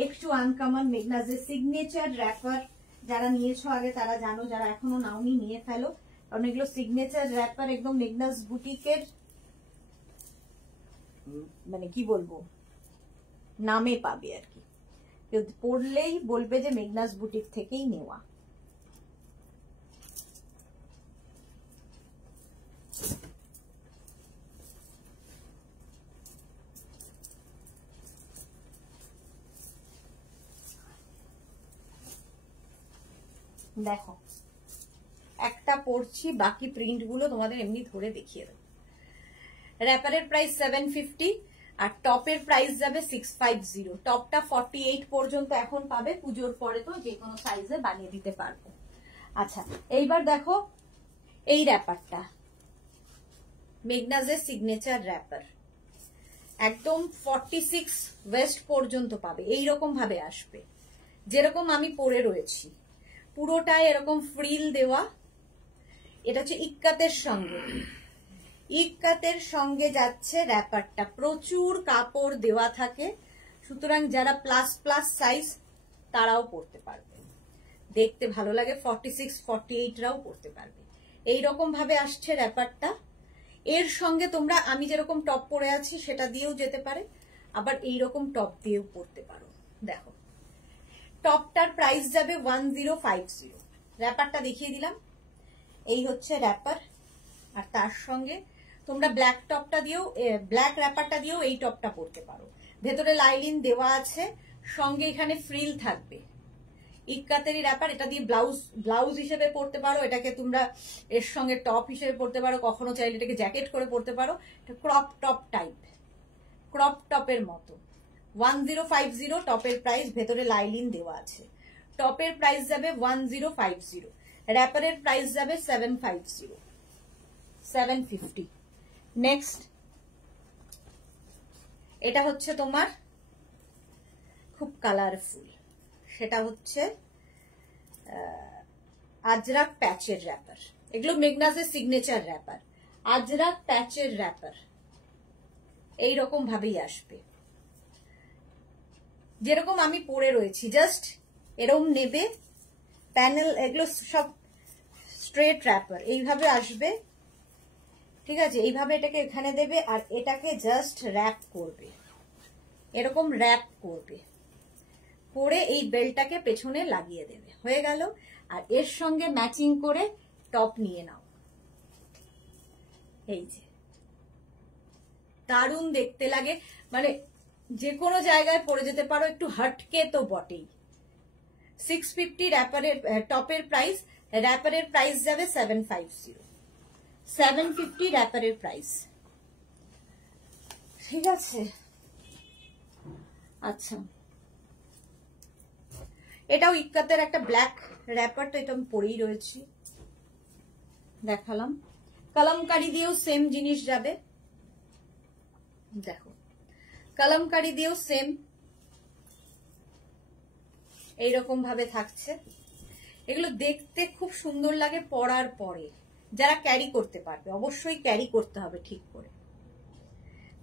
একটু আনকমন। মেঘনা যে সিগনেচার র্যাপার, যারা নিয়েছো আগে তারা জানো, যারা এখনো নাওনি নিয়ে ফেলো, কারণ এগুলো সিগনেচার র্যাপার, একদম মেঘনাস বুটিকের মানে কি বলবো নামে পাবে আর কি, পড়লেই বলবে যে মেঘনাস বুটিক থেকেই নেওয়া। দেখো একটা পরছি, বাকি প্রিন্ট গুলো তোমাদের এমনি ধরে দেখিয়ে দেবো। র্যাপারের প্রাইস 750 আর টপের প্রাইস যাবে 650। টপটা 48 পর্যন্ত এখন পাবে, পুজোর পরে তো যে কোনো সাইজে বানিয়ে দিতে পারবো। আচ্ছা, এইবার দেখো এই র্যাপারটা, মেঘনাজের সিগনেচার র্যাপার, একদম 46 ওয়েস্ট পর্যন্ত পাবে। এইরকম ভাবে আসবে, যেরকম আমি পরে রয়েছি, পুরোটাই এরকম ফ্রিল দেওয়া। এটা হচ্ছে ইক্কাতের সঙ্গে, ইক্কাতের সঙ্গে যাচ্ছে র্যাপারটা, প্রচুর কাপড় দেওয়া থাকে। সুতরাং যারা প্লাস প্লাস সাইজ তারাও পরতে পারবে, দেখতে ভালো লাগে। 46, 48রাও পরতে পারবে। এইরকম ভাবে আসছে র্যাপারটা। এর সঙ্গে তোমরা আমি যেরকম টপ পরে আছি সেটা দিয়েও যেতে পারে, আবার এইরকম টপ দিয়েও পরতে পারো। দেখো টপটার প্রাইস যাবে 1050। র্যাপারটা দেখিয়ে দিলাম, এই হচ্ছে র্যাপার। আর তার সঙ্গে তোমরা ব্ল্যাক টপটা দিয়েও, ব্ল্যাক র্যাপারটা দিয়েও এই টপটা পরতে পারো। ভেতরে লাইলিন দেওয়া আছে, সঙ্গে এখানে ফ্রিল থাকবে। ইক্কাতেরি র্যাপার, এটা দিয়ে ব্লাউজ হিসেবে পরতে পারো, এটাকে তোমরা এর সঙ্গে টপ হিসেবে পরতে পারো, কখনো চাইলে এটাকে জ্যাকেট করে পরতে পারো। ক্রপ টপ টাইপ, ক্রপ টপের মতো। 1050 টপের প্রাইস, ভেতরে লাইলিন দেওয়া আছে। টপের প্রাইস যাবে 1050, র্যাপারের প্রাইস যাবে 750। নেক্সট এটা হচ্ছে তোমার খুব কালারফুল, সেটা হচ্ছে আজরাক প্যাচের র্যাপার। এগুলো মেগনাজের সিগনেচার র্যাপার। আজরাক প্যাচের র্যাপার এইরকম ভাবেই আসবে, যেরকম আমি পরে রয়েছি, জাস্ট এরকম নেবে প্যানেল। এগুলো সব স্ট্রেট র্যাপার, এইভাবে আসবে, ঠিক আছে? এইভাবে এটাকে এখানে দেবে আর এটাকে জাস্ট র্যাপ করবে, এরকম র্যাপ করবে, করে এই বেল্টটাকে পেছনে লাগিয়ে দেবে, হয়ে গেল। আর এর সঙ্গে ম্যাচিং করে টপ নিয়ে নাও। এই যে দারুণ দেখতে লাগে, মানে যে কোনো জায়গায় পরে যেতে পারো, একটু হটকে তো বটেই। 650 র্যাপারের টপের প্রাইস, র্যাপারের প্রাইস যাবে 750 র্যাপারের প্রাইস, ঠিক আছে? আচ্ছা, এটাও ইক্কাতের একটা ব্ল্যাক র্যাপারটা, এটা আমি পরেই রয়েছি, দেখালাম। কলমকারি দিয়েও সেম জিনিস যাবে, দেখো কলমকারি দিয়েও সেম এইরকম ভাবে থাকছে। এগুলো দেখতে খুব সুন্দর লাগে পরার পরে, যারা ক্যারি করতে পারবে, অবশ্যই ক্যারি করতে হবে ঠিক করে।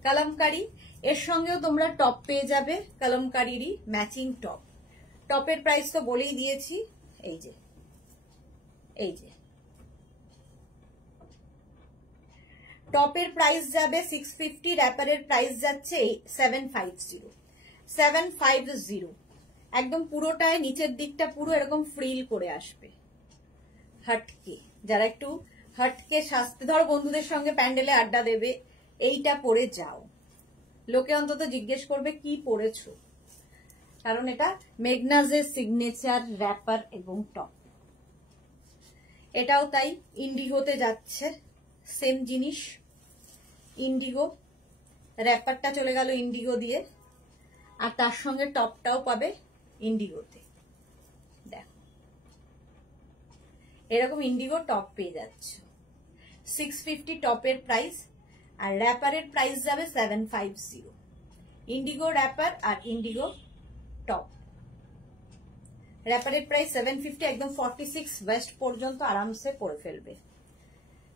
কলমকারি, এর সঙ্গেও তোমরা টপ পেয়ে যাবে, কলমকারিরই ম্যাচিং টপ। টপের প্রাইস তো বলেই দিয়েছি, এই যে এই যে টপের প্রাইস যাবে 650, র্যাপারের প্রাইস যাচ্ছে 750। একদম পুরোটায় নিচের দিকটা পুরো এরকম ফ্রিল করে আসবে, হটকে। যারা একটু হটকে সাজতে, ধরো বন্ধুদের সঙ্গে প্যান্ডেলে আড্ডা দেবে, এইটা পরে যাও, লোকে অন্তত জিজ্ঞেস করবে কি পরেছো, কারণ এটা মেগনাজের সিগনেচার র্যাপার এবং টপ। এটাও তাই, ইন্ডিগোতে যাচ্ছে, সেম জিনিস, ইন্ডিগো। র্যাপারটা চলে গেল ইন্ডিগো দিয়ে, আর তার সঙ্গে টপটাও পাবে ইন্ডিগোতে। দেখো এরকম ইন্ডিগো টপ পেয়ে যাচ্ছ। 650 টপের প্রাইস, আর র্যাপারের প্রাইস যাবে 750। ইন্ডিগো র্যাপার আর ইন্ডিগো টপ। র্যাপারের প্রাইস 750, একদম 46 ওয়েস্ট পর্যন্ত আরামসে পরে ফেলবে।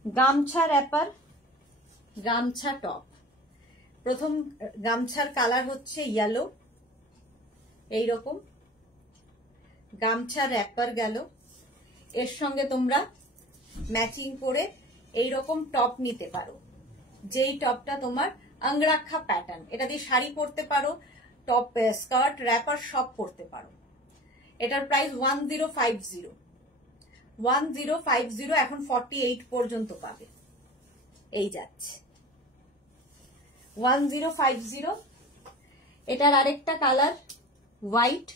গামছা র্যাপার, গামছা টপ। প্রথম গামছার কালার হচ্ছে ইয়েলো, এইরকম গামছা র্যাপার গেল। এর সঙ্গে তোমরা ম্যাচিং করে এইরকম টপ নিতে পারো, যেই টপটা তোমার অঙ্গরাক্ষা প্যাটার্ন। এটা দিয়ে শাড়ি পরতে পারো, টপ, স্কার্ট, র্যাপার সব পরতে পারো। এটার প্রাইস 1050, এখন 48 পর্যন্ত পাবে, এই যাচ্ছে 1050। এটার আরেকটা কালার হোয়াইট,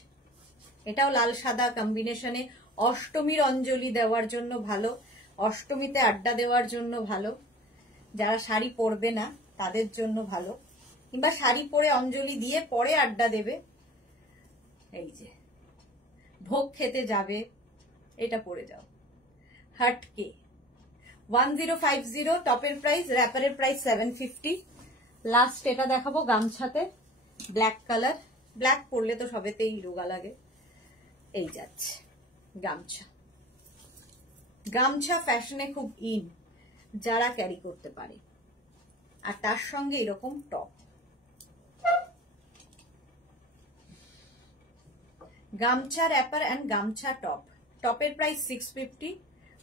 এটাও লাল সাদা কম্বিনেশনে, অষ্টমীর অঞ্জলি দেওয়ার জন্য ভালো, অষ্টমীতে আড্ডা দেওয়ার জন্য ভালো, যারা শাড়ি পরবে না তাদের জন্য ভালো, কিংবা শাড়ি পরে অঞ্জলি দিয়ে পরে আড্ডা দেবে, এই যে ভোগ খেতে যাবে, এটা পরে যাও, হটকে। 1050 টপের প্রাইস, র্যাপারের প্রাইস 750। লাস্ট এটা দেখাবো গামছাতে, ব্ল্যাক কালার। ব্ল্যাক পরলে তো সবেতেই রোগা লাগে, এই যাচ্ছে গামছা। গামছা ফ্যাশনে খুব ইন, যারা ক্যারি করতে পারে, আর তার সঙ্গে এরকম টপ। গামছা র্যাপার অ্যান্ড গামছা টপ। টপের প্রাইস 650,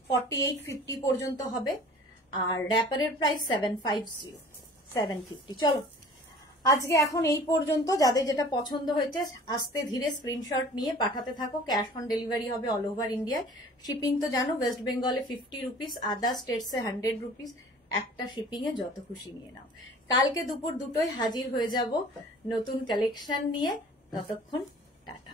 4850 পর্যন্ত হবে, আর র্যাপারের প্রাইস 750। চলো আজকে এখন এই পর্যন্ত। যাদের যেটা পছন্দ হয়েছে আস্তে ধীরে স্ক্রিনশট নিয়ে পাঠাতে থাকো। ক্যাশ অন ডেলিভারি হবে অল ওভার ইন্ডিয়ায়। শিপিং তো জানো, ওয়েস্ট বেঙ্গলে 50 রুপিস, আদার স্টেটসে 100 রুপিস। একটা শিপিং এ যত খুশি নিয়ে নাও। কালকে দুপুর 2টোয় হাজির হয়ে যাব নতুন কালেকশন নিয়ে। ততক্ষণ টাটা।